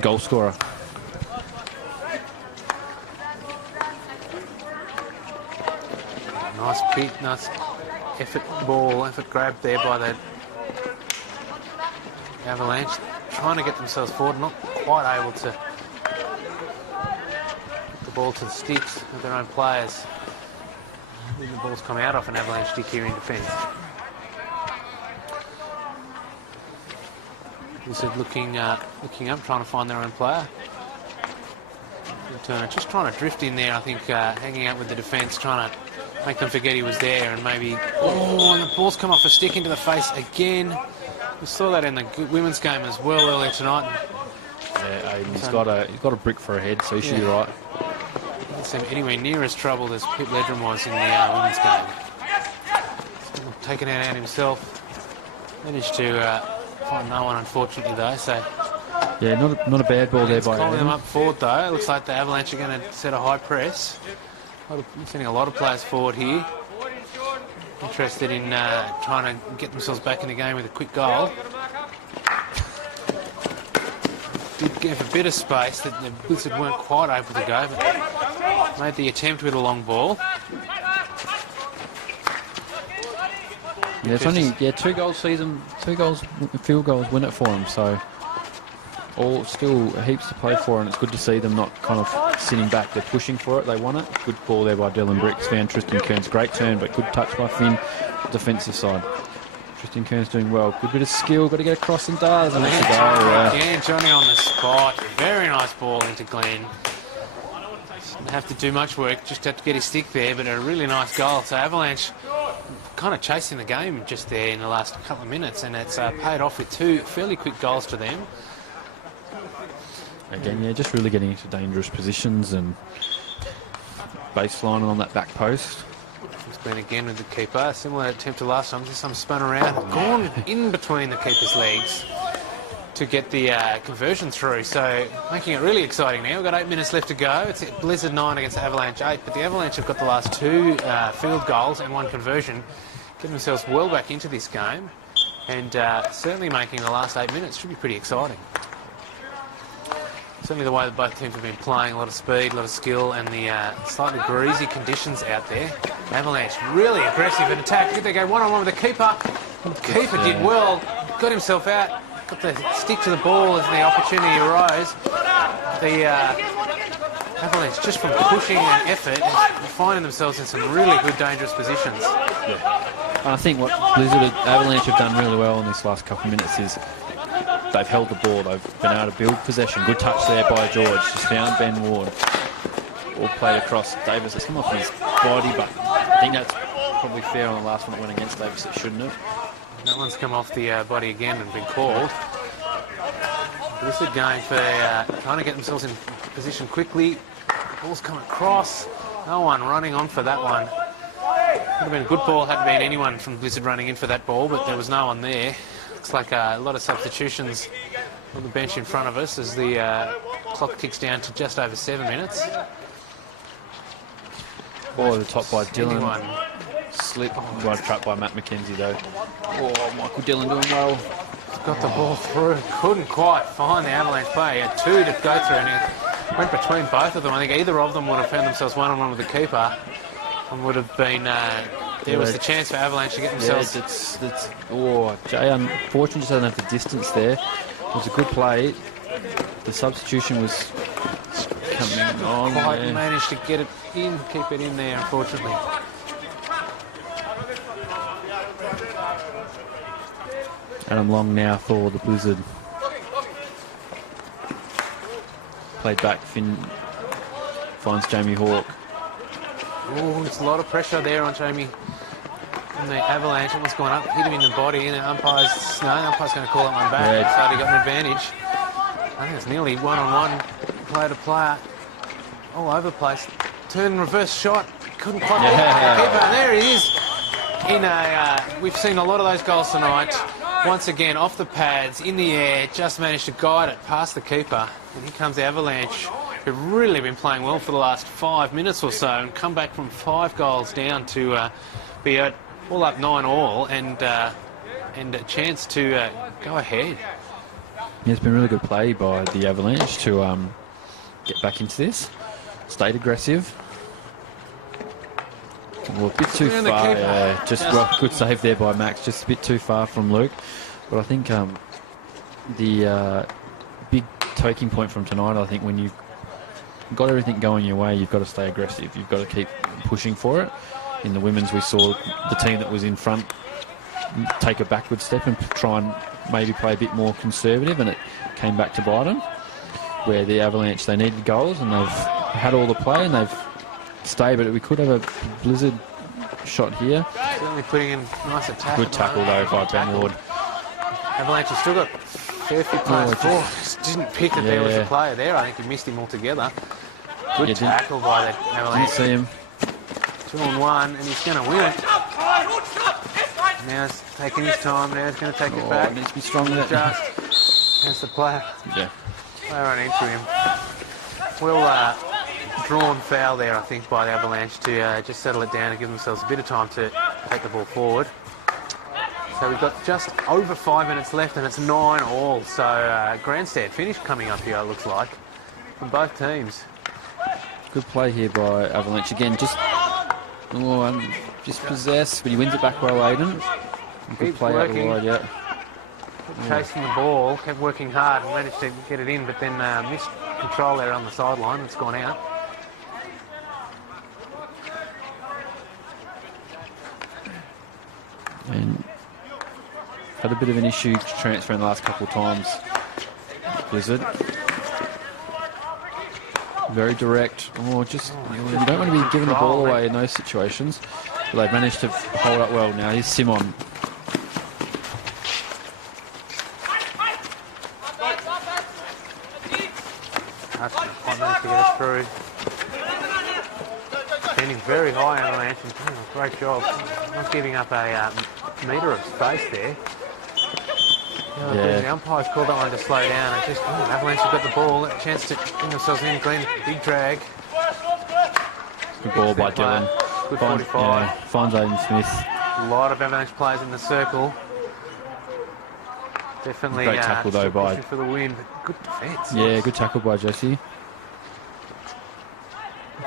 goal scorer. Nice beat, nice effort grab there by the Avalanche. Trying to get themselves forward, not quite able to get the ball to the sticks of their own players. The ball's come out off an Avalanche stick here in defence. This is looking up, trying to find their own player. Turner just trying to drift in there, I think, hanging out with the defence, trying to make them forget he was there, and maybe... Oh, and the ball's come off a stick into the face again. We saw that in the women's game as well earlier tonight. Yeah, Aiden, he's got a brick for a head, so he should be right. Doesn't seem anywhere near as troubled as Pip Ledrum was in the women's game. So taken it out himself. Managed to find no one, unfortunately, though. So yeah, not a bad ball there by calling Aiden. them up forward, though. It looks like the Avalanche are going to set a high press. Sending a lot of players forward here. Interested in trying to get themselves back in the game with a quick goal. did give a bit of space that the Blizzard weren't quite able to go, but made the attempt with a long ball. Yeah, it's only 2 goals season, 2 goals, field goals win it for them. So all still heaps to play for, and it's good to see them not kind of sitting back. They're pushing for it. They want it. Good ball there by Dylan Bricks. Van Tristan Kearns, great turn, but good touch by Finn. Defensive side. Tristan Kearns doing well. Good bit of skill. Got to get across and does. And that's a goal. Again, Johnny on the spot. Very nice ball into Glenn. Didn't have to do much work. Just had to get his stick there, but a really nice goal. So Avalanche kind of chasing the game just there in the last couple of minutes, and it's paid off with 2 fairly quick goals to them. Again, yeah, just really getting into dangerous positions and baseline on that back post. It's been again with the keeper. Similar attempt to last time. This time spun around, gone in between the keeper's legs to get the conversion through. So making it really exciting now. We've got 8 minutes left to go. It's Blizzard 9 against Avalanche 8, but the Avalanche have got the last 2 field goals and 1 conversion. Getting themselves well back into this game, and certainly making the last 8 minutes should be pretty exciting. Certainly the way that both teams have been playing, a lot of speed, a lot of skill, and the slightly greasy conditions out there. Avalanche really aggressive in attack. Here they go one-on-one with the keeper. The keeper did well, got himself out, got the stick to the ball as the opportunity arose. The Avalanche, just from pushing and effort, are finding themselves in some really good, dangerous positions. Yeah. I think what Blizzard Avalanche have done really well in this last couple of minutes is they've held the ball. They've been able to build possession. Good touch there by George. Just found Ben Ward. All played across Davis. It's come off his body, but I think that's probably fair on the last one that went against Davis. It shouldn't have. That one's come off the body again and been called. Blizzard going for trying to get themselves in position quickly. Ball's come across. No one running on for that one. Would have been a good ball had been anyone from Blizzard running in for that ball, but there was no one there. Looks like a lot of substitutions on the bench in front of us as the clock ticks down to just over 7 minutes. Ball at the top by Dylan. Anyone. Slip. Right trap by Matt McKenzie though. Oh, Michael Dillon doing well. Got the ball through. Couldn't quite find the Avalanche player. He had 2 to go through, and he went between both of them. I think either of them would have found themselves one-on-one with the keeper and would have been... there was the chance for Avalanche to get themselves... Jay unfortunately just doesn't have the distance there. It was a good play. The substitution was coming on. Quite managed to get it in, keep it in there, unfortunately. Adam Long now for the Blizzard. Played back, Finn finds Jamie Hawke. Oh, it's a lot of pressure there on Jamie. And the Avalanche, almost gone up, hit him in the body, and the umpire's going to call that one back. Yeah. So he got an advantage. I think it's nearly one-on-one, player to player, all over the place. Turn, reverse shot, couldn't quite get the keeper, and there he is. We've seen a lot of those goals tonight. Once again, off the pads, in the air, just managed to guide it past the keeper. And here comes the Avalanche, who've really been playing well for the last 5 minutes or so, and come back from 5 goals down to be all up 9-all, and a chance to go ahead. Yeah, it's been really good play by the Avalanche to get back into this. Stayed aggressive. Well, a bit too far. Good save there by Max. Just a bit too far from Luke. But I think the big taking point from tonight, I think when you've got everything going your way, you've got to stay aggressive. You've got to keep pushing for it. In the women's, we saw the team that was in front take a backward step and try and maybe play a bit more conservative, and it came back to bite them. Where the Avalanche, they needed goals, and they've had all the play, and they've stayed, but we could have a Blizzard shot here. Certainly putting in nice attack. Good tackle though by Ben Ward. Avalanche has still got fair few players for. Just didn't pick that there was a player there. I think he missed him altogether. Good tackle by the Avalanche. Didn't see him. 2-on-1, and he's going to win it. Now he's taking his time. Now he's going to take it back. Needs to be strong with it. Just against the player. Yeah. Player ran into him. Well drawn foul there, I think, by the Avalanche to just settle it down and give themselves a bit of time to take the ball forward. So we've got just over 5 minutes left and it's 9-all. So grandstand finish coming up here, it looks like, from both teams. Good play here by Avalanche. Again, just possessed, but he wins it back well, Aiden. Good Keeps play out the working. wide, yeah. Chasing the ball, kept working hard and managed to get it in, but then missed control there on the sideline. It's gone out. And had a bit of an issue transferring the last couple of times. Blizzard. Very direct. You don't want to be giving the ball away in those situations. But they've managed to hold up well now. Here's Simon. That's quite managed to get us through. Standing very high, Avalanche, and doing a great job. Not giving up a metre of space there. The umpire's called that one to slow down. And just Avalanche have got the ball, a chance to bring themselves in. Glenn, big drag. Good ball by Dylan. Good 45. Finds Aiden Smith. A lot of Avalanche players in the circle. Definitely great tackle though by pushing for the win. Good defence. Yeah, good tackle by Jesse.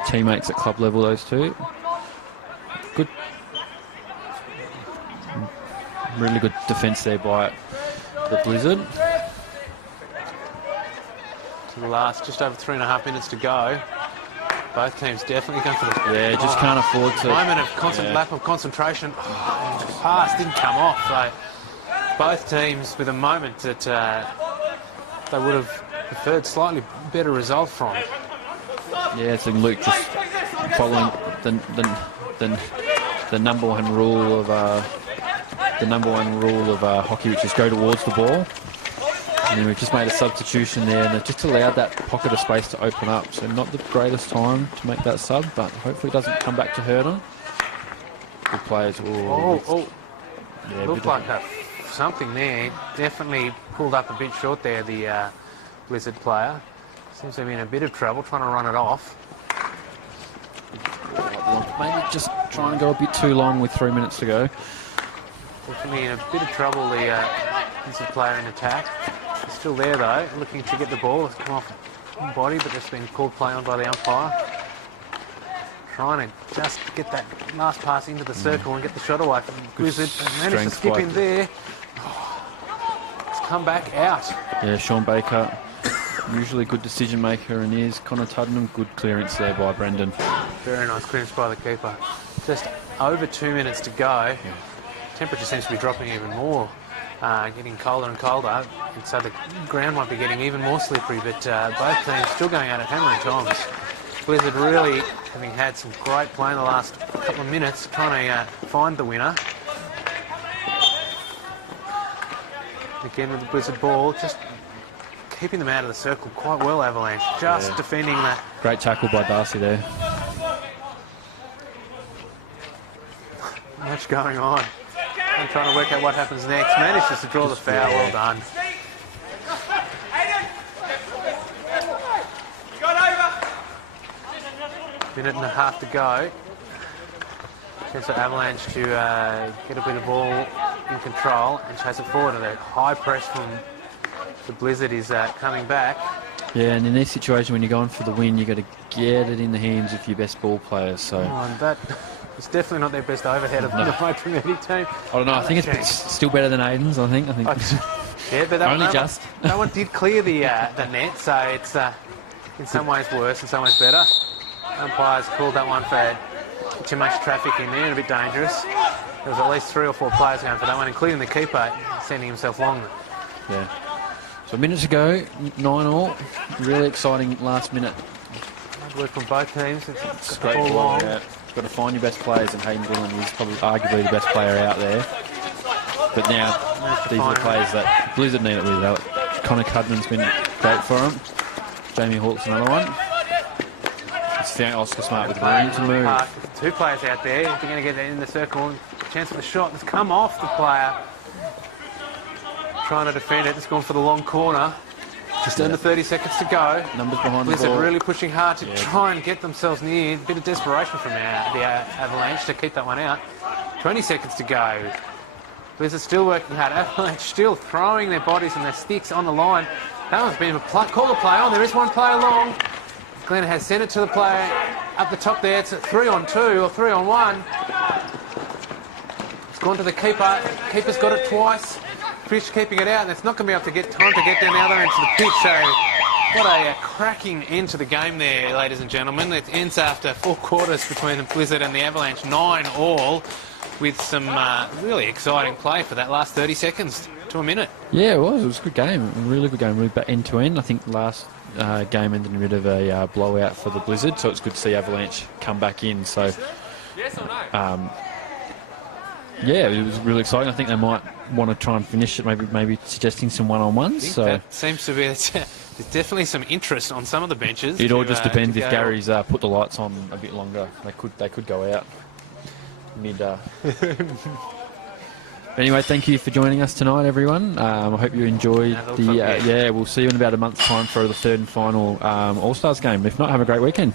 Teammates at club level, those two. Good. Really good defence there by the Blizzard. To the last, just over 3.5 minutes to go. Both teams definitely going for the... Yeah, just can't afford to... Moment of lack of concentration. The pass didn't come off. So both teams with a moment that they would have preferred slightly better result from. Yeah, so Luke just following the number one rule of hockey, which is go towards the ball. And then we've just made a substitution there, and they've just allowed that pocket of space to open up. So not the greatest time to make that sub, but hopefully it doesn't come back to hurt them. Good players. Yeah, looked like something there. Definitely pulled up a bit short there, the Blizzard player. Seems to be in a bit of trouble trying to run it off. Maybe just trying to go a bit too long with 3 minutes to go. Definitely in a bit of trouble, the Blizzard player in attack. He's still there though, looking to get the ball. It's come off body, but it's been called play on by the umpire. Trying to just get that last pass into the circle and get the shot away from Blizzard. Managed to skip in there. It's come back out. Yeah, Sean Baker, usually good decision maker, and here's Connor Tuddenham. Good clearance there by Brendan. Very nice clearance by the keeper. Just over 2 minutes to go. Temperature seems to be dropping even more. Getting colder and colder, and so the ground might be getting even more slippery, but both teams still going out at hammering times. Blizzard really having had some great play in the last couple of minutes, trying to find the winner. Again with the Blizzard ball, just keeping them out of the circle quite well, Avalanche. Just defending that. Great tackle by Darcy there. Much going on. I'm trying to work out what happens next. Manages to draw the foul. Well done. Minute and a half to go. Chance for Avalanche to get a bit of ball in control and chase it forward. And the high press from the Blizzard is coming back. Yeah, and in this situation, when you're going for the win, you've got to get it in the hands of your best ball players. So. And that is definitely not their best overhead of the high Trinity team. I don't know. I think it's still better than Aiden's. I think. Yeah, but that only one, just. That one did clear the net, so it's in some ways worse, in some ways better. Umpires called that one for too much traffic in there and a bit dangerous. There was at least 3 or 4 players going for that one, including the keeper sending himself long. Yeah. So a minute to go, 9-all. Really exciting last minute. Hard work from both teams. It's Great all ball, long. yeah. You've got to find your best players, and Hayden Dillon is probably arguably the best player out there. But now, these are the players that Blizzard need it with. Connor Cudman's been great for them. Jamie Hawk's another one. It's Oscar Smart with room to move. 2 players out there. If you're going to get in the circle, chance for the shot that's come off the player. Trying to defend it. It's gone for the long corner. Just under 30 seconds to go. Numbers behind the Blizzard ball. really pushing hard to try and get themselves near. A bit of desperation from the Avalanche to keep that one out. 20 seconds to go. Blizzard still working hard. Avalanche still throwing their bodies and their sticks on the line. That one's been called a play on. There is one play along. Glenn has sent it to the player up the top there. It's a 3-on-2 or 3-on-1. It's gone to the keeper. Keeper's got it twice. Fish keeping it out, and it's not going to be able to get time to get down the other end to the pitch. So, what a cracking end to the game there, ladies and gentlemen. It ends after 4 quarters between the Blizzard and the Avalanche, 9-all, with some really exciting play for that last 30 seconds to a minute. Yeah, it was. It was a good game. A really good game, really end to end. I think the last game ended in a bit of a blowout for the Blizzard, so it's good to see Avalanche come back in. So, Yes or no? yeah, it was really exciting. I think they might want to try and finish it, maybe suggesting some one-on-ones. So that seems to be there's definitely some interest on some of the benches. It all just depends if go. Gary's put the lights on a bit longer. They could go out mid. Anyway, thank you for joining us tonight, everyone. I hope you enjoyed the. Yeah, we'll see you in about a month's time for the third and final All Stars game. If not, have a great weekend.